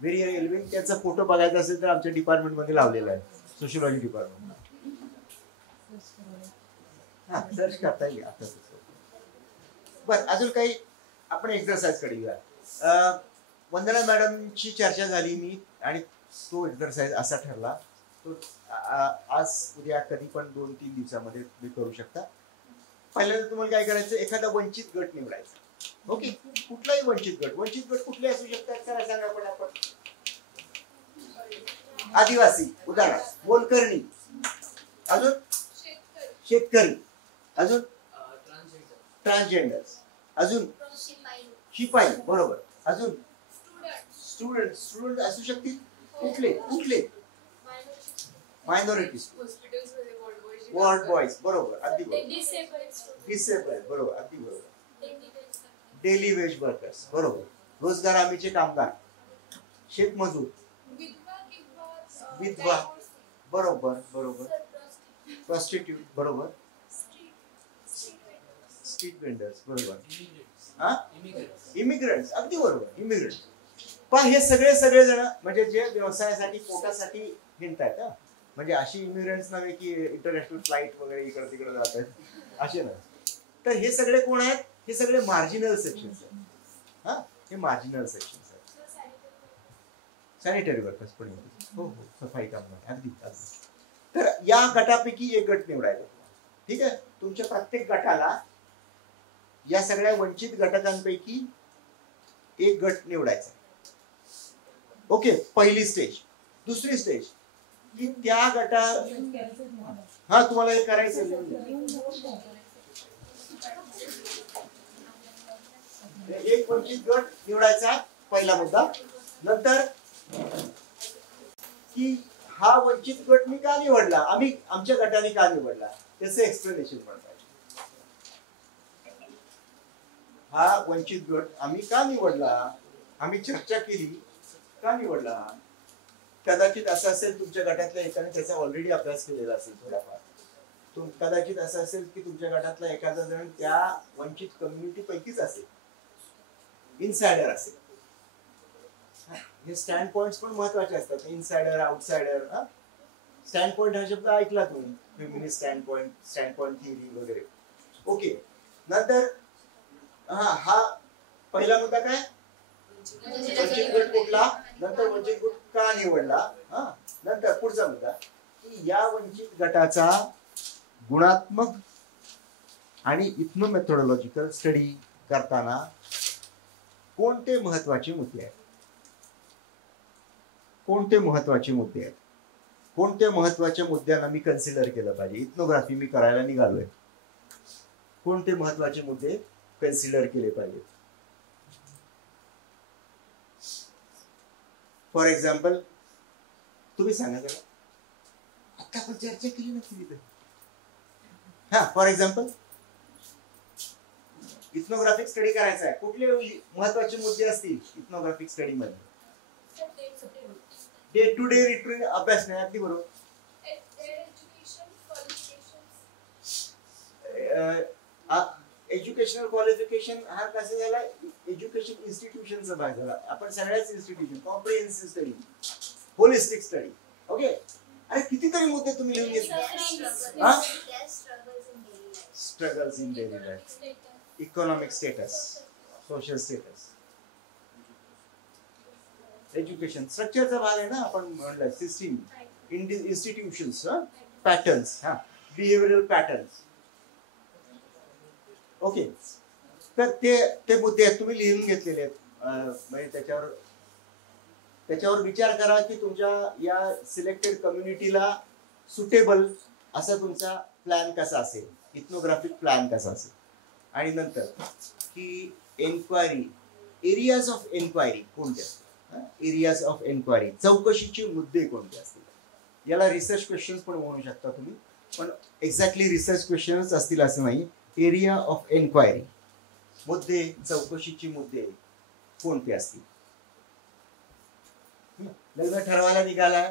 वेरियर एल्विन, त्याचा फोटो बघायचा असेल तर आमच्या डिपार्टमेंट मध्ये लावलेला आहे, सोशियोलॉजी डिपार्टमेंट. सर्च करता येईल आता. बरं, अजून काही आपण एक्सरसाइज कडे घेऊया. वंदना मॅडमची चर्चा झाली मी, आणि तो एक्सरसाइज असा ठरला, तो आज उद्या कधी पण 2-3 दिवसामध्ये तुम्ही करू शकता. पहिल्यांदा तुम्हाला काय करायचं, एखादा वंचित गट निवडायचा. ओके, कुठलाही वंचित गट कुठले असू शकतात चला सांगा. पण आपण आदिवासी, उदाहरण मोलकर्णी, अजून शेतकरी, अजून ट्रान्सजेंडर्स, अजून शिपाई, बरोबर, अजून स्टुडंट असू शकतील. कुठले मायनॉरिटीज, वॉर्ड बॉयज, बरोबर, अगदी बरोबर. डिसेबल्ड, बरोबर, अगदी बरोबर. डेली वेज वर्कर्स, बरोबर. रोजगार हमीचे कामगार, शेतमजूर, विधवा, बरोबर. प्रॉस्टिट्यूट, बरोबर. स्ट्रीट वेंडर्स, बरोबर. इमिग्रंट्स, अगदी बरोबर, इमिग्रंट. पण हे सगळे जण म्हणजे जे व्यवसायासाठी, पोटासाठी हिंडतात. म्हणजे अशी इमिग्रंट्स नव्हे की इंटरनॅशनल फ्लाईट वगैरे इकडे तिकडे जातात, असे नाही. तर हे सगळे कोण आहेत? हे सगळे मार्जिनल सेक्शन्स आहेत. हे मार्जिनल सेक्शन्स आहेत. सॅनिटरी वर्कर्स पण येतात. हो, सफाई कामगार, अगदी. तर या गटापैकी एक गट निवडायचा. ठीक आहे. तुमच्या प्रत्येक गटाला या सगळ्या वंचित घटकांपैकी एक गट निवडायचा. ओके, पहिली स्टेज. दुसरी स्टेज की त्या गटा हा तुम्हाला हे करायचं एक वंचित गट निवडायचा, पहिला मुद्दा. नंतर की हा वंचित गट मी का निवडला, आम्ही आमच्या गटाने का निवडला, त्याचं एक्सप्लेनेशन पण पाहिजे. हा वंचित गट आम्ही का निवडला, आम्ही चर्चा केली का निवडला. कदाचित असं असेल तुमच्या गटातल्या एकाने त्याचा ऑलरेडी अभ्यास केलेला असेल थोडाफार. कदाचित असं असेल की तुमच्या गटातला एखादा जण त्या वंचित कम्युनिटी पैकीच असेल, इनसायडर असेल. हे स्टँड पॉइंट्स पण महत्वाचे असतात. Insider, outsider. स्टँड पॉइंट हा शब्द ऐकला तुम्ही, फेमिनिस्ट स्टँड पॉइंट थिअरी वगैरे. ओके, नंतर हा पहिला मुद्दा काय, वंचित गट कुठला, नंतर वंचित गट का निवडला. नंतर पुढचा मुद्दा की या वंचित गटाचा गुणात्मक आणि इथनोमेथोडॉलॉजिकल स्टडी करताना कोणते महत्वाचे मुद्दे आहेत, कोणते महत्वाचे मुद्दे आहेत, कोणत्या महत्वाच्या मुद्द्यांना मी कन्सिडर केलं पाहिजे. इथनोग्राफी मी करायला निघालोय, कोणते महत्वाचे मुद्दे कन्सिडर केले पाहिजे. फॉर एक्झाम्पल तुम्ही सांगा जरा, आता आपण चर्चा केली नक्की. फॉर एक्झाम्पल इथनोग्राफिक स्टडी करायचा आहे, कुठले महत्वाचे मुद्दे असतील इथनोग्राफिक स्टडी मध्ये. डे टू डे रुटीन अभ्यास नाही, अगदी बरोबर. एज्युकेशनल क्वालिफिकेशन हा कसं झाला, एज्युकेशन इन्स्टिट्यूशनचा भाग झाला. आपण सगळ्याच institution, comprehensive study, holistic study. Okay, अरे कितीतरी मुद्दे तुम्ही लिहून घेतले. Struggles in daily life, economic status, social status, education स्ट्रक्चरचा भाग आहे ना. आपण म्हणलं system, institutions, patterns, behavioural patterns. Okay, तर ते मुद्दे आहेत, तुम्ही लिहून घेतलेले आहेत. म्हणजे त्याच्यावर विचार करा की तुमच्या या सिलेक्टेड कम्युनिटीला सुटेबल असा तुमचा प्लॅन कसा असेल, इथनोग्राफिक प्लॅन कसा असेल. आणि नंतर की एन्क्वायरी, एरियाज ऑफ एन्क्वायरी कोणते असतील, एरियाज ऑफ एन्क्वायरी, चौकशीचे मुद्दे कोणते असतील. याला रिसर्च क्वेश्चन्स पण म्हणू शकता तुम्ही, पण एक्झॅक्टली रिसर्च क्वेश्चन्स असतील असं नाही. एरिया ऑफ एन्क्वायरी, मुद्दे, चौकशीचे मुद्दे कोणते असतील. लग्न ठरवायला निघाला,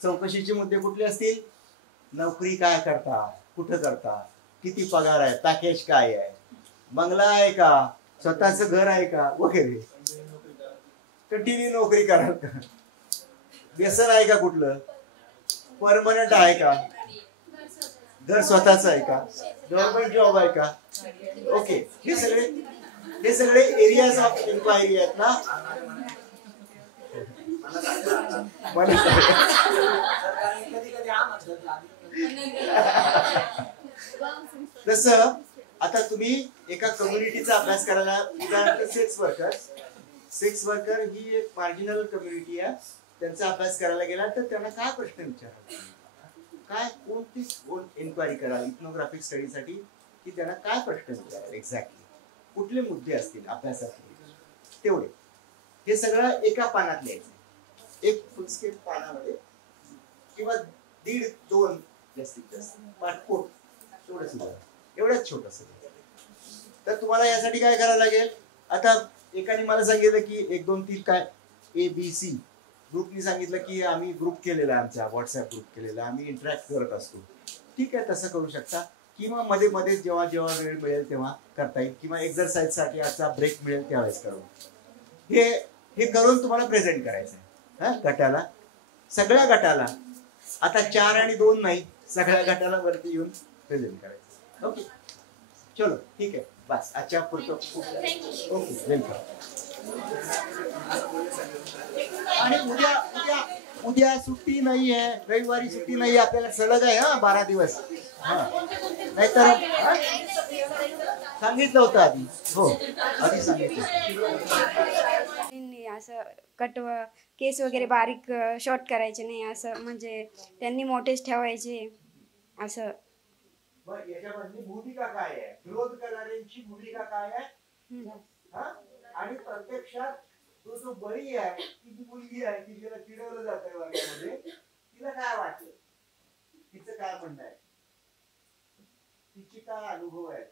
चौकशीचे मुद्दे कुठले असतील. नोकरी काय करता, कुठं करता, किती पगार आहे, पॅकेज काय आहे, बंगला आहे का, स्वतःच घर आहे का वगैरे. कंटिन्यू नोकरी कराल का, व्यसन आहे का, कुठलं परमनंट आहे का, घर स्वतःच आहे का, गव्हर्नमेंट जॉब आहे का. ओके, हे सगळे एरियाज ऑफ इन्क्वायरी आहेत ना. तसं आता तुम्ही एका कम्युनिटीचा अभ्यास करायला, उदाहरणार्थ सेक्स वर्कर ही एक मार्जिनल कम्युनिटी आहे, त्यांचा अभ्यास करायला गेला तर त्यांना काय प्रश्न विचाराल, काय कोणती एन्क्वायरी कराल इथनोग्राफिक स्टडीसाठी, की त्यांना काय प्रश्न विचाराल, एक्झॅक्टली कुठले मुद्दे असतील अभ्यासातले, तेवढे. हे सगळं एका पानात लिहायचं, एक फुलस्केप पानामध्ये किंवा 1.5-2 जास्तीत जास्त पाठपोट, एवढंच छोटस. तर तुम्हाला यासाठी काय करायला लागेल. आता एकाने मला सांगितलं की 1, 2, 3 काय ABC ग्रुपनी सांगितलं की आम्ही ग्रुप केलेला आहे, आमचा व्हॉट्सअप ग्रुप केलेला, आम्ही इंटरॅक्ट करत असतो. ठीक आहे, तसं करू शकता. किंवा मध्ये मध्ये जेव्हा वेळ मिळेल तेव्हा करता येईल, किंवा एक्झरसाइज साठी आजचा ब्रेक मिळेल त्यावेळेस करू. हे करून तुम्हाला प्रेझेंट करायचं आहे गटाला, सगळ्या गटाला. आता 4 आणि 2 नाही, सगळ्या गटाला वरती येऊन प्रेझेंट करायचं. ओके, चलो ठीक आहे, बस आजच्या पुरतं. Okay, welcome. आणि उद्या सुट्टी नाही आहे, रविवारी सुट्टी नाही, आपल्याला सलग आहे 12 दिवस. नाहीतर सांगितलं होतं आधी. हो आधी सांगितलं. त्यांनी असं केस वगैरे बारीक शॉर्ट करायचे नाही, असं म्हणजे त्यांनी मोठेच ठेवायचे असं. मग याच्यामधली भूमिका काय आहे? विरोध करणाऱ्यांची भूमिका काय आहे? आणि प्रत्यक्षात तो जो बळी आहे, ती जी मुलगी आहे की जिला चिडवलं जातंय वर्गामध्ये, तिला काय वाटलं? तिचं काय म्हणणं आहे? तिची काय अनुभव आहे?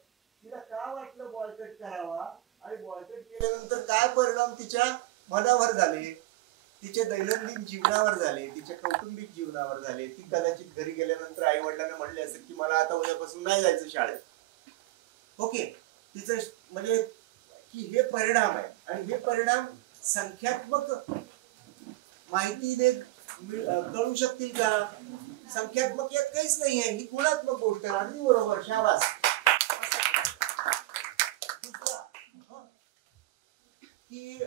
तिला का वाटलं बॉयकट करावा? आणि बॉयकट केल्यानंतर काय परिणाम तिच्या मनावर झाले, तिच्या दैनंदिन जीवनावर झाले, तिच्या कौटुंबिक जीवनावर झाले? ती कदाचित घरी गेल्यानंतर आई वडिलांना म्हणले असेल की मला आता उद्यापासून नाही जायचं शाळेत. ओके, तिचं म्हणजे की हे परिणाम आहे. आणि हे परिणाम संख्यात्मक माहितीने कळू शकतील का? संख्यात्मक यात काहीच नाही आहे, ही गुणात्मक गोष्ट आहे. अगदी बरोबर, शाबास. की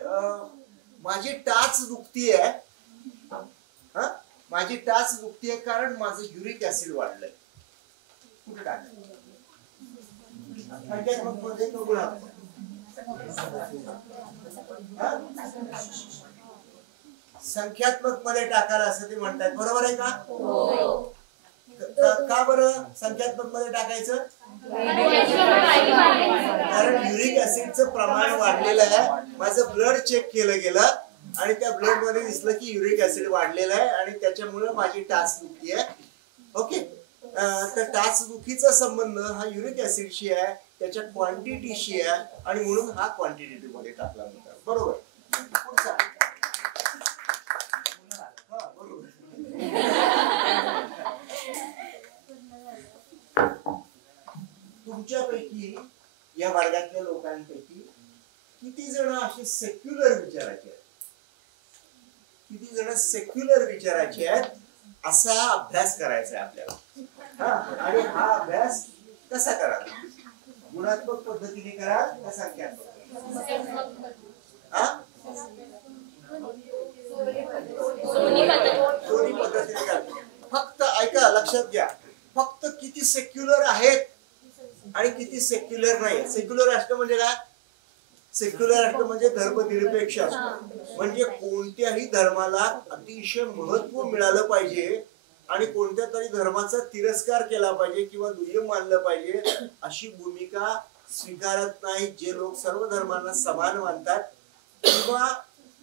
माझी टाच दुखतीये, माझी टाच दुखतीये कारण माझं युरिक ऍसिड वाढलंय. कुठे टाकलं? संख्यात्मक मध्ये तो गुणात्मक. संख्यात्मक मध्ये टाकायला असं ते म्हणतात, बरोबर आहे का? का बरं संख्यात्मक मध्ये टाकायचं? कारण युरिक ऍसिडचं प्रमाण वाढलेलं आहे. माझं ब्लड चेक केलं गेलं आणि त्या ब्लड मध्ये दिसलं की युरिक ऍसिड वाढलेलं आहे आणि त्याच्यामुळे माझी टाच दुखी आहे. ओके, तर टाच दुखीचा संबंध हा युरिक ऍसिडशी आहे, त्याच्या क्वांटिटीशी आहे आणि म्हणून हा क्वांटिटेटिव्ह मध्ये टाकला होता. बरोबर. पुढचा तुमच्यापैकी या वर्गातल्या लोकांपैकी किती जण असे सेक्युलर विचाराचे आहेत? किती जण सेक्युलर विचाराचे आहेत? असा अभ्यास करायचा आहे आपल्याला. आणि हा अभ्यास कसा करावा? गुणात्मक पद्धतीने करा का संख्यात्मक? दोन्ही पद्धतीने करा. फक्त ऐका, लक्षात घ्या, फक्त किती सेक्युलर आहेत आणि किती सेक्युलर नाही. सेक्युलर राष्ट्र म्हणजे काय? सेक्युलर राष्ट्र म्हणजे धर्मनिरपेक्ष असतो. म्हणजे कोणत्याही धर्माला अतिशय महत्व मिळालं पाहिजे आणि कोणत्या तरी धर्माचा तिरस्कार केला पाहिजे किंवा दुय्यम मानलं पाहिजे अशी भूमिका स्वीकारत नाही. जे लोक सर्व धर्मांना समान मानतात किंवा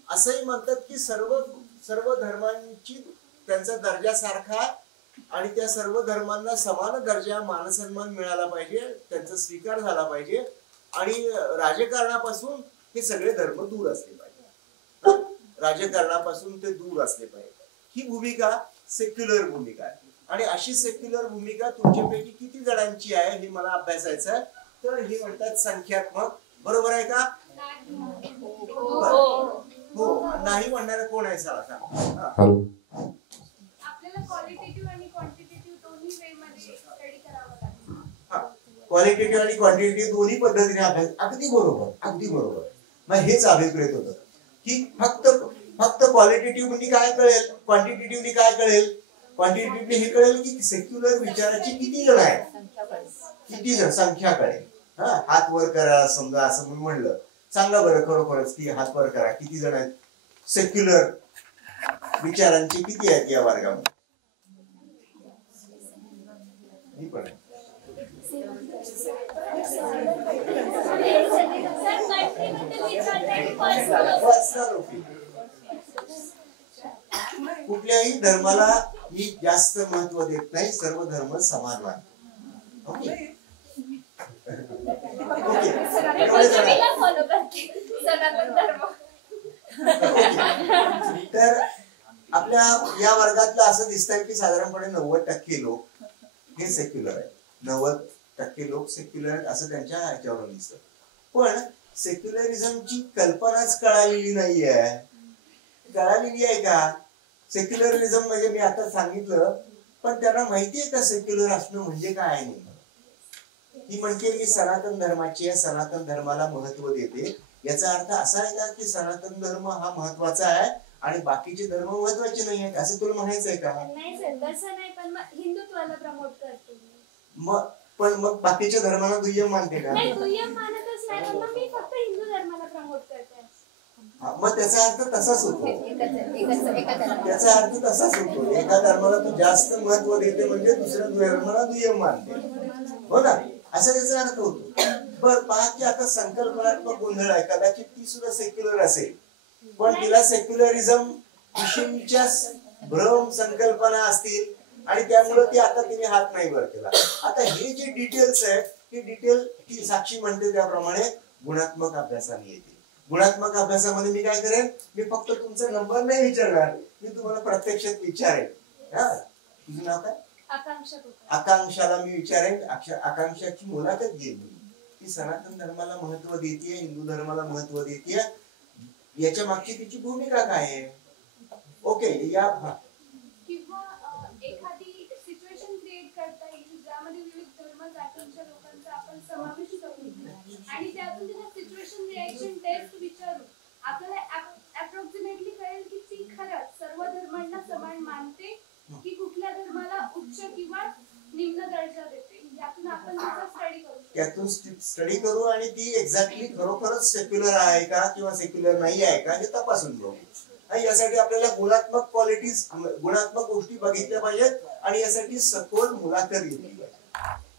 असंही म्हणतात की सर्व धर्मांची त्यांचा दर्जा सारखा आणि त्या सर्व धर्मांना समान दर्जा, मानसन्मान मिळाला पाहिजे, त्यांचा स्वीकार झाला पाहिजे आणि राजकारणापासून हे सगळे धर्म दूर असले पाहिजे. राजकारणापासून ते दूर असले पाहिजे. ही भूमिका सेक्युलर भूमिका आहे. आणि अशी सेक्युलर भूमिका तुमच्यापैकी किती जणांची आहे हे मला अभ्यासायचं आहे. तर हे म्हणतात संख्यात्मक. बरोबर आहे का? हो. नाही म्हणणारा कोण आहे सांगा? आपल्याला क्वालिटेटिव्ह आणि क्वांटिटेटिव्ह दोन्ही वे मध्ये स्टडी करावं लागतं. क्वालिटेटिव्ह आणि क्वांटिटेटिव्ह दोन्ही पद्धतीने अभ्यास. अगदी बरोबर, अगदी बरोबर. मग हेच अभिप्रेत होतं की फक्त क्वालिटेटिव्ह म्हणजे काय कळेल, क्वांटिटेटिव्हली काय कळेल? क्वांटिटेटिव्हली हे कळेल की सेक्युलर विचाराची किती जण आहेत, किती जण, संख्या कळेल. हात वर करा समजा असं मी म्हणलं, सांगा बरं खरोखरच की हात वर करा, किती जण आहेत सेक्युलर विचारांचे, किती आहेत या वर्गामध्ये? मी पण कुठल्याही धर्माला मी जास्त महत्व देत नाही, सर्व धर्म समान मानतो. ओके, तर आपल्या या वर्गातलं असं दिसतंय की साधारणपणे 90% लोक हे सेक्युलर आहेत. 90% लोक सेक्युलर आहेत असं त्यांच्या ह्याच्यावरून दिसतं. पण सेक्युलरिझमची कल्पनाच कळालेली नाहीये. कळालेली आहे का? सेक्युलरिझम म्हणजे मी आता सांगितलं, पण त्यांना माहितीये का सेक्युलर असणं म्हणजे काय नाही? ती म्हणते की सनातन धर्माची आहे, सनातन धर्माला महत्व देते. याचा अर्थ असा आहे का की सनातन धर्म हा महत्वाचा आहे आणि बाकीचे धर्म महत्वाचे नाही आहेत असं तुला म्हणायचंय का? नाही सर, तसं नाही, पण मग हिंदुत्वाला प्रमोट करतो. मग पण मग बाकीच्या धर्माला दुय्यम मानते का? नाही, दुय्यम मानतच नाही, पण मग मी फक्त हिंदू धर्माला प्रमोट करते. मग त्याचा अर्थ तसाच होतो. त्याचा अर्थ तसाच होतो. एका धर्माला तू जास्त महत्व देते म्हणजे दुसऱ्या धर्माला दुय्यम मानते, हो ना, असा त्याचा अर्थ होतो. बर पहा की आता संकल्पनात्मक गोंधळ आहे, कदाचित ती सुद्धा सेक्युलर असेल, पण तिला सेक्युलरिझम विषयीच्या भ्रम संकल्पना असतील आणि त्यामुळे ती आता तिने हात नाही वर केला. आता हे जे डिटेल्स आहेत, हे डिटेल ती साक्षी म्हणते त्याप्रमाणे गुणात्मक अभ्यासाने येते. गुणात्मक अभ्यासामध्ये मी काय करेन, मी फक्त तुमचा नंबर नाही विचारणार, मी तुम्हाला प्रत्यक्षात विचारेन. हा, तुझं नाव काय? आकांक्षाला मी विचारेन, आकांक्षाची मुलाखत घेईन. ती सनातन धर्माला महत्व देते, हिंदू धर्माला महत्व देते, याच्या मागची तिची भूमिका काय आहे. ओके, या किंवा एखादी सिच्युएशन क्रिएट करता येईल ज्यामध्ये विविध धर्म जातींच्या लोकांचा आपण समावेश करू आणि त्यातून त्यांना सिच्युएशन रिएक्शन टेस्ट विचारू. आपल्याला अप्रॉक्सिमेटली कळेल की ती खरंच सर्व धर्मांना समान मानते की कुठल्या धर्माला उच्च किंवा निम्न दर्जा देते. यातून आपण स्टडी करू, त्यातून स्टडी करू आणि ती एक्झॅक्टली खरोखरच सेक्युलर आहे का किंवा सेक्युलर नाही आहे का हे तपासून बघू. यासाठी आपल्याला गुणात्मक क्वालिटीज, गुणात्मक गोष्टी बघितल्या पाहिजेत आणि यासाठी सखोल मुलाखत घेतली पाहिजे.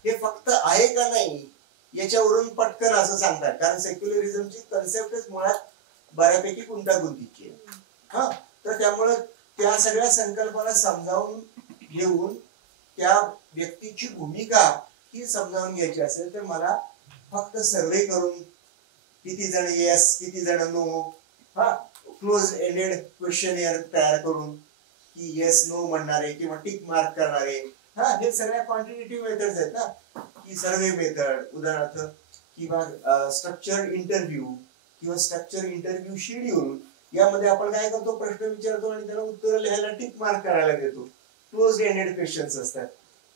हे फक्त आहे का नाही याच्यावरून पटकन असं सांगतात, कारण सेक्युलरिझमची कन्सेप्टच मुळात बऱ्यापैकी गुंतागुंतीची आहे. हा, तर त्यामुळे त्या सगळ्या संकल्पना समजावून घेऊन त्या व्यक्तीची भूमिका ही समजावून घ्यायची असेल तर मला फक्त सर्वे करून किती जण येस किती जण नो, हा, क्लोज एंडेड क्वेश्चनियर तयार करून की येस नो म्हणणारे किंवा टिक मार्क करणारे, हा, हे सगळ्या क्वांटिटेटिव्ह मेथड्स आहेत ना, की सर्वे मेथड उदाहरणार्थ, किंवा स्ट्रक्चर इंटरव्ह्यू किंवा स्ट्रक्चर इंटरव्ह्यू शेड्यूल. यामध्ये आपण काय करतो, प्रश्न विचारतो आणि त्याला उत्तर लिहायला टिक मार्क करायला देतो. क्लोज एंडेड क्वेश्चन्स असतात.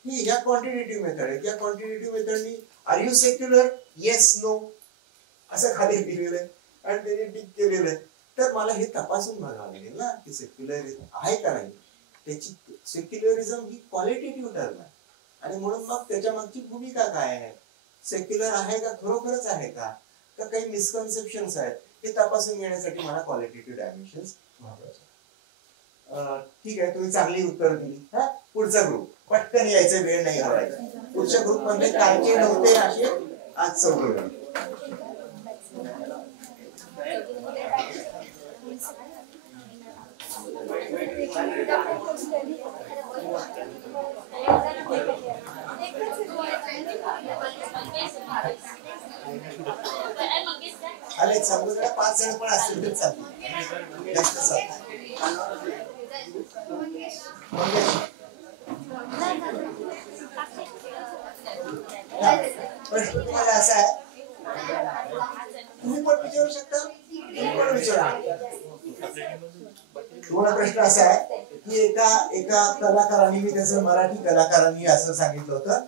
ही ह्या क्वांटिटेटिव्ह मेथड आहेत. या क्वांटिटेटिव्ह मेथडनी are you secular, yes no असं खाली लिहिलेलं आहे आणि त्याने टिक केलेलं आहे. तर मला हे तपासून बघावं लागेल ना की सेक्युलरिझम आहे का नाही. त्याची सेक्युलरिझम ही क्वालिटेटिव्ह टर्म आहे आणि म्हणून मग त्याच्या मागची भूमिका काय आहे, सेक्युलर आहे का, खरोखरच आहे का काही मिसकन्सेप्शन्स आहेत, हे तपासून घेण्यासाठी मला क्वालिटेटिव्ह डायमेन्शन्स महत्वाचे. ठीक आहे, तुम्ही चांगली उत्तर दिली. हा, पुढचा ग्रुप पटकन यायचं, वेळ नाही घालवायचा. पुढच्या ग्रुप मध्ये कालचे नव्हते असे आज 14. आले समजा 5 जण पण असतील तर चालतील, जास्त चालतील. प्रश्न तुम्हाला असा आहे, तुम्ही पण विचारू शकता, तुम्ही पण विचारा. तुम्हाला प्रश्न असा आहे की एका कलाकारांनी, मी त्याचं मराठी कलाकारांनी असं सांगितलं होतं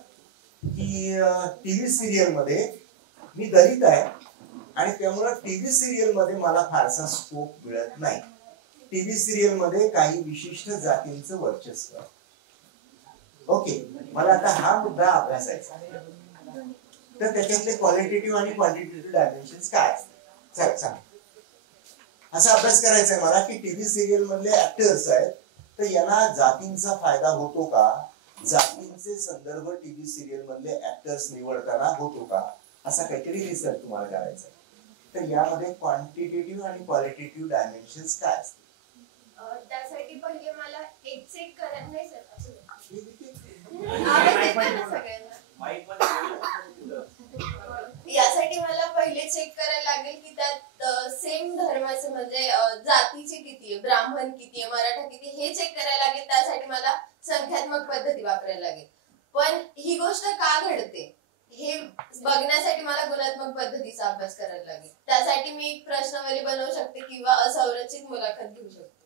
की टीव्ही सिरियल मध्ये मी दलित आहे आणि त्यामुळे टीव्ही सिरियल मध्ये मला फारसा स्कोप मिळत नाही. टीव्ही सिरियल मध्ये काही विशिष्ट जातींचं वर्चस्व. ओके, मला आता हा मुद्दा अभ्यासायचा, तर त्याच्यातले क्वालिटेटिव्ह आणि क्वांटिटेटिव्ह डायमेन्शन्स काय असतात चला सांग. असा अभ्यास करायचा आहे मला की टीव्ही सिरियल मधले ऍक्टर्स आहेत तर यांना जातींचा फायदा होतो का, जातींचे संदर्भ टीव्ही सिरियल मधले ऍक्टर्स निवडताना होतो का, असा काहीतरी रिसर्च तुम्हाला करायचा आहे. तर यामध्ये क्वांटिटेटिव्ह आणि क्वालिटेटिव्ह डायमेन्शन्स काय असतात. त्यासाठी पहिले मला एक चेक करायला नाही सर यासाठी मला पहिले चेक करायला लागेल की त्यात सेम धर्माचे म्हणजे जातीचे किती आहे, ब्राह्मण किती आहे, मराठा किती, हे चेक करायला लागेल. त्यासाठी मला संख्यात्मक पद्धती वापरायला लागेल. पण ही गोष्ट का घडते हे बघण्यासाठी मला गुणात्मक पद्धतीचा अभ्यास करायला लागेल. त्यासाठी मी एक प्रश्नावली बनवू शकते किंवा असंरचित मुलाखत घेऊ शकते.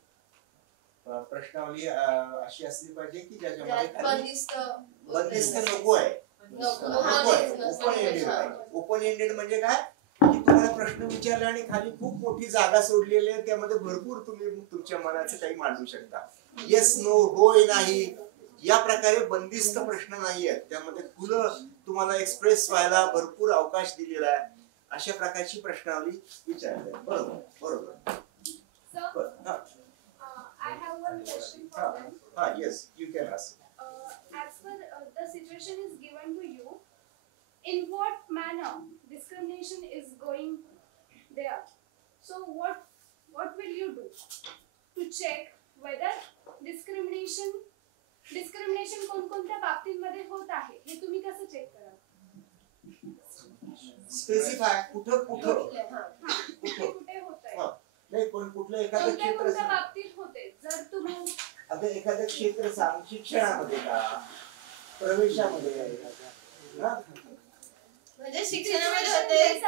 प्रश्नावली अशी असली पाहिजे की ज्याच्यामध्ये बंदिस्त नको आहे. ओपन एंडेड म्हणजे काय की तुम्हाला प्रश्न विचारले आणि खाली खूप मोठी जागा सोडलेली आहे, त्यामध्ये भरपूर तुम्ही तुमच्या मनाचं काही मांडू शकता. येस नो, होय नाही, या प्रकारे बंदिस्त प्रश्न नाही आहेत, त्यामध्ये खुलं तुम्हाला एक्सप्रेस व्हायला भरपूर अवकाश दिलेला आहे. अशा प्रकारची प्रश्नावली विचारली आहे. बरोबर बरोबर. Sir, I have one question for them. Yes, you can ask. As per the situation is given to you, in what manner discrimination is going there? So what will you do to check whether discrimination कोणकोणत्या बाबतींमध्ये होत आहे हे तुम्ही कसं check कराल? Specify कुठं कुठं कुठे होतंय? नाही, पण कुठलं एखादं क्षेत्र कोणत्या बाबतीत होते? जर तुम्ही आता एखादं क्षेत्र सांग, शिक्षणामध्ये का, प्रवेशामध्ये, म्हणजे शिक्षणामध्ये होते,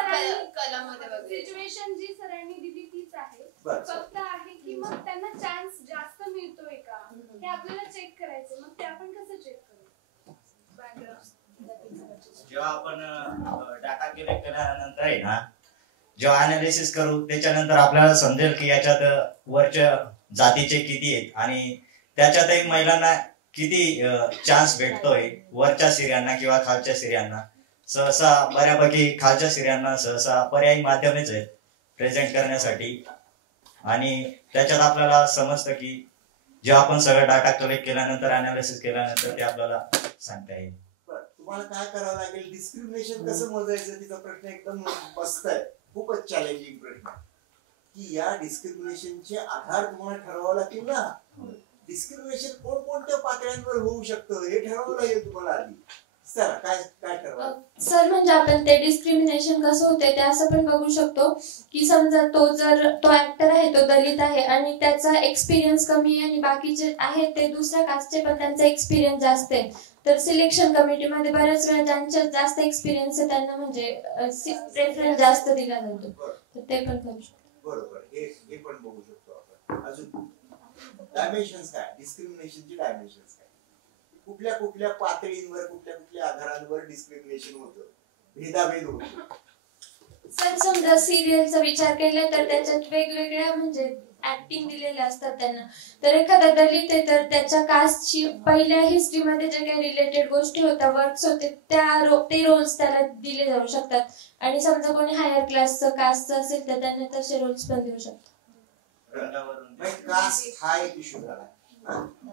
कलामध्ये वगैरे. सिच्युएशन जी सरांनी दिली तीच आहे, बरं. फक्त आहे की मग त्यांना चान्स जास्त मिळतोय का हे आपल्याला चेक करायचंय. मग ते आपण कसं चेक करू? जेव्हा आपण डाटा कलेक्ट केल्यानंतर आहे ना, जेव्हा अनालिसिस करू त्याच्यानंतर आपल्याला समजेल की याच्यात वरच्या जातीचे किती आहेत आणि त्याच्यातही महिलांना किती चान्स भेटतोय, वरच्या स्त्रियांना किंवा खालच्या स्त्रियांना. सहसा बऱ्यापैकी खालच्या स्त्रियांना सहसा पर्यायी माध्यमेच आहेत प्रेझेंट करण्यासाठी. आणि त्याच्यात आपल्याला समजतं की जेव्हा आपण सगळं डाटा कलेक्ट केल्यानंतर अनालिसिस केल्यानंतर ते आपल्याला सांगता येईल. तुम्हाला काय करावं लागेल, डिस्क्रिमिनेशन कसं मोजायचं, तिचा प्रश्न एकदम मस्त आहे, खूपच चॅलेंजिंग प्रश्न. की या डिस्क्रिमिनेशनचे आधार तुम्हाला ठरवावं लागतील ना. डिस्क्रिमिनेशन कोणकोणत्या पातळ्यांवर होऊ शकतं हे ठरवावं लागेल तुम्हाला आधी. सर काय ठरवा? सर म्हणजे आपण ते डिस्क्रिमिनेशन कसं होते ते असं पण बघू शकतो की समजा तो ऍक्टर आहे तो दलित आहे आणि त्याचा एक्सपिरियन्स कमी आहे आणि बाकीचे आहेत ते दुसऱ्या कास्टचे पण त्यांचा एक्सपिरियन्स जास्त आहे, तर सिलेक्शन कमिटीमध्ये बऱ्याच वेळा ज्यांच्या जास्त एक्सपिरियन्स आहे त्यांना म्हणजे प्रेफरन्स जास्त दिला जातो, तर ते पण करू शकतो. बरोबर, हे पण बघू शकतो आपण. अजून डायमेन्शन्स काय, डिस्क्रिमिनेशनचे डायमेन्शन्स काय, कुठल्या कुठल्या पातळींवर कुठल्या कुठल्या आधारांवर डिस्क्रिमिनेशन होतं, भेदाभेद होतो. सर समजा सिरियलचा विचार केला तर त्याच्यात वेगवेगळ्या म्हणजे ऍक्टिंग दिलेल्या असतात त्यांना. तर एखादा दलित आहे तर त्याच्या कास्टची पहिल्या हिस्ट्रीमध्ये जे काही रिलेटेड गोष्टी होत्या, वर्क्स होते, ते रोल्स त्याला दिले जाऊ शकतात. आणि समजा कोणी हायर क्लासचं कास्टचं असेल तर त्यांना तसे रोल्स पण देऊ शकतात. कास्ट हा एक इश्यू झाला.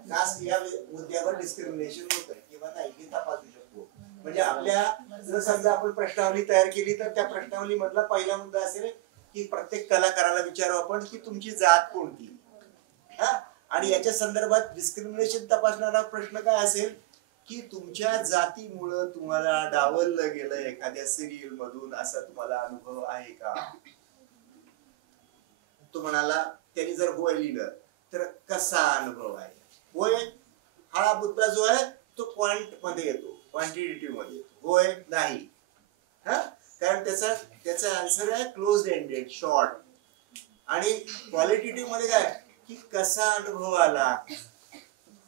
कास्ट या मुद्द्यावर डिस्क्रिमिनेशन होत आहे किंवा नाही हे तपासू शकतो. म्हणजे आपल्या जर समजा आपण प्रश्नावली तयार केली तर त्या प्रश्नावली मधला पहिला मुद्दा असेल की प्रत्येक कलाकाराला विचारू आपण की तुमची जात कोणती, आणि याच्या संदर्भात डिस्क्रिमिनेशन तपासणारा प्रश्न काय असेल की तुमच्या जातीमुळं तुम्हाला डावललं गेलं एखाद्या सिरियल मधून असा तुम्हाला अनुभव आहे का. तो म्हणाला त्यांनी जर होय लिहिलं तर कसा अनुभव आहे. होय हा मुद्दा जो आहे तो क्वांट मध्ये येतो, क्वांटिटेटिव्ह मध्ये येतो. होय नाही, कारण त्याचा आन्सर आहे क्लोज एंडेड, शॉर्ट. आणि क्वालिटेटिव्ह मध्ये काय की कसा अनुभव आला,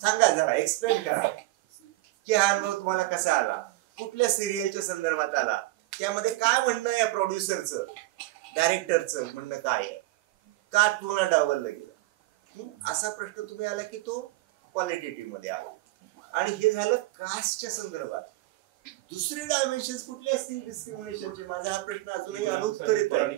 सांगा जरा, एक्सप्लेन करा की हा अनुभव तुम्हाला कसा आला, कुठल्या सिरियलच्या संदर्भात आला, त्यामध्ये काय म्हणणं आहे प्रोड्युसरचं, डायरेक्टरचं म्हणणं काय आहे, का तुम्हाला डावललं गेलं. असा प्रश्न तुम्ही आला की तो क्वालिटेटिव्ह मध्ये आला. आणि हे झालं कास्टच्या संदर्भात. दुसरे डायमेन्शन्स कुठले असतील डिस्क्रिमिनेशनचे, माझा हा प्रश्न अजूनही अनुत्तरित आहे.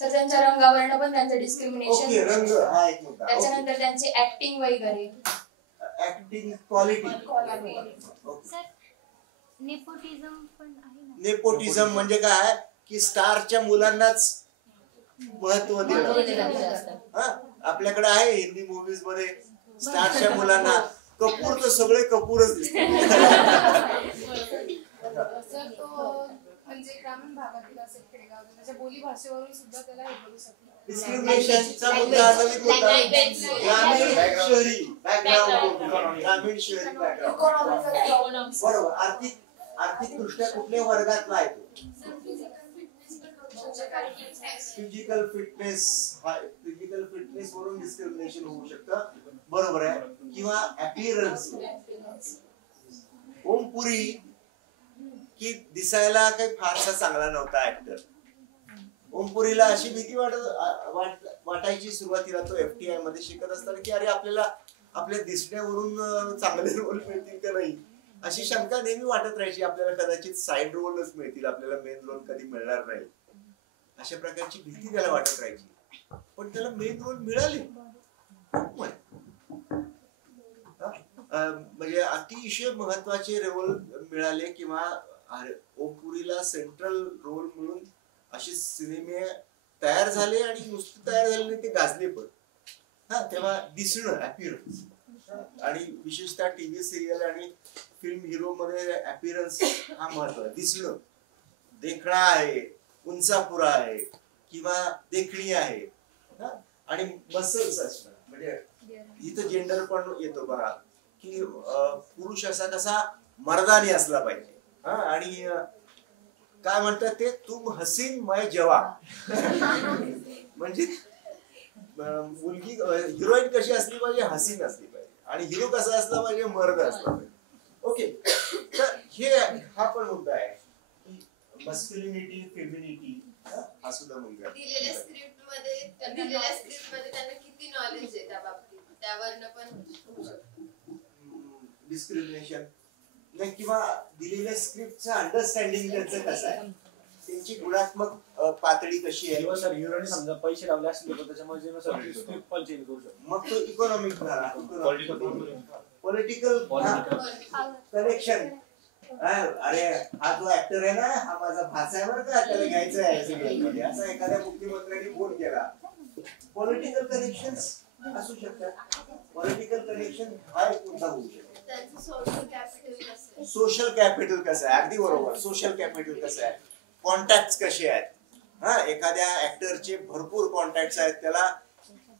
तर त्यांच्या रंगावरनं पण त्यांचं डिस्क्रिमिनेशन, रंग हा एक मुद्दा. त्याच्यानंतर त्यांची ऍक्टिंग वगैरे, ऍक्टिंग क्वालिटी. नेपोटिझम पण आहे ना. नेपोटिझम म्हणजे काय की स्टारच्या मुलांनाच महत्व दिलं. आपल्याकडे आहे हिंदी मूवीज मध्ये स्टारच्या मुलांना कपूर तर सगळे कपूरच दिसतात. म्हणजे ग्रामीण भागातील असेल, खेडेगाव, त्याच्या बोली भाषेवरून सुद्धा त्याला हे करू शकतो. डिस्क्रिमिनेशनचा मुद्दा नवीन मुद्दा, ग्रामीण शहरी बॅकग्राऊंड, ग्रामीण शहरी बॅकग्राऊंड. बरोबर. आर्थिक दृष्ट्या कुठल्या वर्गातला आहे तो. फिजिकल फिटनेस वरून डिस्क्रिमिनेशन होऊ शकतं, बरोबर आहे. किंवा अपीअरन्स, ओमपुरी की दिसायला काही फारसा चांगला नव्हता ऍक्टर, ओमपुरीला अशी भीती वाटायची सुरुवातीला तो FTI मध्ये शिकत असताना की अरे आपल्याला आपल्या दिसण्यावरून चांगले रोल मिळतील का नाही अशी शंका नेहमी वाटत राहायची. आपल्याला कदाचित साईड रोलच मिळतील, आपल्याला मेन रोल कधी मिळणार नाही अशा प्रकारची भीती त्याला वाटत राहायची. पण त्याला मेन रोल मिळाले. म्हणजे अतिशय महत्वाचे रोल मिळाले किंवा ओमपुरीला सेंट्रल रोल मिळून असे सिनेमे तयार झाले आणि नुसते तयार झाले नाही, ते गाजले पण. तेव्हा दिसणं अपीअरन्स आणि विशेषतः टीव्ही सिरियल आणि फिल्म हिरो मध्ये अपीअरन्स हा महत्व. दिसणं, देखणा आहे, उंचापुरा आहे किंवा देखणी आहे आणि मसल्स असणं. म्हणजे इथं जेंडर पण येतो बघा की पुरुष असा कसा मर्दानी असला पाहिजे आणि काय म्हणतात ते तुम हसीन मैं जवा म्हणजे मुलगी हिरोईन कशी असली पाहिजे, हसीन असली पाहिजे आणि हिरो कसा असला पाहिजे, मर्द असला पाहिजे. ओके, तर हे हा पण मुद्दा आहे की मस्क्युलिनिटी फेमिनिटी हा सुद्धा मुद्दा. दिलेल्या स्क्रिप्ट मध्ये त्यांना किती नॉलेज आहे त्या बाबतीत त्यावरनं पण डिस्क्रिमिनेशन नाही किंवा दिलेल्या स्क्रिप्टचं अंडरस्टँडिंग त्यांचं कसं आहे, त्यांची गुणात्मक पातळी कशी आहे. सर हिरोने समजा पैसे लावले असले तर त्याच्यामध्ये स्क्रिप्ट पण चेंज करू शकतो. मग तो इकॉनॉमिक झाला, पॉलिटिकल कनेक्शन. अरे हा जो ऍक्टर आहे ना, हा माझा भाचा आहे बरं का, त्याला घ्यायचं आहे सिरियलमध्ये असं एखाद्या मुख्यमंत्र्यांनी फोन केला. पॉलिटिकल कनेक्शन असू शकतात. पॉलिटिकल कनेक्शन हा एक मुद्दा होऊ शकतो. सोशल कॅपिटल कसं आहे, अगदी बरोबर. सोशल कॅपिटल कसं आहे, कॉन्टॅक्ट कसे आहेत. एखाद्या ऍक्टरचे भरपूर कॉन्टॅक्ट आहेत, त्याला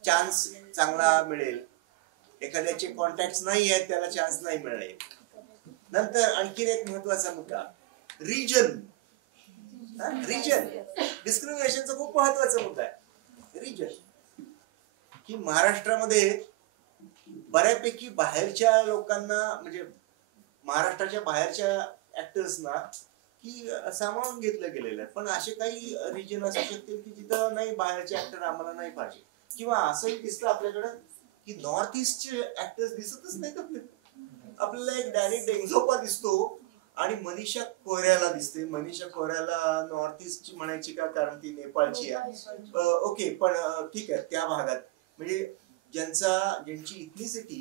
चान्स चांगला मिळेल. एखाद्याचे कॉन्टॅक्ट नाही आहेत, त्याला चान्स नाही मिळेल. नंतर आणखीन एक महत्वाचा मुद्दा, रिजन. रिजन डिस्क्रिमिनेशनचा खूप महत्वाचा मुद्दा आहे. रिजन की महाराष्ट्रामध्ये बऱ्यापैकी बाहेरच्या लोकांना म्हणजे महाराष्ट्राच्या बाहेरच्या ऍक्टर्सना की सामावून घेतलं गेलेलं आहे. पण असे काही रिजन असू शकतील की जिथं नाही बाहेरचे ऍक्टर आम्हाला नाही पाहिजे किंवा असंही दिसतं आपल्याकडं की नॉर्थ ईस्टचे ऍक्टर्स दिसतच नाही. आपल्याला एक डायरेक्ट डेंझोपा दिसतो आणि मनीषा कोयराला दिसते. मनीषा कोयराला नॉर्थ ईस्टची म्हणायची का, कारण ती नेपाळची आहे. ओके, पण ठीक आहे, त्या भागात म्हणजे ज्यांची इथनिसिटी,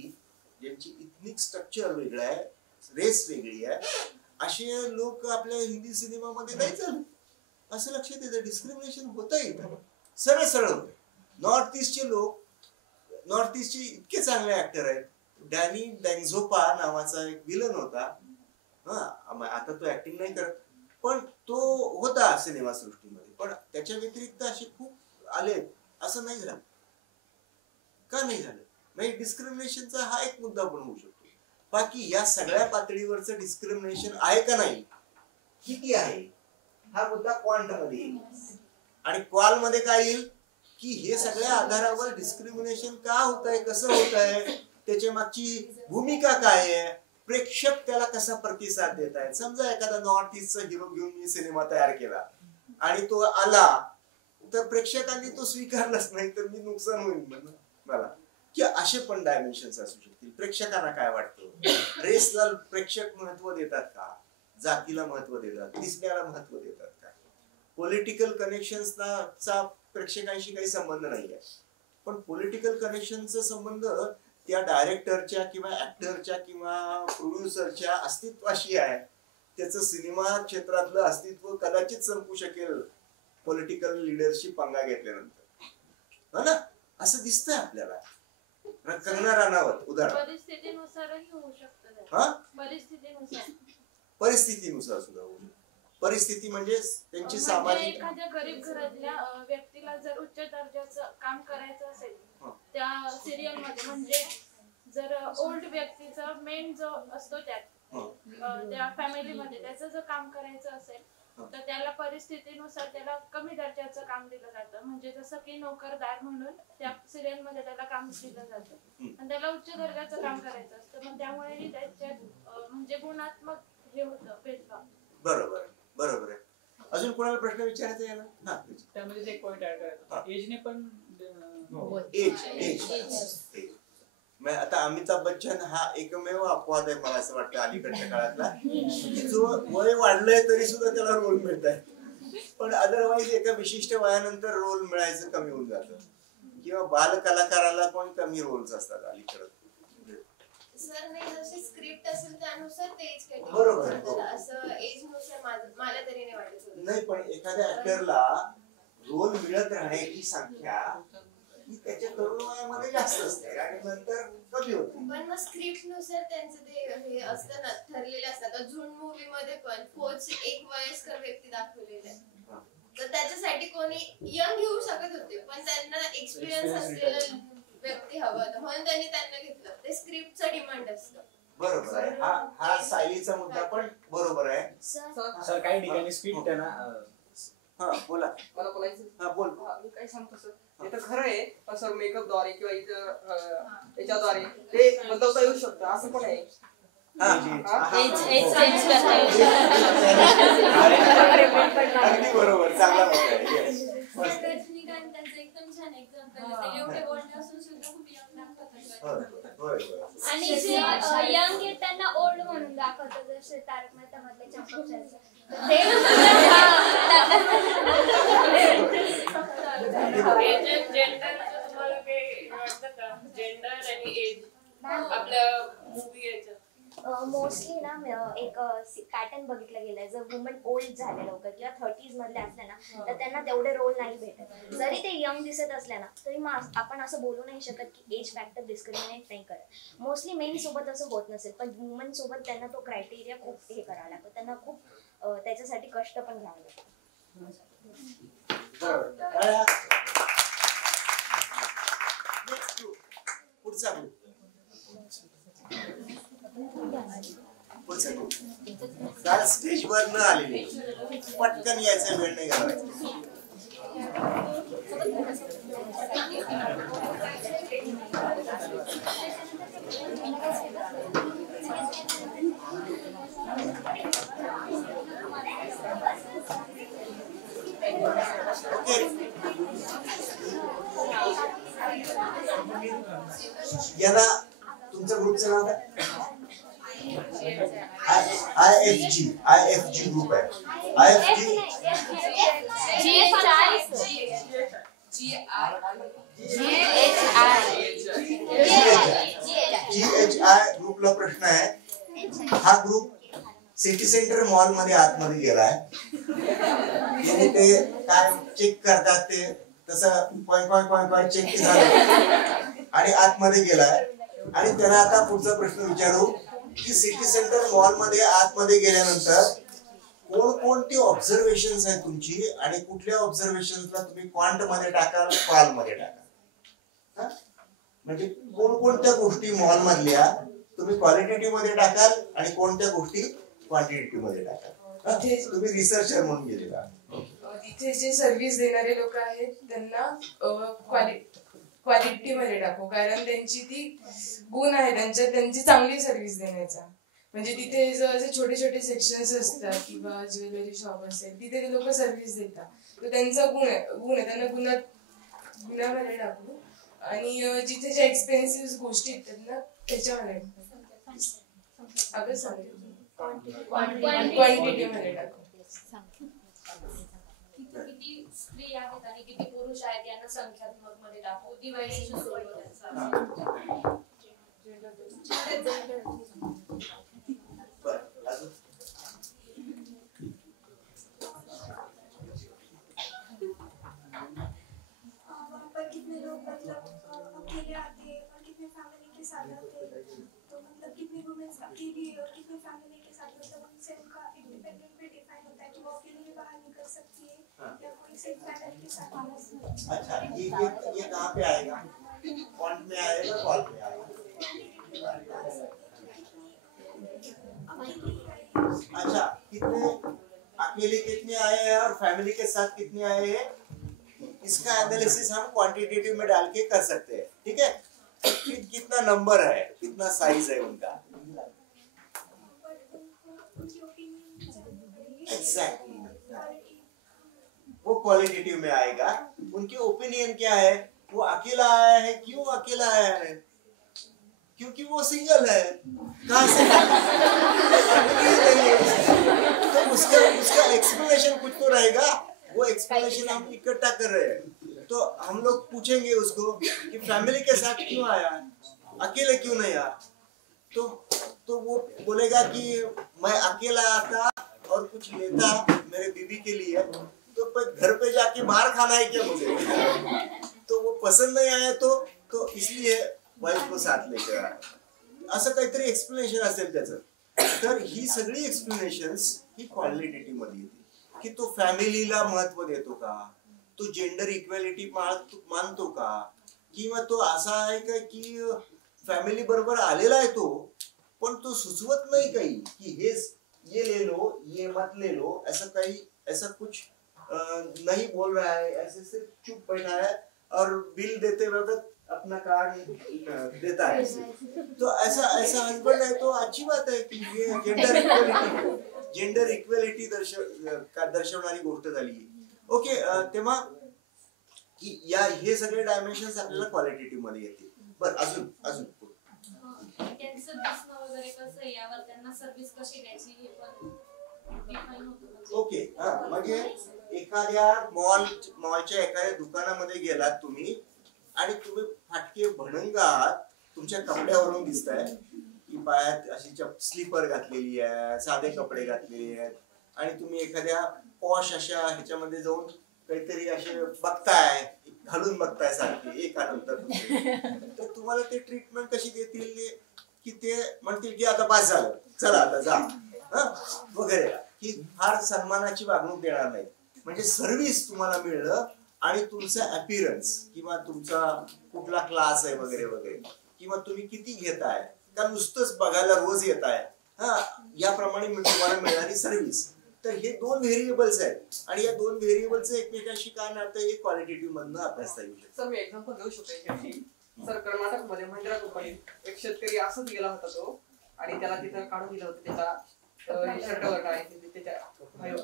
ज्यांची इथनिक स्ट्रक्चर वेगळं आहे, रेस वेगळी आहे, असे लोक आपल्या हिंदी सिनेमामध्ये नाही चालू. असं लक्षात येतं, डिस्क्रिमिनेशन होतं इथं, सरळ सरळ होतं. नॉर्थ ईस्टचे लोक, नॉर्थ ईस्टचे इतके चांगले ऍक्टर आहेत. डॅनी डेंझोपा नावाचा एक विलन होता. आता तो ऍक्टिंग नाही करत, पण तो होता सिनेमा सृष्टीमध्ये. पण त्याच्या व्यतिरिक्त असे खूप आले, असं नाही झालं. का नाही झालं? म्हणजे डिस्क्रिमिनेशनचा हा एक मुद्दा पण होऊ शकतो. बाकी या सगळ्या पातळीवरचं डिस्क्रिमिनेशन आहे का नाही, किती आहे, हा मुद्दा क्वांट मध्ये येईल. आणि क्वाल मध्ये काय येईल की हे सगळ्या आधारावर डिस्क्रिमिनेशन का होत आहे, कसं होत आहे, त्याच्या मागची भूमिका काय आहे, प्रेक्षक त्याला कसा प्रतिसाद देत आहेत. समजा एखादा नॉर्थ ईस्टचा हिरो घेऊन मी सिनेमा तयार केला आणि तो आला तर प्रेक्षकांनी तो स्वीकारलाच नाही तर मी नुकसान होईल मला. की असे पण डायमेन्शन्स असू शकतील. प्रेक्षकांना काय वाटतं, रेसला प्रेक्षक महत्व देतात का, जातीला महत्व देतात, दिसण्याला महत्व देतात का. पॉलिटिकल कनेक्शन्सचा प्रेक्षकांशी काही संबंध नाही आहे. पण पॉलिटिकल कनेक्शनचा संबंध त्या डायरेक्टरच्या किंवा ऍक्टरच्या किंवा प्रोड्युसरच्या अस्तित्वाशी आहे. त्याचं सिनेमा क्षेत्रातलं अस्तित्व कदाचित संपू शकेल पॉलिटिकल लिडरशिप पंगा घेतल्यानंतर. ना असं दिसतंय आपल्याला. कंगना राणावत उदाहरण, परिस्थितीनुसारही होऊ शकतं. परिस्थितीनुसार सुद्धा होऊ शकतं. परिस्थिती म्हणजे त्यांची सामाजिक, एखाद्या गरीब घरातल्या व्यक्तीला जर उच्च दर्जाचं काम करायचं असेल त्या सिरियल मध्ये, म्हणजे जर ओल्ड व्यक्तीचा मेन जो असतो त्या फॅमिलीमध्ये त्याचं जर काम करायचं असेल तर त्याला परिस्थितीनुसार त्याला कमी दर्जाचं काम दिलं जातं. म्हणजे जसं की नोकरदार म्हणून त्या सिरियल मध्ये त्याला काम दिलं जातं आणि त्याला उच्च दर्जाचं काम करायचं असतं. मग त्यामुळेही त्याच्यात म्हणजे गुणात्मक हे होतं भेदभाव. बरोबर बरोबर आहे. अजून कोणाला प्रश्न विचारायचा आहे ना? हा त्यामध्ये एक पॉइंट ऍड करायचा एजने पण एज. आता अमिताभ बच्चन हा एकमेव अपवाद आहे मला असं वाटतं अलीकडच्या काळातला, की जो वय वाढलंय तरी सुद्धा त्याला रोल मिळत आहे. पण अदरवाईज एका विशिष्ट वयानंतर रोल मिळायचं कमी होऊन जातं, किंवा बाल कलाकाराला पण कमी रोल्स असतात अलीकडे. सर नाही जशी स्क्रिप्ट असेल त्यानुसार ते एज बरोबर कॅटेगरी असं एज नुसार मला तरी नाही वाटत. नाही, पण एखाद्या ऍक्टरला रोल मिळत राहण्याची संख्या ही त्याच्या तरुण वयामध्ये जास्त असते आणि नंतर कमी होते. पण मग स्क्रिप्ट नुसार त्यांचं ते हे असतं ना, ठरलेले असतात. झुंड मूवी मध्ये पण कोच एक वयस्कर व्यक्ती दाखवलेला आहे, तर त्याच्यासाठी कोणी यंग घेऊ शकत होते, पण त्यांना एक्सपिरियन्स असलेला व्यक्ती हवा होता म्हणून त्यांनी त्यांना घेतलं. ते स्क्रिप्टचं डिमांड असतं. बरोबर आहे. हा सायलीचा मुद्दा पण बरोबर आहे. सर काही ठिकाणी स्पीड त्यांना हा बोला. मला बोलायचं. हा बोल. मी काय सांगतो सर, ते तर खरं आहे, पण सर मेकअपद्वारे किंवा याच्याद्वारे ते बदलता येऊ शकतं असं पण आहे. अगदी बरोबर, चांगला मुद्दा आहे. रजनीकांतांचं एकदम छान एक्झाम्पल आहे. एवढे ओल्ड असून सुद्धा खूप यंग दाखवतात. आणि जे यंग आहेत त्यांना ओल्ड म्हणून दाखवतात, जसे तारक मेहता मधले चंपक चर्चा. जेंडर आणि एज आपल्या मूवी याच्यात मोस्टली ना एक पॅटर्न बघितलं गेलाय, जर वुमन ओल्ड झाले लवकर किंवा 30s मधले असले ना तर त्यांना तेवढे रोल नाही भेटत. जरी ते यंग दिसत असले ना तरी मग आपण असं बोलू नाही शकत की एज फॅक्टर डिस्क्रिमिनेट नाही करत. मोस्टली मेन सोबत असं होत नसेल, पण वुमन सोबत त्यांना तो क्रायटेरिया खूप हे करावा लागतो, त्यांना खूप त्याच्यासाठी कष्ट पण घ्यावे लागतात. पुढचा स्टेजवर न आलेले पटकन यायचा वेळ नाही घालवायचा. याला तुमच्या ग्रुपचं नाव काय? IFG ग्रुप आहे. IFG GHI ग्रुपला प्रश्न आहे. हा ग्रुप सिटी सेंटर मॉल मध्ये आतमध्ये गेलाय. ते काय चेक करतात ते तसं पॉइंट चेक झालं आणि आतमध्ये गेलाय. आणि त्यांना आता पुढचा प्रश्न विचारू की सिटी सेंटर मॉल मध्ये आतमध्ये गेल्यानंतर कोणकोणती ऑब्झर्वेशन आहे तुमची आणि कुठल्या ऑब्झर्वेशनला तुम्ही क्वांट मध्ये टाकाल, कॉल मध्ये टाकाल? म्हणजे कोणकोणत्या गोष्टी मॉल मधल्या तुम्ही क्वालिटेटिव्ह मध्ये टाकाल आणि कोणत्या गोष्टी क्वांटिटेटिव्ह मध्ये टाकाल? तुम्ही रिसर्चर म्हणून गेलेला. तिथे जे सर्व्हिस देणारे लोक आहेत त्यांना क्वालिटी मध्ये टाकू, कारण त्यांची ती गुण आहे त्यांची चांगली सर्व्हिस देण्याचा. म्हणजे तिथे जर छोटे छोटे सेक्शन्स असतात किंवा ज्वेलरी शॉप असेल तिथे ते लोक सर्व्हिस देतात, तर त्यांचा गुण आहे त्यांना गुणामध्ये टाकू. आणि जिथे ज्या एक्सपेन्सिव्ह गोष्टी आहेत त्यांना त्याच्यामध्ये क्वांटिटी मध्ये टाकू. किती स्त्री आहेत आणि किती पुरुष आहेत यांना संख्यात्मक मध्ये दाखवू. पर कितने लोग मतलब अकेले आते हैं और कितने फैमिली के साथ आते हैं, तो मतलब कितनी वुमेन्स अकेली और कितनी फैमिली के साथ, मतलब उनसे उनका इंडिपेंडेंट भी डिफाइन होता है कि वो अकेले भी बाहर निकल सकती है या कोई सिर्फ फैमिली के साथ आना चाहिए. अच्छा, ये कहाँ पे आएगा? फॉन्ट में आएगा, कॉल में आएगा? अच्छा, कितने अकेले कितने आए हैं और फैमिली के साथ कितने आए हैं, इसका एनालिसिस हम क्वांटिटेटिव में डाल के कर सकते हैं. ठीक है, कितना नंबर है, कितना साइज है उनका, एग्जैक्टली वो क्वालिटेटिव में आएगा। उनके ओपिनियन क्या है, वो अकेला आया है, क्यों अकेला आया है, क्योंकि वो सिंगल है, कहाँ से तो उसका एक्सप्लेनेशन कुछ तो रहेगा। वो एक्सप्लेनेशन हम इकट्ठा कर रहे हैं, तो हम लोग पूछेंगे उसको कि फैमिली के साथ क्यों आया, अकेले क्यों नहीं आया। तो वो बोलेगा कि मैं अकेला आता और कुछ लेता मेरे बीवी के लिए, तो घर पे जाके मार खाना है क्या मुझे, तो वो पसंद नहीं आया तो इसलिए वाईफ को साथ लेकर आया, असं काहीतरी एक्सप्लेनेशन असेल त्याचं। तर ही सगळी एक्सप्लेनेशन्स ही क्वालिटेटिव्ह मध्ये येते की तो फॅमिलीला महत्व देतो का, तो जेंडर इक्वॅलिटी मानतो का, किंवा तो असा आहे का की फॅमिली बरोबर आलेला आहे तो, पण तो सुचवत नाही काही की हे ये ले लो ये मत ले लो, ऐसा कुछ नहीं बोल रहा है, ऐसे सिर्फ चुप बैठा है और बिल देते वक्त अपना कार्ड देता है। तो ऐसा हस्बैंड है तो अच्छी बात है कि ये जेंडर इक्वॅलिटी दर्शवणारी गोष्ट झाली। ओके, तेव्हा की या हे सगळे डायमेन्शन्स आपल्याला क्वालिटेटिव्ह मध्ये येते। बरं, अजून त्यांचं दिसणं वगैरे कसं आहे, यावर त्यांना सर्व्हिस कशी द्यायची हे पण डिफाइन होतं। ओके, म्हणजे एखाद्या मॉलच्या एखाद्या दुकानामध्ये गेलात तुम्ही आणि तुम्ही फाटके भणंग आहात, तुमच्या कपड्यावरून दिसताय की पायात अशी स्लीपर घातलेली आहे, साधे कपडे घातलेले आहेत, आणि तुम्ही एखाद्या पॉश अशा ह्याच्यामध्ये जाऊन काहीतरी असे बघताय, घालून बघताय सारखे एकानंतर तर तुम्हाला ते ट्रीटमेंट कशी देतील की ते म्हणतील की आता पास झालं, चला आता जा वगैरे, की फार सन्मानाची वागणूक देणार नाही। म्हणजे सर्व्हिस तुम्हाला मिळणं आणि तुमचा अपीरन्स किंवा तुमचा कुठला क्लास आहे वगैरे वगैरे, किंवा तुम्ही किती घेताय का नुसतंच बघायला रोज येताय, याप्रमाणे तुम्हाला मिळणारी सर्व्हिस। तर हे दोन व्हेरिएबल्स आहेत आणि या दोन व्हेरिएबलचं एकमेकांशी काय नातं हे क्वालिटेटिव्ह मधनं अभ्यासता येऊ शकतं। सर मी एक्झाम्पल देऊ शकतो। सर कर्नाटकमध्ये महिंद्रा कंपनीत एक शेतकरी असंच गेला होता तो, आणि त्याला तिथं काढून दिलं होतं त्याचा शर्टवर काय त्याच्या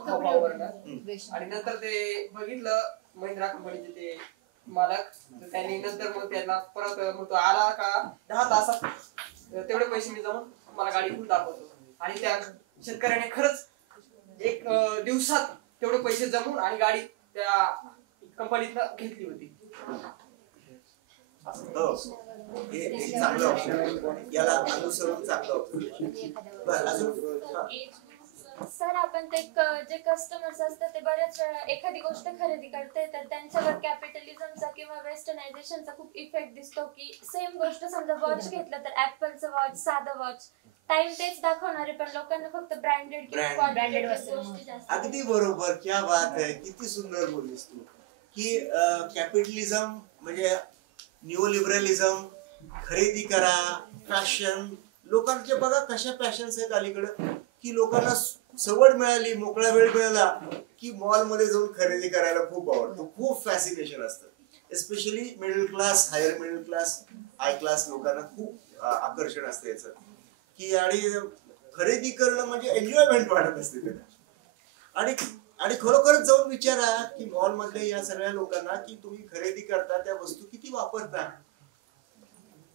हावभावावर, आणि नंतर ते बघितलं महिंद्रा कंपनीचे ते मालक, त्यांनी नंतर मग त्याला परत म्हणतो आला का 10 तासात तेवढे पैसे मी जमून मला गाडी घेऊन दाखवतो, आणि त्या शेतकऱ्याने खरंच 1 दिवसात तेवढे पैसे जमून आणि गाडी त्या कंपनीतनं घेतली होती। हे चांगलं ऑप्शन आहे, याला अनुसरून चांगलं ऑप्शन। सर आपण ते जे कस्टमर्स असतात ते बऱ्याच वेळा एखादी गोष्ट खरेदी करते तर त्यांच्यावर कॅपिटलिझमचा किंवा वेस्टर्नायझेशनचा खूप इफेक्ट दिसतो, की सेम गोष्ट समजा वॉच घेतलं तर ऍपलचं वॉच, साधं वॉच, टाइम तेच दाखवणारे पण लोकांना फक्त ब्रँडेड किंवा ब्रँडेड गोष्टी जास्त। अगदी बरोबर, क्या बात आहे, किती सुंदर बोललीस तू की कॅपिटलिझम म्हणजे न्यू लिबरलिझम, खरेदी करा, फॅशन, लोकांचे बघा कशा फॅशन्स आहेत अलीकडं, की लोकांना सवड मिळाली, मोकळा वेळ मिळाला की मॉल मध्ये जाऊन खरेदी करायला खूप आवडतं, खूप फॅसिनेशन असतं। Especially middle class, higher middle class, high class लोकांना खूप आकर्षण असतं याचं, की आणि खरेदी करणं म्हणजे एन्जॉयमेंट वाटत असते त्याला। आणि खरोखरच जाऊन विचारा की मॉल मधल्या या सगळ्या लोकांना की तुम्ही खरेदी करता त्या वस्तू किती वापरता,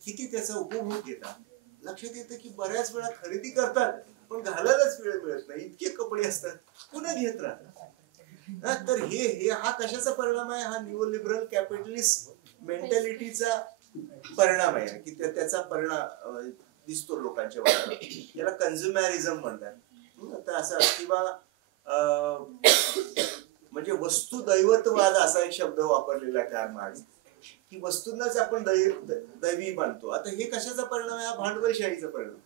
किती त्याचा उपभोग घेता। लक्षात येतं की बऱ्याच वेळा खरेदी करतात पण घालायलाच वेळ मिळत नाही, इतके कपडे असतात, पुन्हा घेत राहतात। तर हा कशाचा परिणाम आहे, हा न्यू लिबरल कॅपिटलिस्ट मेंटॅलिटीचा परिणाम आहे की त्याचा परिणाम दिसतो लोकांच्या मनात। याला कन्झ्युमरिझम म्हणतात। तर असं किंवा म्हणजे वस्तू दैवतवाद असा एक शब्द वापरलेला आहे कार्ल मार्क्स, की वस्तूंनाच आपण दैवी मानतो। आता हे कशाचा परिणाम आहे, हा भांडवलशाहीचा परिणाम।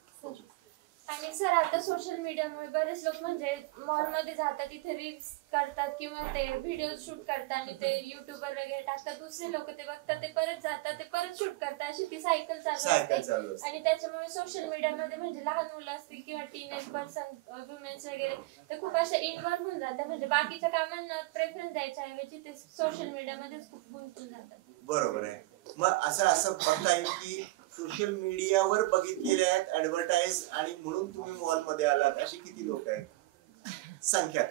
आणि सर आता सोशल मीडियामुळे बरेच लोक म्हणजे मॉलमध्ये जातात, तिथे रील्स करतात किंवा ते व्हिडिओ शूट करतात आणि ते युट्यूबवर वगैरे टाकतात, दुसरे लोक ते बघतात, ते परत जातात, ते परत शूट करतात, अशी ती सायकल चालू असते। आणि त्याच्यामुळे सोशल मीडियामध्ये म्हणजे लहान मुलं असतील किंवा टीनेज पर्सन, वुमेन्स वगैरे ते खूप अशा इन्व्हॉल्व्ह होऊन जातात, म्हणजे बाकीच्या कामांना प्रेफरन्स द्यायच्या ऐवजी ते सोशल मीडियामध्येच खूप गुंतून जातात। बरोबर आहे। मग असं बघता येईल की सोशल मीडियावर बघितलेले आहेत ऍडव्हर्टाइज आणि म्हणून तुम्ही मॉल मध्ये आलात अशी किती लोक आहेत संख्या?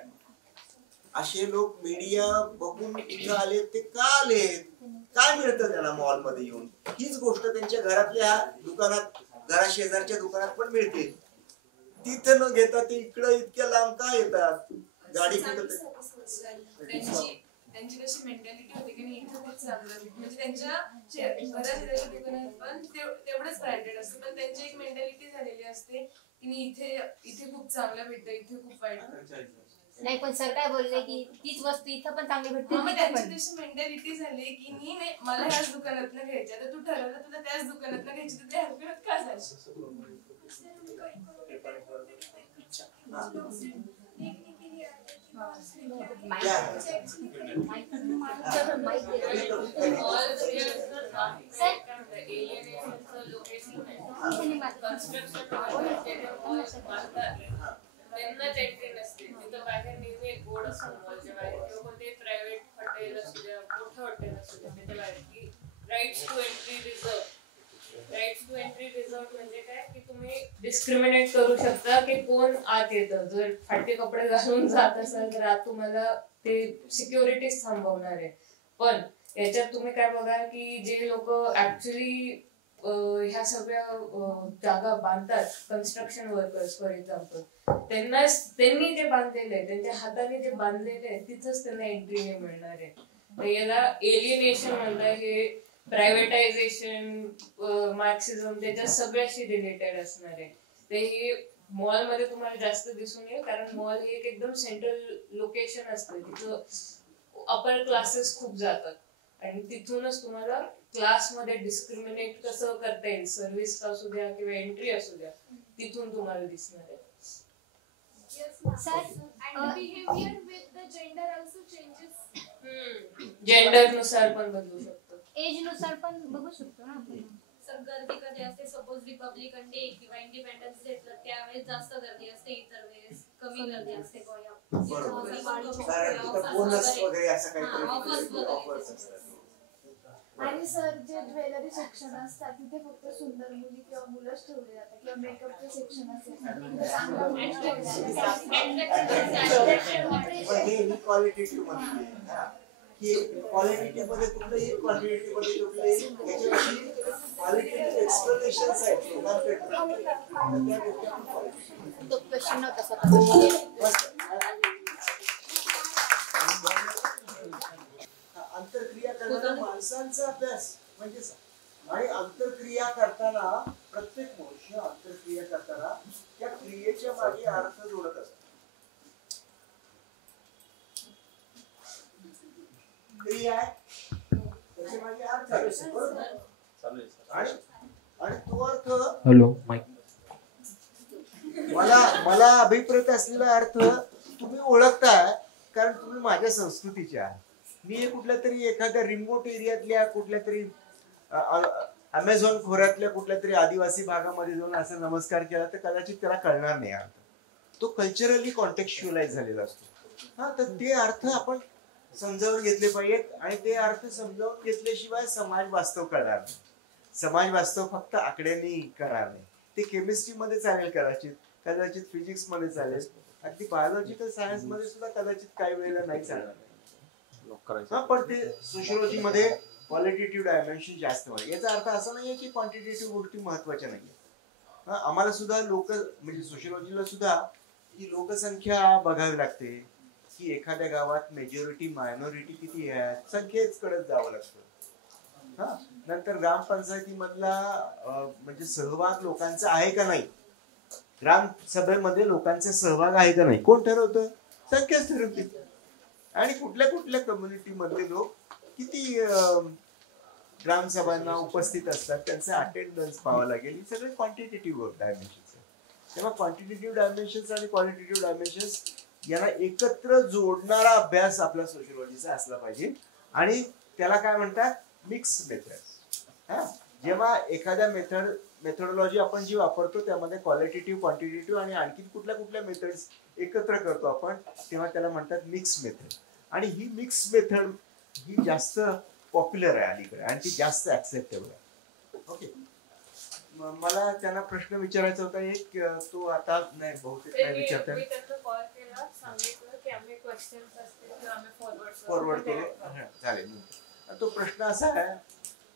असे लोक मीडिया बघून इथं आले, ते का आले, काय मिळतं त्यांना मॉलमध्ये येऊन, हीच गोष्ट त्यांच्या घरातल्या दुकानात, घराशेजारच्या दुकानात पण मिळते. तिथं न घेता ते इकडं इतक्या लांब का येतात, गाडी कुठं त्यांची कशी मेंटॅलिटी होती की इथं खूप चांगलं, म्हणजे त्यांच्या घराच्या दुकानात पण तेवढंच ब्रँडेड असते, पण त्यांची एक मेंटॅलिटी झालेली असते की इथे खूप चांगलं भेटतं, इथे खूप वाईट. नाही पण सर काय बोलले की तीच वस्तू इथं पण चांगली भेटते. त्यांची तशी मेंटॅलिटी झाली की नाही मला ह्याच दुकानात घ्यायची, आता तू ठरवलं तुला त्याच दुकानात घ्यायची, तर त्या दुकानात का जायची. त्यांनाच एंट्री नसते तिथं. बाहेर नेहमी एक बोर्ड असतो मॉलच्या बाहेर किंवा कोणते प्रायव्हेट हॉटेल असू द्या, मोठं हॉटेल असू द्या, त्याच्या बाहेर की rights to entry reserve. Rights to entry reserve म्हणजे काय की तुम्ही डिस्क्रिमिनेट करू शकता की कोण आत येतं. जर फाटे कपडे घालून जात असाल तर आत तुम्हाला ते सिक्युरिटीच थांबवणार आहे. पण याच्यात तुम्ही काय बघा की जे लोक ऍक्च्युली ह्या सगळ्या जागा बांधतात, कन्स्ट्रक्शन वर्कर्स फॉर एक्झाम्पल, त्यांनी जे बांधलेलं आहे, त्यांच्या हाताने जे बांधलेलं आहे, तिथंच त्यांना एंट्री नाही मिळणार आहे. तर याला एलियनेशन म्हणतात. हे प्रायव्हेटायझेशन, मार्क्सिझम त्याच्या सगळ्याशी रिलेटेड असणार आहे. ते हे मॉलमध्ये तुम्हाला जास्त दिसून येईल, कारण मॉल हे एक एकदम सेंट्रल लोकेशन असतं, तिथं अपर क्लासेस खूप जातात आणि तिथूनच तुम्हाला क्लासमध्ये डिस्क्रिमिनेट कसं करता येईल, सर्व्हिस असू द्या किंवा एंट्री असू द्या, तिथून तुम्हाला दिसणार आहे. जेंडर नुसार पण बदलू शकतो, एज नुसार पण बघू शकतो ना आपण. सर गर्दी कधी असते, सपोज रिपब्लिकन डे किंवा इंडिपेंडन्स डे त्यावेळेस जास्त गर्दी असते, इतर वेळेस कमी गर्दी असते. आणि सर जे ज्वेलरी सेक्शन असतात तिथे फक्त सुंदर मुली किंवा मुलंच ठेवले जातात, किंवा मेकअपचे सेक्शन असेल क्वालिटेटिव्ह मध्ये कुठलंही क्वांटिटेटिव्ह मध्ये कुठलंही क्वालिटेटिव्ह एक्सप्लेनेशन्स आहेत तो क्वेश्चन नव्हता. आंतरक्रिया करणाऱ्या माणसांचा अभ्यास म्हणजे आणि आंतरक्रिया करताना प्रत्येक मनुष्य आंतरक्रिया करताना त्या क्रियेच्या मागे अर्थ जोडत असतो. क्रिया आहे त्याच्या मागे अर्थ आहे, आणि तो अर्थ मला अभिप्रेत असलेला अर्थ तुम्ही ओळखताय कारण तुम्ही माझ्या संस्कृतीचे आहे. मी कुठल्या तरी एखाद्या रिमोट एरियातल्या कुठल्या तरी अमेझॉन खोऱ्यातल्या कुठल्या तरी आदिवासी भागामध्ये जाऊन असं नमस्कार केला तर कदाचित त्याला कळणार नाही अर्थ. तो कल्चरली कॉन्टेक्च्युअलाइज झालेला असतो. हा, तर ते अर्थ आपण समजावून घेतले पाहिजेत आणि ते अर्थ समजावून घेतल्याशिवाय समाज वास्तव कळणार नाही. समाज वास्तव फक्त आकड्यांनी करणार नाही. ते केमिस्ट्री मध्ये चालेल, कदाचित फिजिक्स मध्ये चालेल, अगदी बायोलॉजिकल सायन्स मध्ये सुद्धा कदाचित काही वेळेला नाही चालणार. पण ते सोशियोलॉजी मध्ये क्वालिटेटिव्ह डायमेन्शन जास्त आहे. याचा अर्थ असा नाहीये की क्वांटिटेटिव्ह गोष्टी महत्वाच्या नाहीये. आम्हाला सुद्धा म्हणजे सोशियोलॉजीला सुद्धा ही लोकसंख्या बघावी लागते की एखाद्या गावात मेजॉरिटी मायनॉरिटी किती आहे, संख्येच कडे जावं लागतं. नंतर ग्रामपंचायतीमधला म्हणजे सहभाग लोकांचा आहे का नाही, ग्रामसभेमध्ये लोकांचा सहभाग आहे का नाही कोण ठरवतं, संख्याच ठरवते. आणि कुठल्या कुठल्या कम्युनिटी मधले लोक किती ग्रामसभांना उपस्थित असतात, त्यांचं अटेंडन्स पाहावं लागेल. ही सगळे क्वांटिटेटिव्ह डायमेन्शन्स आहेत. तेव्हा क्वांटिटेटिव्ह डायमेन्शन्स आणि क्वालिटेटिव्ह डायमेन्शन्स यांना एकत्र जोडणारा अभ्यास आपला सोशियोलॉजीचा असला पाहिजे आणि त्याला काय म्हणतात मिक्स मेथड. जेव्हा एखाद्या मेथडॉलॉजी आपण जी वापरतो त्यामध्ये क्वालिटेटिव्ह, क्वांटिटेटिव्ह आणि आणखी कुठल्या कुठल्या मेथड्स एकत्र करतो आपण, तेव्हा त्याला म्हणतात मिक्स मेथड. आणि ही मिक्स मेथड ही जास्त पॉप्युलर आहे अलीकडे आणि ती जास्त ऍक्सेप्टेबल आहे. ओके, मला त्यांना प्रश्न विचारायचा होता एक, तो आता नाही बहुतेक नाही विचारता मी त्यांना कॉल केला, सांगितलं की आम्ही क्वेश्चन्स असतील तर आम्ही फॉरवर्ड केले. चालेल. तो प्रश्न असा आहे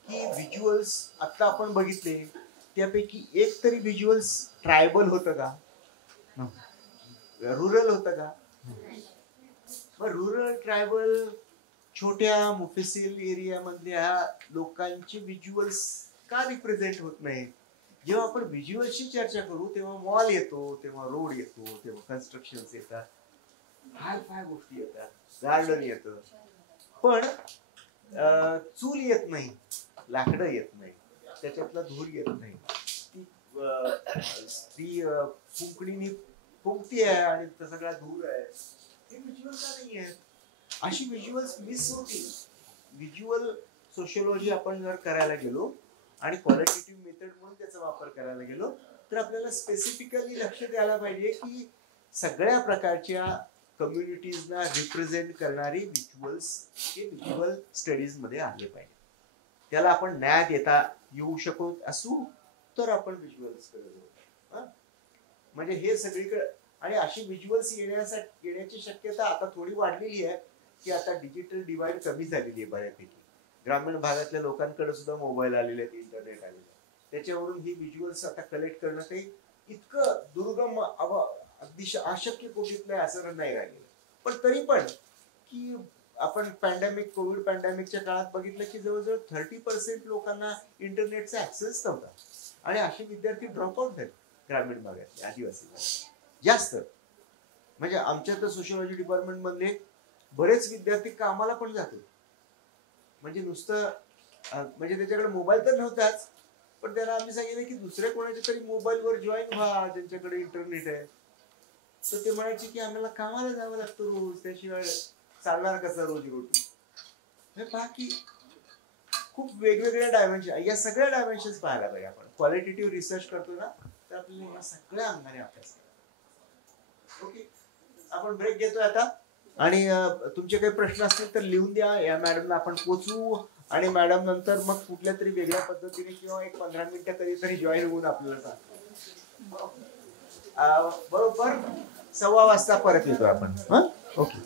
की व्हिज्युअल्स आता आपण बघितले त्यापैकी एक तरी व्हिज्युअल्स ट्रायबल होतं का, रुरल होतं का? मग रुरल ट्रायबल छोट्या मुफेसिल एरिया मधल्या लोकांचे व्हिज्युअल्स का रिप्रेझेंट होत नाही? जेव्हा आपण व्हिज्युअल्सची चर्चा करू तेव्हा मॉल येतो, तेव्हा रोड येतो, तेव्हा कन्स्ट्रक्शन येतात, फार फार गोष्टी येतात, गार्डन येतं, पण चूल येत नाही, लाकडं येत नाही, त्याच्यातला धूर येत नाही, ती फुंकणीनी फुंकती आहे आणि सगळा धूर आहे. हे व्हिज्युअल का नाही आहे? अशी व्हिज्युअल्स मिस होतील. व्हिज्युअल सोशिओलॉजी आपण जर करायला गेलो आणि क्वालिटेटिव्ह मेथड म्हणून त्याचा वापर करायला गेलो तर आपल्याला स्पेसिफिकली लक्ष द्यायला पाहिजे की सगळ्या प्रकारच्या कम्युनिटीजना रिप्रेझेंट करणारी व्हिज्युअल्स हे व्हिज्युअल स्टडीज मध्ये आले पाहिजे. त्याला आपण न्याय देता येऊ शकत असू तर आपण व्हिज्युअल्स करत. म्हणजे हे सगळीकडे आणि अशी व्हिज्युअल्स येण्याची शक्यता आता थोडी वाढलेली आहे की आता डिजिटल डिवाइड कमी झालेली आहे बऱ्यापैकी. ग्रामीण भागातल्या लोकांकडे सुद्धा मोबाईल आलेले आहेत, इंटरनेट आलेलं आहे, त्याच्यावरून ही व्हिज्युअल्स आता कलेक्ट करणं ते इतकं दुर्गम अगदी अशक्य कोटीतलं असं नाही राहिलेलं. पण तरी पण की आपण कोविड पॅन्डेमिकच्या काळात बघितलं की जवळजवळ 30% लोकांना इंटरनेटचा ऍक्सेस नव्हता आणि असे विद्यार्थी ड्रॉपआउट झाले ग्रामीण भागातले आदिवासी भागात जास्त. म्हणजे आमच्या तर सोशिओलॉजी डिपार्टमेंट मधले बरेच विद्यार्थी कामाला पण जाते. म्हणजे नुसतं म्हणजे त्याच्याकडे मोबाईल तर नव्हताच पण त्याला आम्ही सांगितलं की दुसऱ्या कोणाच्या तरी मोबाईलवर जॉईन व्हा ज्यांच्याकडे इंटरनेट आहे. तर ते म्हणायचे की आम्हाला कामाला जावं लागतं रोज, त्याशिवाय चालणार कसं रोजीरोटी. बाकी खूप वेगवेगळ्या डायमेन्शन, या सगळ्या डायमेन्शन्स पाहायला पाहिजे. आपण क्वालिटेटिव्ह रिसर्च करतो ना तर आपल्याला या सगळ्या अंगाने अभ्यास करायचा. ओके, आपण ब्रेक घेतोय आता आणि तुमचे काही प्रश्न असतील तर लिहून द्या, या मॅडमला आपण पोचवू आणि मॅडम नंतर मग कुठल्या तरी वेगळ्या पद्धतीने किंवा एक 15 मिनिटं कधीतरी जॉईन होऊन आपल्याला सांगतो. बरोबर 1:15 वाजता परत येतो आपण. ओके.